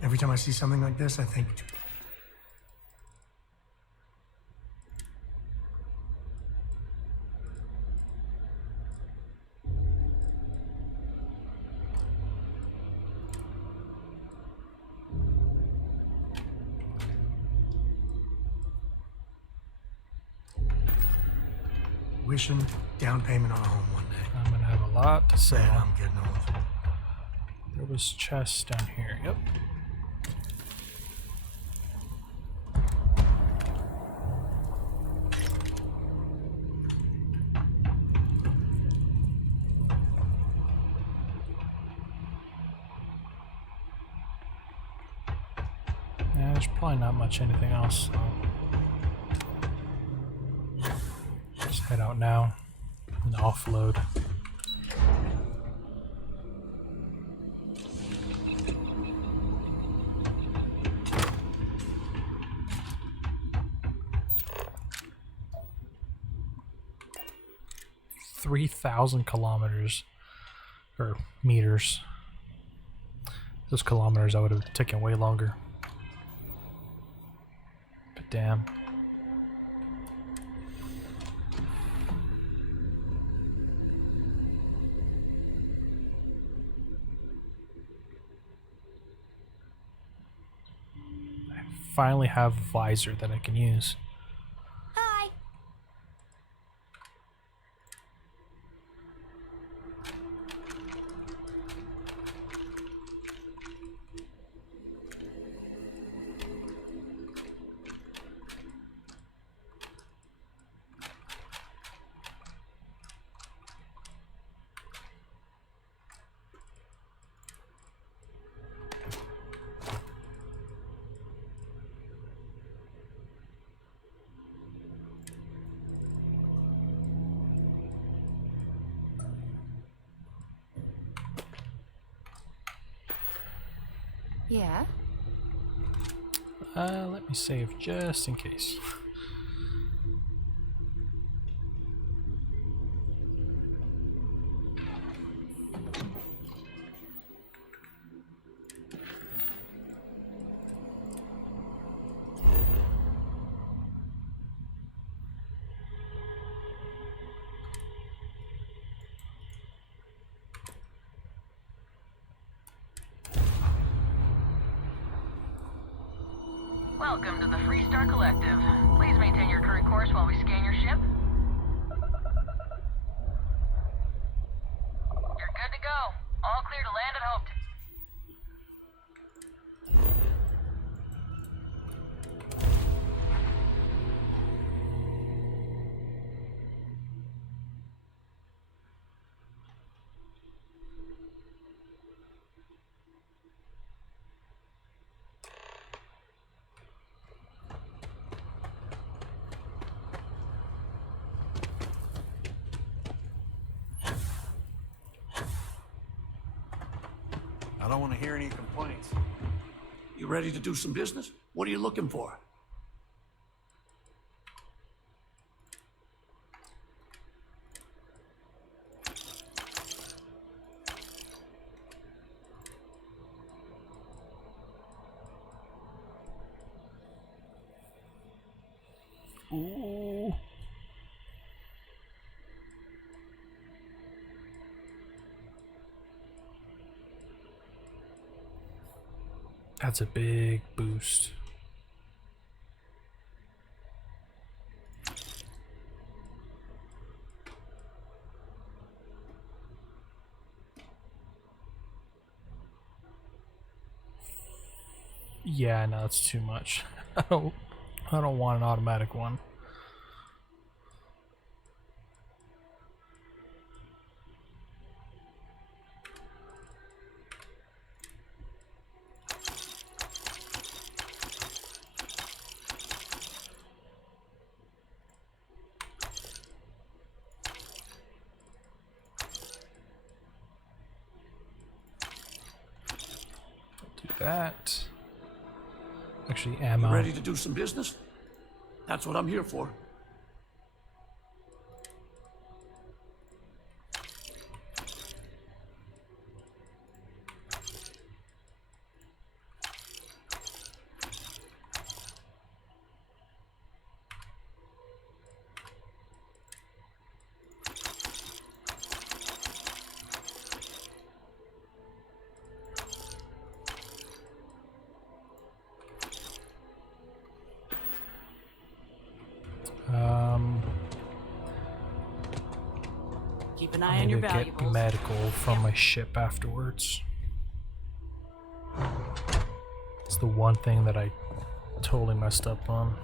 Every time I see something like this, I think... Wishing down payment on a home one day. I'm gonna have a lot to say. Man, I'm getting old. There was chests down here. Yep. Yeah, there's probably not much anything else. So. Just head out now and offload. $3,000 kilometers or meters. Those kilometers I would have taken way longer. But damn. I finally have a visor that I can use. Hi. Yeah? Let me save just in case. Welcome to the Freestar Collective. Please maintain your current course while we scan your ship. You're good to go. All clear to land at Hope. I don't want to hear any complaints. You ready to do some business? What are you looking for? Ooh. That's a big boost. Yeah, no, it's too much. I don't want an automatic one. Do that. Actually, ammo. You ready to do some business? That's what I'm here for. Keep an I eye on need your to get valuables. medical from my ship afterwards. It's the one thing that I totally messed up on.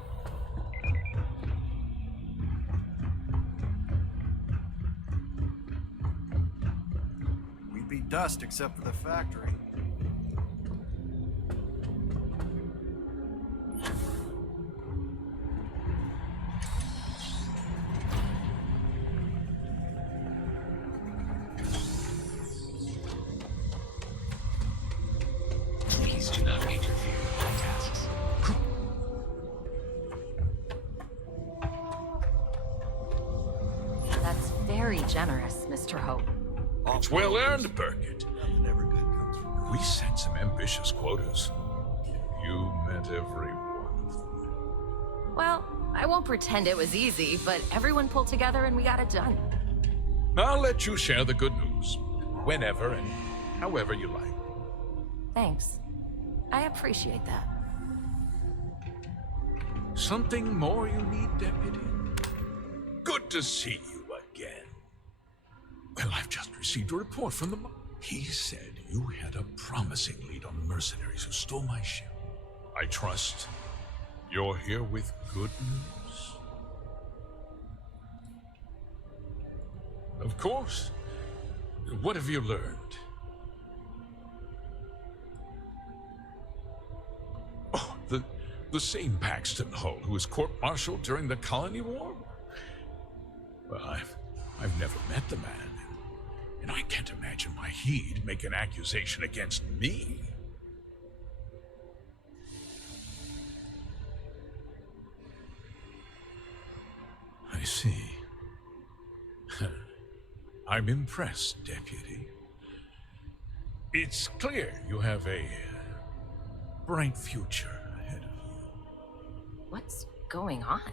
We'd be dust except for the factory. Please do not interfere with my tasks. That's very generous, Mr. Hope. It's well earned, Burkett. We set some ambitious quotas. You met every one of them. Well, I won't pretend it was easy, but everyone pulled together and we got it done. I'll let you share the good news. Whenever and however you like. Thanks. I appreciate that. Something more you need, Deputy? Good to see you again. Well, I've just received a report from the... He said you had a promising lead on the mercenaries who stole my ship. I trust you're here with good news? Of course. What have you learned? Oh, the same Paxton Hull who was court-martialed during the Colony War? Well, I've never met the man. And I can't imagine why he'd make an accusation against me. I see. I'm impressed, Deputy. It's clear you have a bright future ahead of you. What's going on?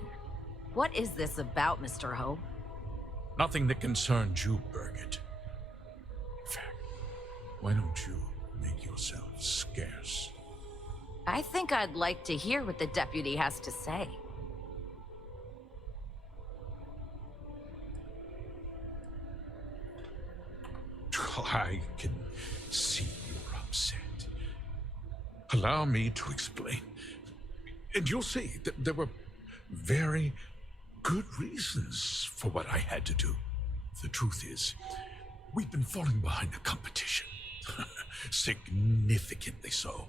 What is this about, Mr. Hope? Nothing that concerns you, Burkett. In fact, why don't you make yourself scarce? I think I'd like to hear what the deputy has to say. I can see you're upset. Allow me to explain. And you'll see that there were very good reasons for what I had to do. The truth is, we've been falling behind the competition. Significantly so.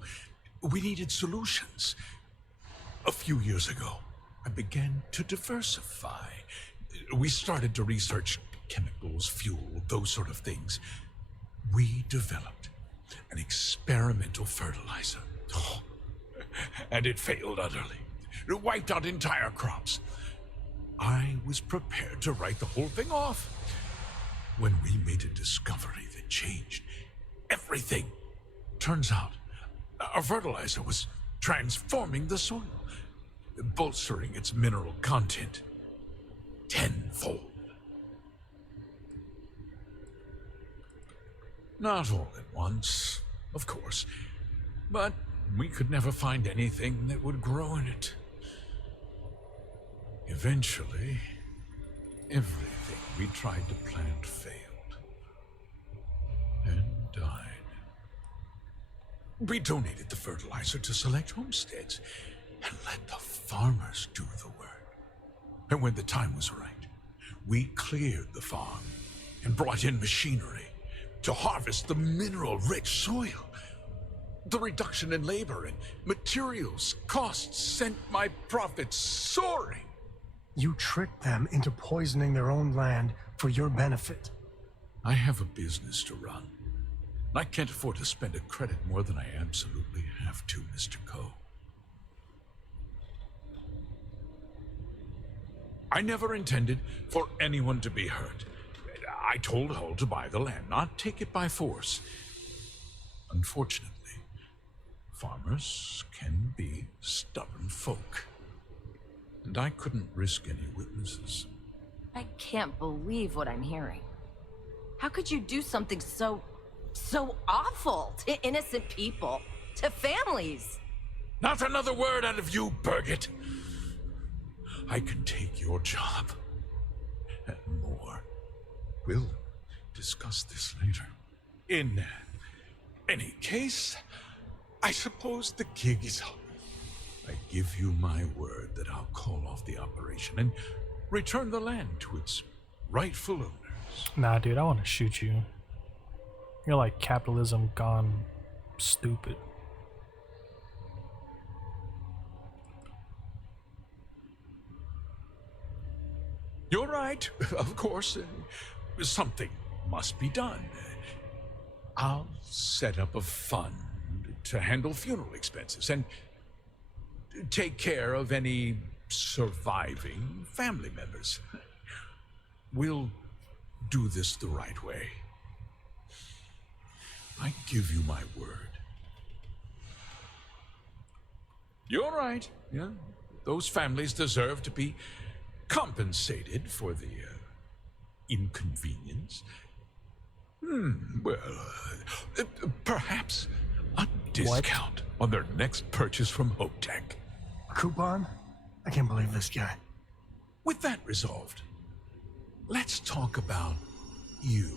We needed solutions. A few years ago, I began to diversify. We started to research chemicals, fuel, those sort of things. We developed an experimental fertilizer. Oh, and it failed utterly. It wiped out entire crops. I was prepared to write the whole thing off when we made a discovery that changed everything. Turns out, our fertilizer was transforming the soil, bolstering its mineral content tenfold. Not all at once, of course, but we could never find anything that would grow in it. Eventually, everything we tried to plant failed and died. We donated the fertilizer to select homesteads and let the farmers do the work. And when the time was right, we cleared the farm and brought in machinery to harvest the mineral-rich soil. The reduction in labor and materials costs sent my profits soaring. You tricked them into poisoning their own land for your benefit. I have a business to run. I can't afford to spend a credit more than I absolutely have to, Mr. Coe. I never intended for anyone to be hurt. I told Hull to buy the land, not take it by force. Unfortunately, farmers can be stubborn folk. And I couldn't risk any witnesses. I can't believe what I'm hearing. How could you do something so awful to innocent people, to families? Not another word out of you, Birgit. I can take your job and more. We'll discuss this later. In any case, I suppose the gig is up. I give you my word that I'll call off the operation and return the land to its rightful owners. Nah, dude, I want to shoot you. You're like capitalism gone stupid. You're right, of course. Something must be done. I'll set up a fund to handle funeral expenses and take care of any surviving family members. We'll do this the right way. I give you my word. You're right. Yeah, those families deserve to be compensated for the inconvenience. Well, perhaps a discount on their next purchase from Hotech. Coupon? I can't believe this guy. With that resolved, let's talk about you.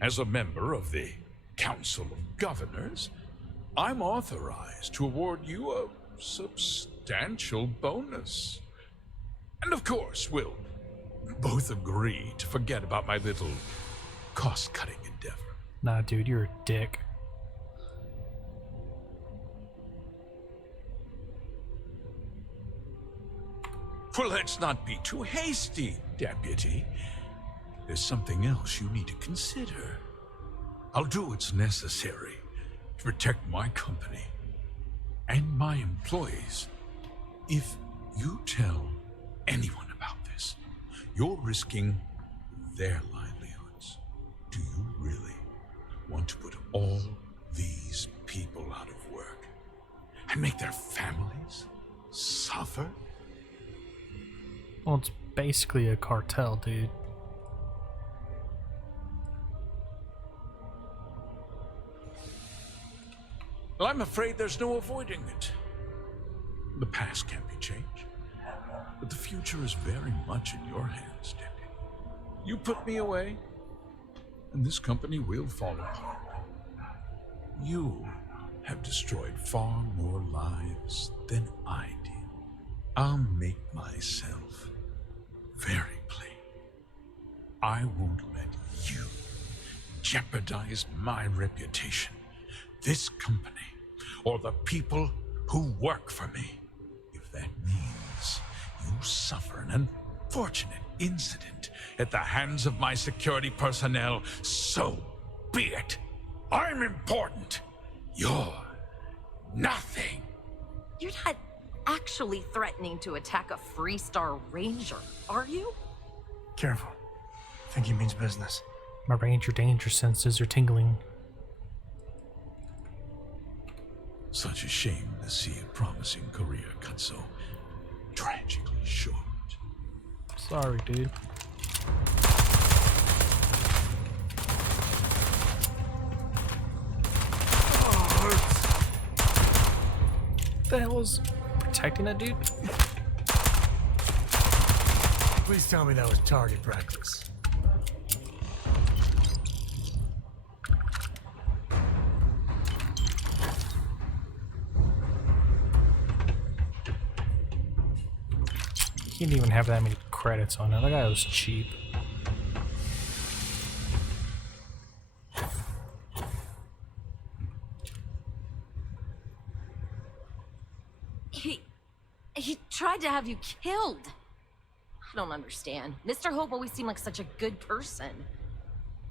As a member of the Council of Governors, I'm authorized to award you a substantial bonus. And of course, we'll both agree to forget about my little cost-cutting endeavor. Nah, dude, you're a dick. Well, let's not be too hasty, Deputy. There's something else you need to consider. I'll do what's necessary to protect my company and my employees. If you tell anyone about this, you're risking their livelihoods. Do you really want to put all these people out of work and make their families suffer? Well, it's basically a cartel, dude. Well, I'm afraid there's no avoiding it. The past can't be changed, but the future is very much in your hands, Deputy. You put me away, and this company will fall apart. You have destroyed far more lives than I did. I'll make myself very plain. I won't let you jeopardize my reputation, this company, or the people who work for me. If that means you suffer an unfortunate incident at the hands of my security personnel, so be it. I'm important. You're nothing. You're not actually threatening to attack a Freestar Ranger, are you? Careful. I think he means business. My ranger danger senses are tingling. Such a shame to see a promising career cut so tragically short. Sorry, dude. What the hell is protecting that dude? Please tell me that was target practice. He didn't even have that many credits on it. That guy was cheap. He tried to have you killed. I don't understand. Mr. Hope always seemed like such a good person.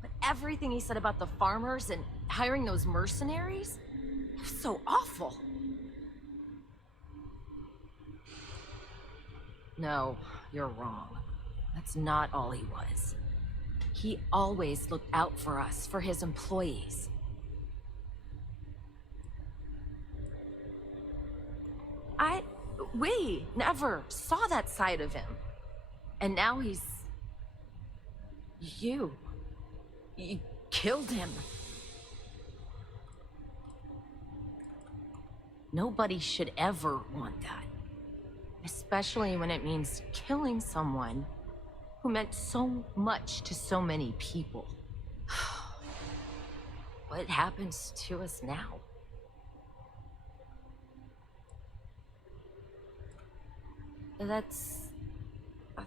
But everything he said about the farmers and hiring those mercenaries, it was so awful. No, you're wrong. That's not all he was. He always looked out for us, for his employees. We never saw that side of him. And now he's... You killed him. Nobody should ever want that. Especially when it means killing someone who meant so much to so many people. What happens to us now?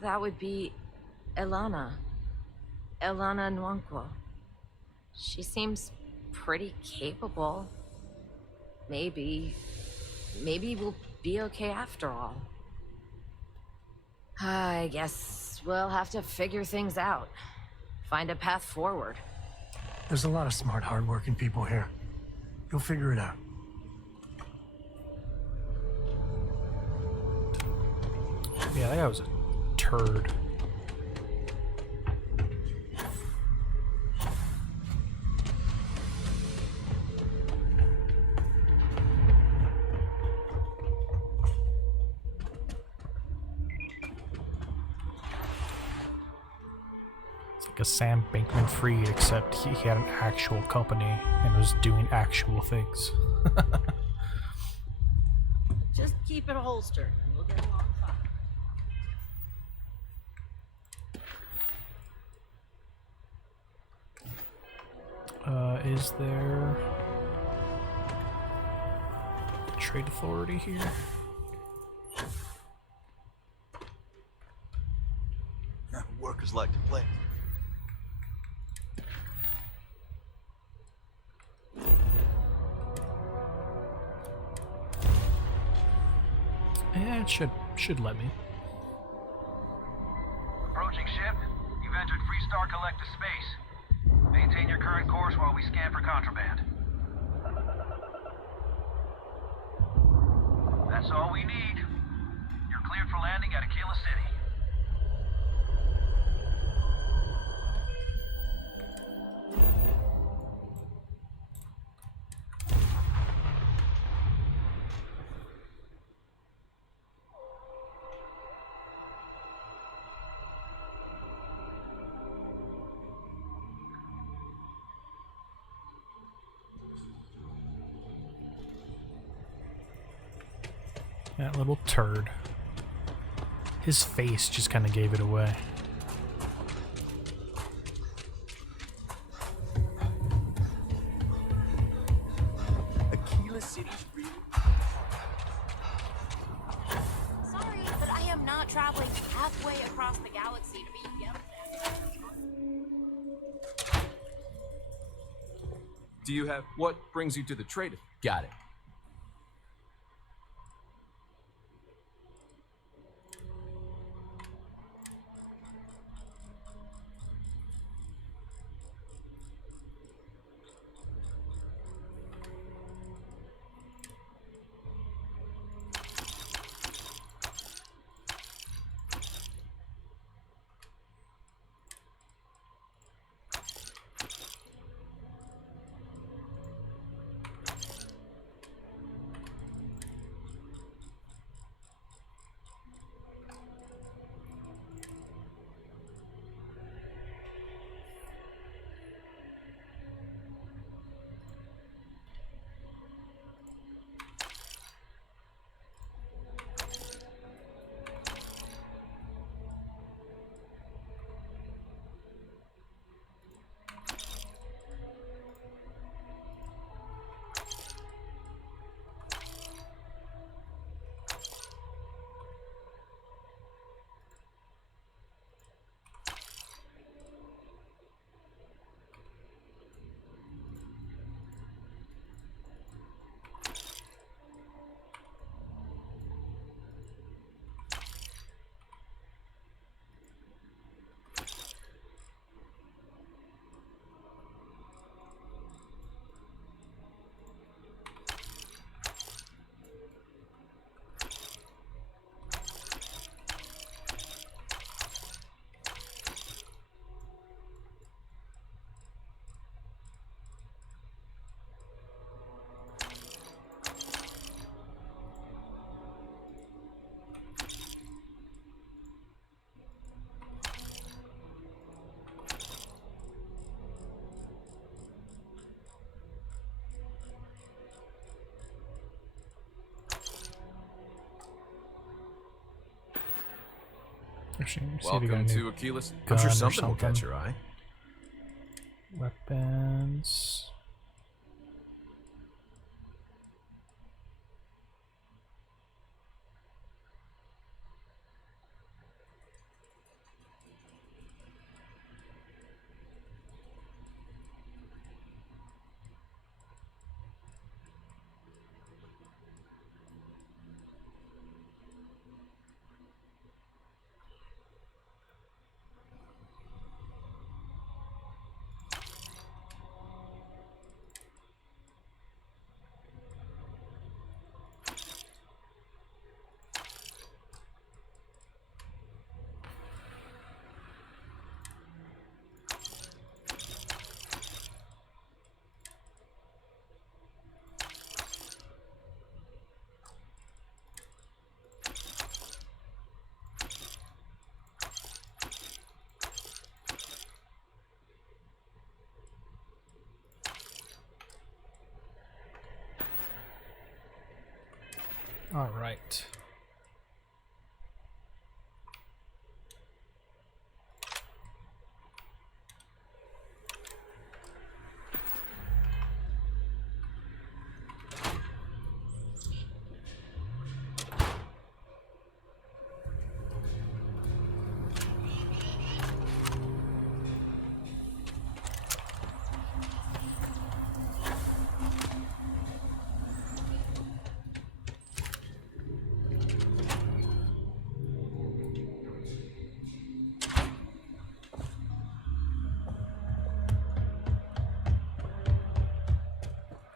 That would be Elana. Elana Nwankwo. She seems pretty capable. Maybe we'll be okay after all. I guess we'll have to figure things out. Find a path forward. There's a lot of smart, hardworking people here. You'll figure it out. Yeah, that guy was a turd. It's like a Sam Bankman-Fried, except he had an actual company and was doing actual things. Just keep it holstered. We'll get along fine. Is there a trade authority here? Workers like to play. Yeah, it should let me. Approaching ship. You've entered Freestar Collective space. Maintain your current course while we scan for contraband. That's all we need. You're cleared for landing at Aquila City. That little turd. His face just kind of gave it away. Aquila City's real. Sorry, but I am not traveling halfway across the galaxy to be yelled at. Do you have... What brings you to the trader? Got it. Actually, see if we got Welcome a to new Achilles. gun I'm sure or something will catch something. your eye. Weapons. All right.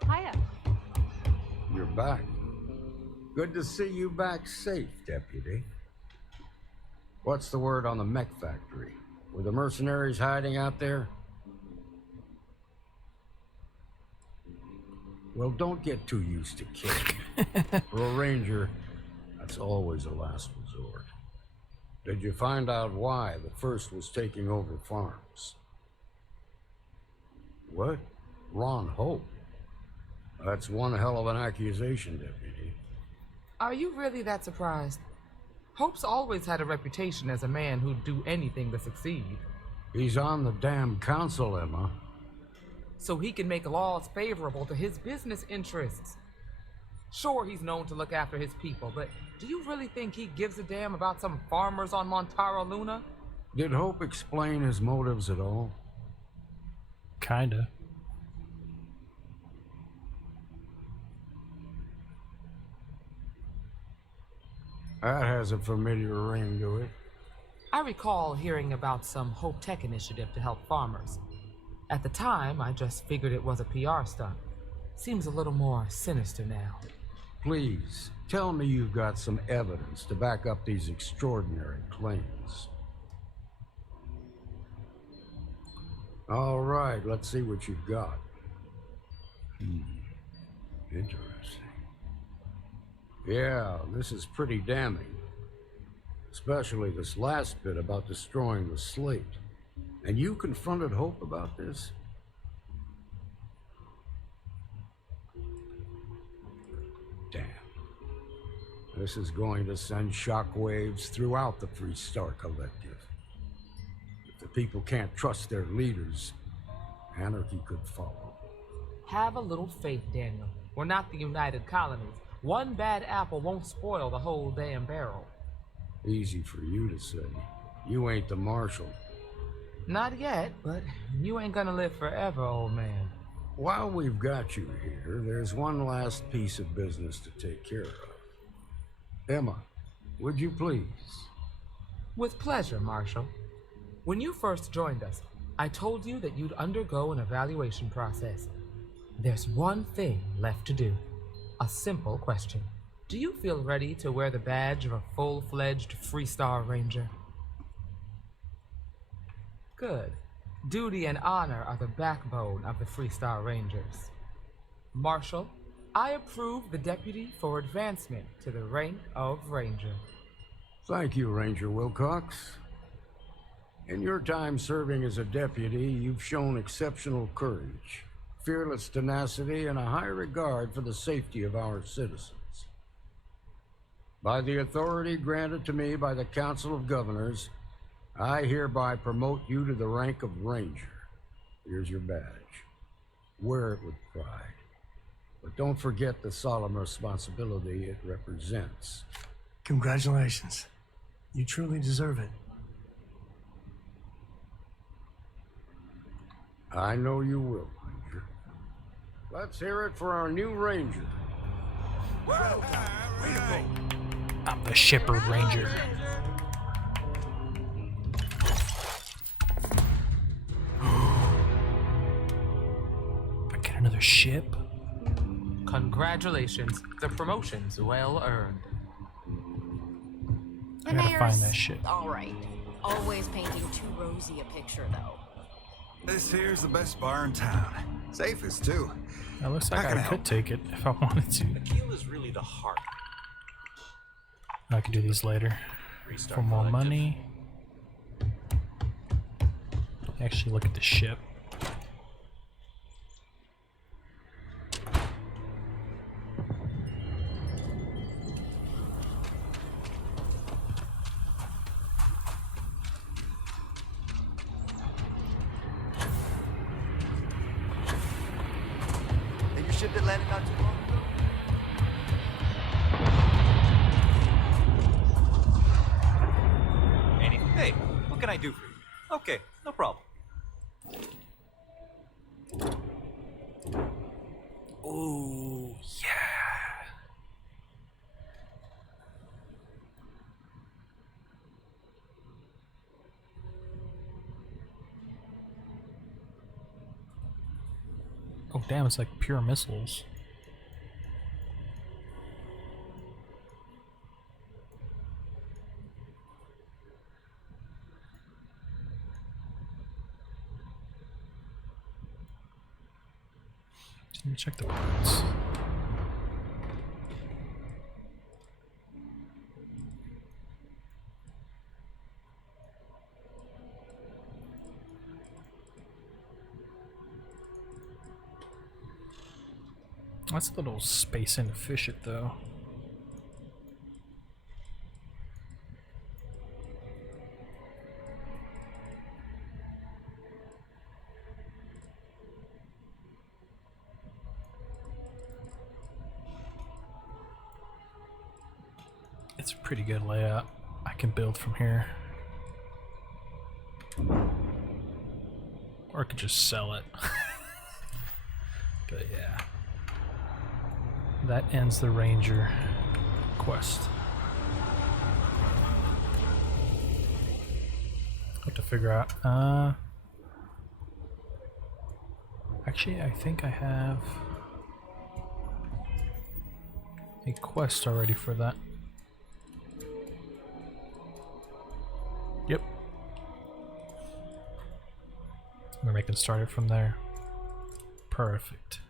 Hiya. You're back. Good to see you back safe, Deputy. What's the word on the mech factory? Were the mercenaries hiding out there? Well, don't get too used to killing. For a ranger, that's always a last resort. Did you find out why the first was taking over farms? What? Ron Hope? That's one hell of an accusation, Deputy. Are you really that surprised? Hope's always had a reputation as a man who'd do anything to succeed. He's on the damn council, Emma. So he can make laws favorable to his business interests. Sure, he's known to look after his people, but do you really think he gives a damn about some farmers on Montara Luna? Did Hope explain his motives at all? Kinda. That has a familiar ring to it. I recall hearing about some Hope Tech initiative to help farmers. At the time, I just figured it was a PR stunt. Seems a little more sinister now. Please, tell me you've got some evidence to back up these extraordinary claims. All right, let's see what you've got. Interesting. Yeah, this is pretty damning. Especially this last bit about destroying the slate. And you confronted Hope about this? Damn. This is going to send shockwaves throughout the Freestar Collective. If the people can't trust their leaders, anarchy could follow. Have a little faith, Daniel. We're not the United Colonies. One bad apple won't spoil the whole damn barrel. Easy for you to say. You ain't the marshal. Not yet, but you ain't gonna live forever, old man. While we've got you here, there's one last piece of business to take care of. Emma, would you please? With pleasure, Marshal. When you first joined us, I told you that you'd undergo an evaluation process. There's one thing left to do. A simple question. Do you feel ready to wear the badge of a full-fledged Freestar Ranger? Good. Duty and honor are the backbone of the Freestar Rangers. Marshal, I approve the deputy for advancement to the rank of Ranger. Thank you, Ranger Wilcox. In your time serving as a deputy, you've shown exceptional courage, fearless tenacity, and a high regard for the safety of our citizens. By the authority granted to me by the Council of Governors, I hereby promote you to the rank of Ranger. Here's your badge. Wear it with pride. But don't forget the solemn responsibility it represents. Congratulations. You truly deserve it. I know you will, Ranger. Let's hear it for our new Ranger. I'm the Shepherd Ranger. I get another ship? Congratulations. The promotion's well earned. I gotta find that ship. All right. Always painting too rosy a picture, though. This here's the best bar in town. Safest, too. It looks like I could take it if I wanted to. Tequila's really the heart. I can do these later. For more money. Actually, look at the ship. And your ship that landed not too long ago? Hey, what can I do for you? Okay, no problem. Ooh, yeah. Oh, damn, it's like pure missiles. Let me check the parts. That's a little space inefficient, though. It's a pretty good layout. I can build from here. Or I could just sell it. But yeah. That ends the Ranger quest. Have to figure out. Actually, I think I have a quest already for that. Yep. Maybe I can start it from there. Perfect.